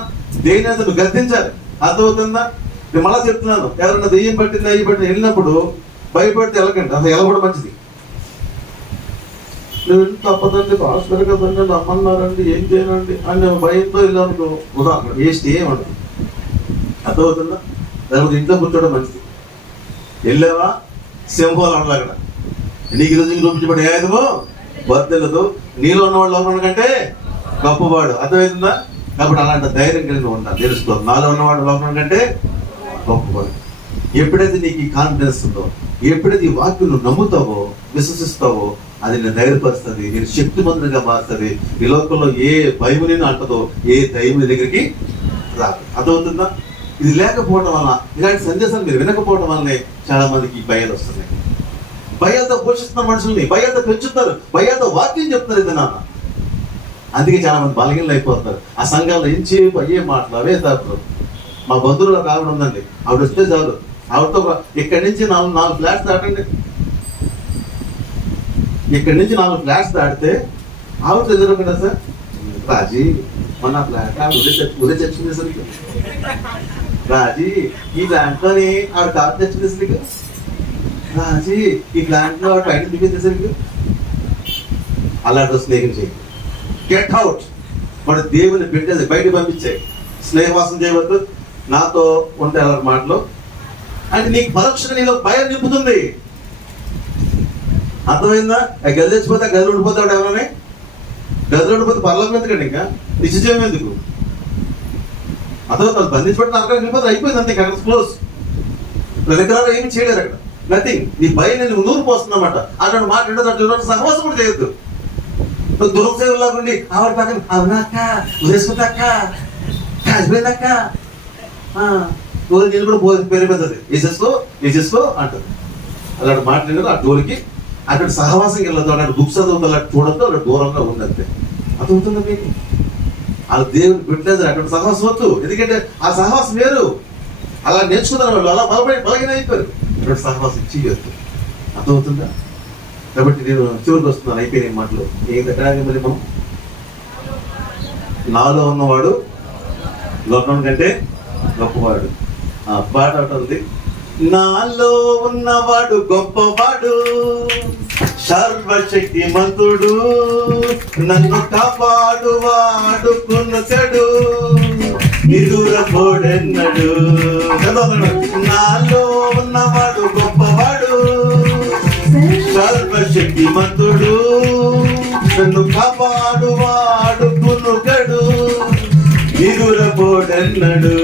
దేనైనా నువ్వు గద్దించాలి. అర్థమవుతుందా? నేను మళ్ళా చెప్తున్నాను, ఎవరైనా దెయ్యం పట్టింది అయ్యి పట్టింది వెళ్ళినప్పుడు భయపడితే వెళ్ళకండి, అసలు వెళ్ళకూడదు మంచిది. నువ్వు ఎంత తప్పదండి, పాస్టర్ కదండి, నమ్మన్నారండి, ఏం చేయనండి అని భయంతో వెళ్ళాను ఉదాహరణ వేస్ట్ ఏమంటుంది. అర్థమవుతుందా? లేకపోతే ఇంట్లో కూర్చోవడం మంచిది. వెళ్ళావా సింహాలు ఉండాలి అక్కడ. నీకు ఈరోజు చూపించబడి ఏదో బద్దెలతో నీలో ఉన్నవాడు లోపల కంటే గొప్పవాడు. అర్థమవుతుందా? కాబట్టి అలాంటి ధైర్యం కలిగి ఉండాలి. తెలుసుకో, నాలో ఉన్నవాడు లోపల కంటే గొప్పవాడు. ఎప్పుడైతే నీకు ఈ కాన్ఫిడెన్స్ ఉందో, ఎప్పుడైతే ఈ వాక్యం నువ్వు నమ్ముతావో, విశ్వసిస్తావో, అది నేను ధైర్యపరుస్తుంది, నేను శక్తిమంతునిగా మారుతుంది. ఈ లోకంలో ఏ భయం నేను అంటదో, ఏ దైవం నీ దగ్గరికి రాదు. అర్థమవుతుందా? ఇది లేకపోవడం వల్ల, ఇలాంటి సందేశాలు మీరు వినకపోవడం వల్లనే చాలా మందికి భయాలు వస్తున్నాయి. భయాలతో పోషిస్తున్న మనుషుల్ని భయాలతో పెంచుతారు, భయాలతో వాక్యం చెప్తారు. ఇది నాన్న, అందుకే చాలా మంది బలహీనలు అయిపోతారు. ఆ సంఘాల్లో ఏం చేయవు, అయ్యే మాటలు అవే తాపుతారు. మా బంధువులు ఒక ఆవిడ ఉందండి, ఆవిడ వస్తే చాలు, ఆవిడతో ఇక్కడి నుంచి నాలుగు ఫ్లాట్స్ దాటండి, ఇక్కడి నుంచి 4 ఫ్లాట్స్ దాటితే ఆవిడ ఎదురుకుండా సార్ రాజీ మన ఫ్లాట్ ఉదయం చచ్చింది సరికి, రాజీ ఈ ఫ్లాట్లోని ఆవిడ కారు చచ్చింది సరికి, రాజీ ఈ ఫ్లాట్లో ఆవిడ బయట దిగేసరికి. అలాంటి స్నేహం చేయి, గెట్ అవుట్. మన దేవుని పెట్టేది బయట పంపించాయి. స్నేహవాసం చేయవద్దు, నాతో ఉంటే అలాంటి మాటలు అంటే నీకు పరోక్షంగా నీలో భయం నింపుతుంది. అర్థమైందా? గది తెచ్చిపోతే గదిలో ఉండిపోతాడు. ఎవరని గదిలో ఉండిపోతే పర్లోకం ఎందుకండి, ఇంకా నిశ్చయం ఎందుకు? అర్థం బంధించబడిన అక్కడ వెళ్ళిపోతే అయిపోయింది, అంతే. అక్కడ క్లోజ్. వెనకాల ఏమి చేయలేదు అక్కడ, నథింగ్. నీ భయం నేను నూరు పోస్తుందన్నమాట. అటువంటి మాట్లాడేది సహవాసం కూడా చేయొద్దు. దురసేవలాగుండి ఆవిడ పక్కన అవునాక ఉదేసుకుంటాక కాసిపోయిందక్క డోర్కి వెళ్ళి కూడా పేరు పెద్దది వేసేసుకో అంటది. అలాంటి మాట్లాడదు. ఆ డోర్కి అక్కడ సహవాసం వెళ్ళదు, అక్కడ బుక్స్ చదువుతా చూడద్దు, అక్కడ దూరంగా ఉండద్దు. అర్థమవుతుందా మీకు? వాళ్ళ దేవుని పెట్టలేదు అక్కడ సహవాసం వద్దు. ఎందుకంటే ఆ సహవాసం వేరు. అలా నేర్చుకున్నారు వాళ్ళు, అలా బలహీన అయిపోయారు. అక్కడ సహవాసం చేయొద్దు. అర్థమవుతుందా? కాబట్టి నేను చివరికి వస్తున్నాను, అయిపోయిన మాటలు. ఏం దగ్గర మరి మనం నాలో ఉన్నవాడు లోకం కంటే గొప్పవాడు. పాట ఉంటుంది, నాలో ఉన్నవాడు గొప్పవాడు, సర్వశక్తిమంతుడు, నన్ను కాపాడు వాడు కొనుకడు, నిదురపోడెన్నడు. నాలో ఉన్నవాడు గొప్పవాడు, సర్వశక్తిమంతుడు, నన్ను కాపాడు వాడు కొనుకడు, నిదురపోడెన్నడు.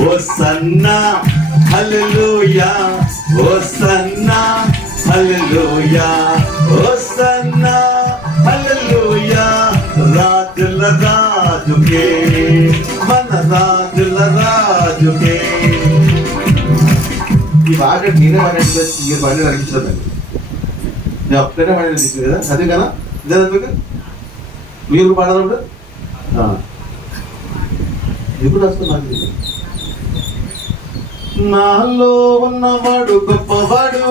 ఓ సన్నా హల్లెలూయా, ఓ సన్నా హల్లెలూయా, ఓ సన్నా హల్లెలూయా, రాజుల రాజుకే, మన రాజుల రాజుకే. ఈ పాట నేనే పాడేది, మీరు పాడే అనిపించదండి. నేను ఒక్కనే పాడేది అనిపించింది కదా, అదే కదా. ఇదే మీరు పాడారు ఇప్పుడు వస్తున్నాను. నాలో ఉన్నవాడు గొప్పవాడు,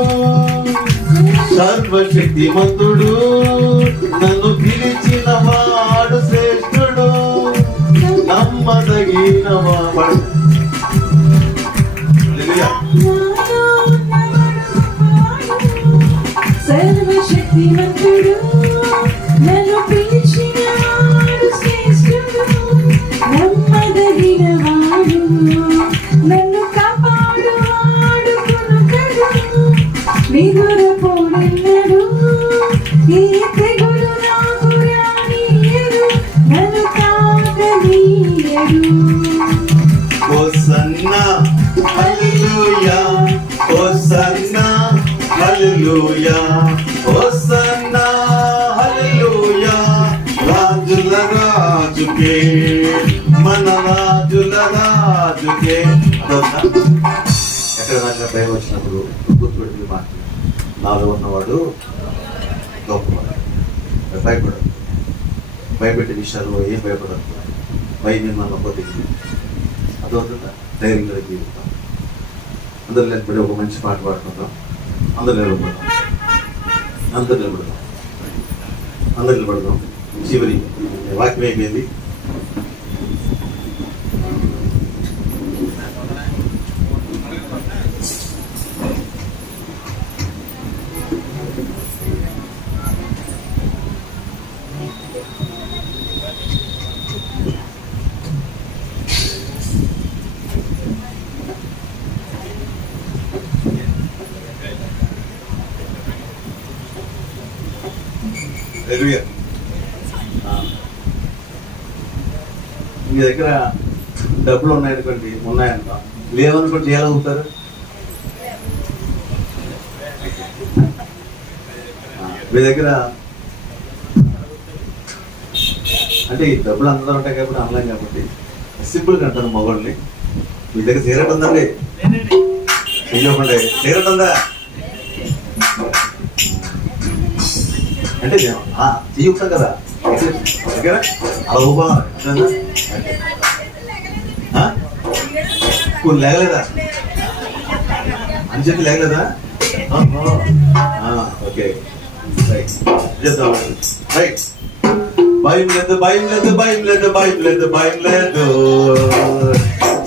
సర్వశక్తిమంతుడు, నన్ను పిలిచిన వాడు శ్రేష్ఠుడు, నమ్మదగిన వాడు. సర్వశక్తిమంతుడు, నన్ను పిలిచిన వాడు శ్రేష్ఠుడు, నమ్మదగిన వాడు, నన్ను కాపాడు వాడు కొనుకడు, నిదురపోడెన్నడు, ఏ తెగులు నాకు రానీయడు, నన్ను తాకనీయడు. Hosanna hallelujah, hosanna hallelujah, hosanna hallelujah, రాజుల రాజుకే, మన రాజుల రాజుకే. ఎక్కడ నాకు భయం వచ్చినప్పుడు గుర్తుపెట్టి మాట, నాలో ఉన్నవాడు గొప్పవాడు. భయపడదు, భయపెట్టే విషయాల్లో ఏం భయపడదు. భయం నమ్మకపోతే అదవుతుందా? ధైర్యం కలిగి జీవితాం. అందరు నిలబడి ఒక మంచి పాట పాడుకుందాం. అందరు నిలబడదాం, అందరు నిలబడదాం, అందరు నిలబడదాం. చివరి వాక్యం అయిపోయింది. హల్లెలూయా. మీ దగ్గర డబ్బులు ఉన్నాయనుకోండి, ఉన్నాయంట, లేవనుకోండి ఎలా అవుతారు? మీ దగ్గర అంటే ఈ డబ్బులు అందరూ ఉంటాయి కాబట్టి ఆన్లైన్ కాబట్టి సింపుల్గా అంటాను మగవాళ్ళని, మీ దగ్గర సిగరెట్ ఉందండి, చెప్పండి సిగరెట్ ఉందా అంటే చెయ్యుతాం కదా ఓకేనా, అలా ఊపాలి కొన్ని లేగలేదా అని చెప్పి లేగలేదా? ఓకే రైట్ చేద్దాం. రైట్, భయం లేదు భయం లేదు భయం లేదు భయం లేదు భయం లేదు,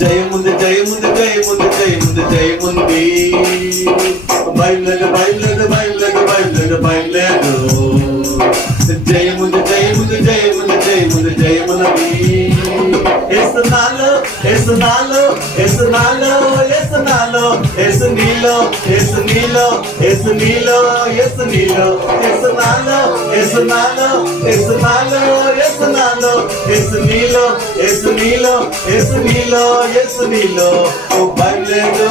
జయముంది జయముంది జయముంది జయముంది జయముంది, భయం లేదు భయం లేదు భయం లేదు భయం లేదు భయం లేదు, జయముంది జయముంది జయముంది జయముంది జయమునది, ఎస్తున్నాలో ఎస్తున్నాలో ఎస్తున్నాలో ఎస్తున్నాలో ఎసు నీలో ఎసు నీలో ఎసు నీలో ఎసు నీలో ఎస్తున్నాలో ఎస్తున్నాలో ఎస్తున్నాలో ఎస్తున్నాలో ఎసు నీలో ఎసు నీలో ఎసు నీలో ఎసు నీలో, భయం లేదు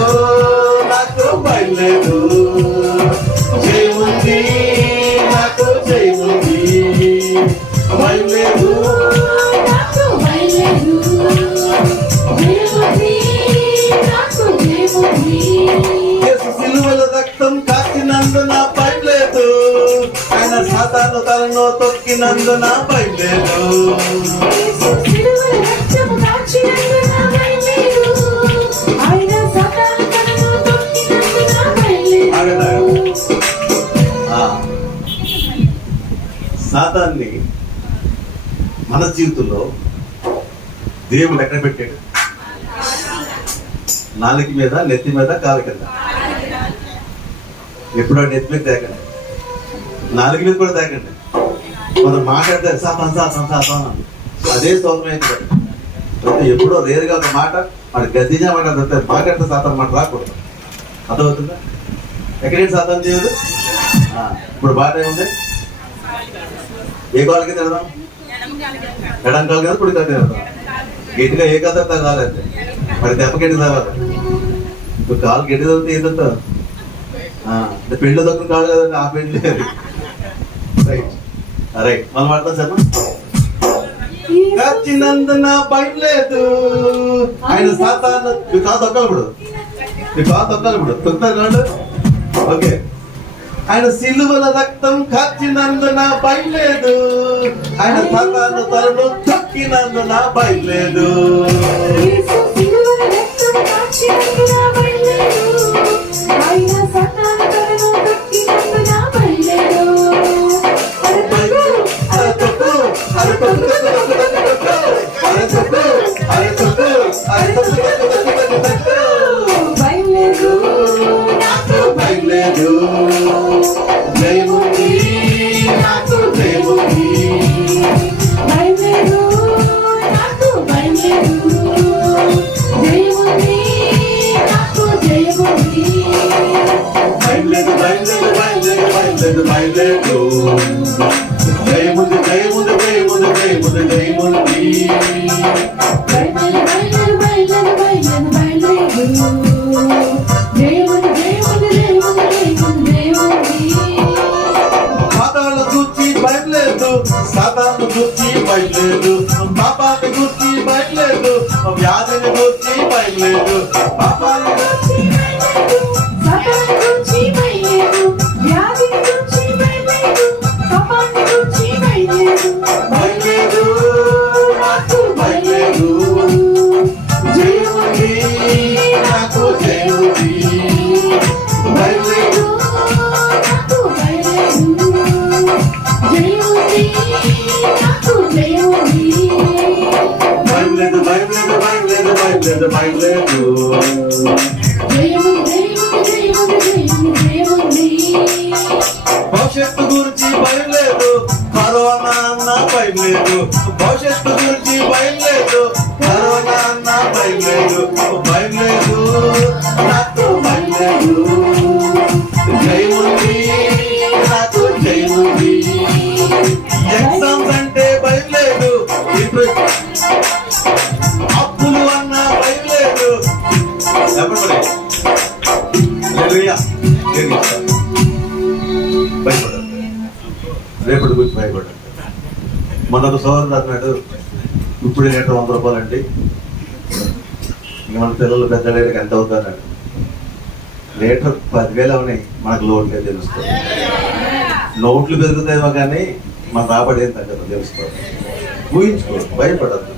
నాకు భయం లేదు, జయముంది నాకు జయముంది, భయం లేదు సిలువల రక్తం కాచినందున భయం లేదు, ఆయన సాతాను తలను తొక్కినందున భయం లేదు, సాతాన్ని మన జీవితంలో దేవుడు ఎక్కడ పెట్టాడు? నాలుగు మీద, నెత్తి మీద, కాలు కింద. ఎప్పుడో నెత్తి మీద తేకండి, నాలుగు మీద కూడా తేకండి. మనం మాట్లాడితే సాతాన్ సాతాన్ సాతాన్ అదే స్తోత్రం అయితే ఎప్పుడో రేరుగా ఒక మాట వాడు గద్దిగా మాట్లాడితే సాతాన్ మాట రాకూడదు. అర్థమవుతుందా? ఎక్కడేంటి సాతాన్ దేవుడు? ఇప్పుడు బాట ఏముంది? ఏ కాళ్ళకి తిడదాం? ఎడం కాలు కదా కుడి కాలు తిడదాం. గట్టిగా ఏ కాదు కాలేదు, మరి దెబ్బ గట్టి తవ్వాలి. ఇప్పుడు కాలు గట్టి తగ్గితే ఏం తగ్గుతావు? పెళ్ళి దొక్కడం కాదు కదండి, ఆ పెళ్ళి లేదు. రైట్ రైట్ మనం మాట్లాడతాం సార్. కాచినందున భయం లేదు, ఆయన సాతాను మీ కాలు తొక్కాలి ఇప్పుడు, మీ కాలు తొక్కాలి ఇప్పుడు, తొక్కుతారు కాదు. ఓకే, ఆయన సిలువల రక్తం కాచినందున భయం లేదు, ఆయన సాతాను తలను తొక్కినందున భయం లేదు, భయం లేదు, జయముంది నాకు జయముంది, భయం లేదు నాకు భయం లేదు, జయముంది నాకు జయముంది, భయం లేదు భయం లేదు భయం లేదు భయం లేదు భయం లేదు, జయముంది జయముంది జయముంది జయముంది జయముంది, పాతాళ గుర్చి భయం లేదు, సాతాను గుర్చి భయం లేదు, పాపాన్ని గుర్చి భయం లేదు, వ్యాధిని గుర్చి భయం లేదు, పాపాన్ని గుర్చి భయం లేదు, నాకు భయం లేదు, జయముంది నాకు జయముంది, భయం లేదు భయం లేదు భయం లేదు భయం లేదు భయం లేదు భయం లేదు, భవిష్యత్తు గురించి భయం లేదు, కరోనా అన్న భయం లేదు, భవిష్యత్తు గురించి భయం లేదు, కరోనా అన్న భయం లేదు, భయం లేదు నాకు భయం లేదు, జయముంది నాకు జయముంది, సోదరుడు అన్నాడు, ఇప్పుడు లీటర్ 100 రూపాయలు అండి, మన పిల్లలు పెద్ద లీటర్కి ఎంత అవుతాడు? లీటర్ 10,000 అవని మనకు లోట్లే తెలుస్తుంది. నోట్లు పెరుగుతాయేమో కానీ మన రాబడి ఏం తగ్గదు తెలుసుకోవాలి. ఊహించుకోండి, భయపడద్దు.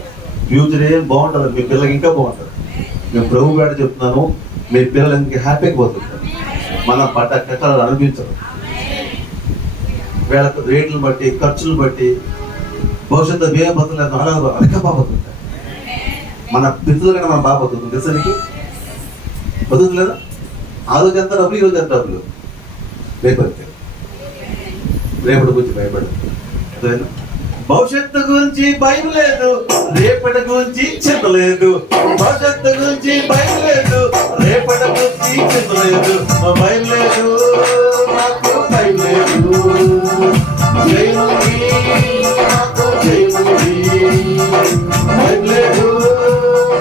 ఫ్యూచర్ ఏం బాగుంటుంది, మీ పిల్లలకి ఇంకా బాగుంటుంది. మేము ప్రభు గారు చెప్తున్నాను, మీ పిల్లలు ఇంకా హ్యాపీగా పోతుంటారు. మనం పడ్డ కష్టాలు అనిపించరు. వీళ్ళ రేట్లను బట్టి, ఖర్చులు బట్టి భవిష్యత్తు ఏ బతులు అధిక బాబోతుంటాయి. మన పిల్లలు కన్నా మనం బాగా బతుకుతుంది. తెలుసరికి బతుకులేదా? ఆ రోజు ఎంత డబ్బులు, ఈ రోజు ఎంత డబ్బులు. రేపటి గురించి భయపడదు. భవిష్యత్తు గురించి భయం లేదు, రేపటి గురించి చింత లేదు. భవిష్యత్తు గురించి భయం లేదు, రేపటి గురించి చింత లేదు. భయం లేదు, నాకు భయం లేదు. జయముంది, నాకు జయముంది. భయం లేదు,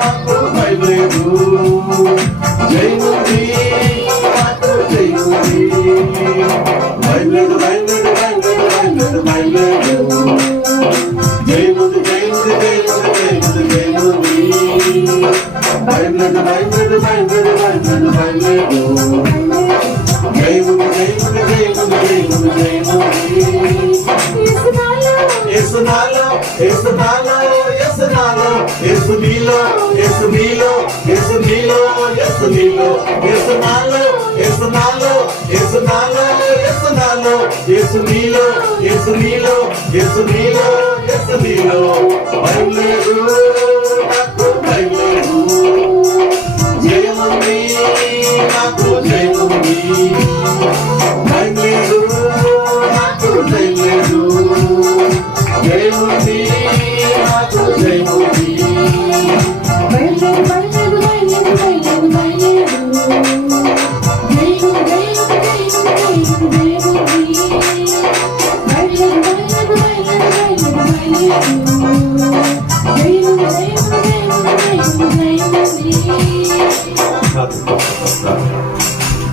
నాకు భయం లేదు. జయముంది, నాకు జయముంది. భయం లేదు, భయం లేదు, భయం లేదు, భయం లేదు, భయం లేదు. జయముంది, జయముంది, జయముంది, జయముంది, జయముంది. భయం లేదు, భయం లేదు, భయం లేదు, భయం లేదు, భయం లేదు. జయముంది, జయముంది, జయముంది, జయముంది, జయముంది. యేసు నాలో, యేసు నాలో, యేసు నాలో, యేసు నీలో, యేసు నీలో, యేసు నీలో, యేసు నీలో. యేసు నాలో, యేసు నాలో, యేసు నాలో, యేసు నాలో, యేసు నీలో, యేసు నీలో, యేసు నీలో, యేసు నీలో. భయం లేదు, నాకు భయం లేదు. జయముంది, నాకు జయముంది. భయం లేదు, నాకు భయం లేదు. జయముంది, నాకు జయముంది.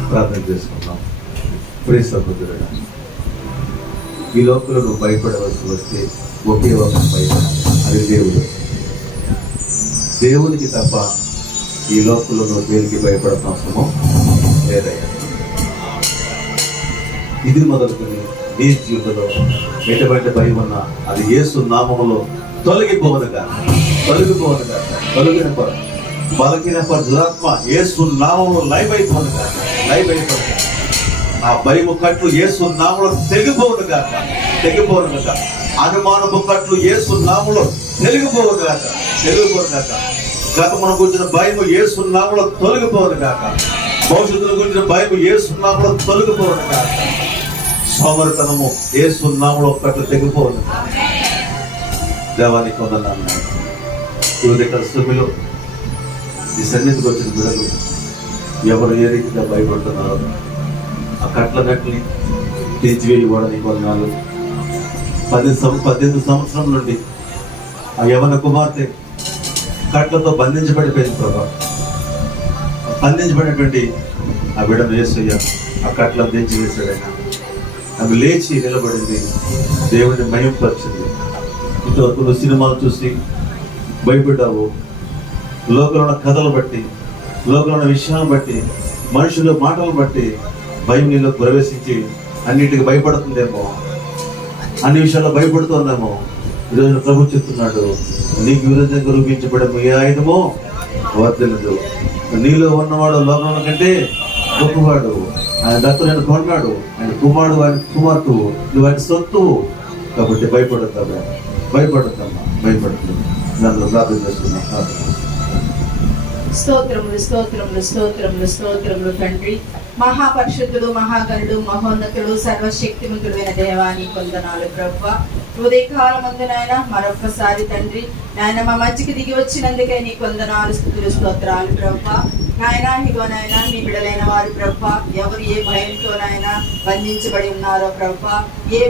ప్రార్థన చేసుకున్నాం. ప్రియ సహోదరుడా, ఈ లోకంలో నువ్వు భయపడవలసి వస్తే ఒకే ఒక భయపడాలి, అది దేవుడు. దేవునికి తప్ప ఈ లోకంలో నువ్వు దేనికి భయపడటం అవసరమో లేదయ్యా. ఇది మొదలుకొని నీ జీవితంలో ఎటువంటి భయం ఉన్నా అది యేసు నామములో తొలగిపోవనుగా, తొలగిపోవనుగా, తొలగిన బలకిన దురాత్మ యేసు నామములో లైవ్ అయిపోనుగా, లైవ్ అయిపోనుగా. ఆ భయము కట్లు యేసు నామములో తెగిపోవునుగా, తెగిపోనుగా. అనుమానము కట్లు యేసు నామములో తెలిగిపోవునుగా, తెలిగిపోనుగా. గతమును గురించిన భయము యేసు నామములో తొలగిపోవునుగా. భవిష్యత్తును గురించిన భయము యేసు నామములో తొలగిపోవునుగా. సోమరితనము యేసు నామములో కట్లు తెగిపోవునుగా. దేవానికి వందనాలు. ఈ ఉదయకాల సమయంలో ఈ సన్నిధికి వచ్చిన బిడ్డలు ఎవరు ఏ రీతిగా భయపడుతున్నారో ఆ కట్లని తీర్చివేయబడని వందనాలు. 18 సంవత్సరం నుండి ఆ యవన కుమార్తె కట్లతో బంధించబడిపోయింది ప్రభా. బంధించబడినటువంటి ఆ బిడ్డను యేసయ్య ఆ కట్లను దించి వేశాడైనా ఆమె లేచి నిలబడింది, దేవుడిని మహింపరిచింది. ఇంతవరకు నువ్వు సినిమాలు చూసి భయపడ్డావు, లోకంలో ఉన్న కథలు బట్టి, లోకంలో ఉన్న విషయాలను బట్టి, మనుషుల మాటలను బట్టి భయం నీలో ప్రవేశించి అన్నిటికీ భయపడుతుందేమో, అన్ని విషయాల్లో భయపడుతుందేమో. ఈరోజు ప్రభు చెప్తున్నాడు, నీకు విరుద్ధంగా రూపించబడము ఏ ఆయుధమో వర్తిల్లదు. నీలో ఉన్నవాడు లోకంలో కంటే గొప్పవాడు. ఆయన దత్తు నేను కొన్నాడు, ఆయన కుమారుడు, ఆయన కుమార్తెవు, నువ్వు ఆయన సొత్తువు. కాబట్టి భయపడతావా? భయపడతామా? భయపడుతుంది. నన్ను ప్రార్థన చేస్తున్నాను. స్తోత్రములు, స్తోత్రములు, స్తోత్రములు, స్తోత్రములు తండ్రి. మహాపరిశుద్ధుడు, మహాగణుడు, మహోన్నతుడు, సర్వశక్తిమంతుడైన దేవాని వందనాలు ప్రభువా. ఉదయకాలమందునైనా మరొక్కసారి తండ్రి నాయన మా మధ్యకి దిగి వచ్చినందుకే నీకు వందనాలు, స్తుతులు, స్తోత్రాలు ప్రభువా. నాయన ఇగోనైనా మీ బిడ్డలైన వారు ప్రభువా ఎవరు ఏ భయంతోనైనా బంధించబడి ఉన్నారో ప్రభువా, ఏ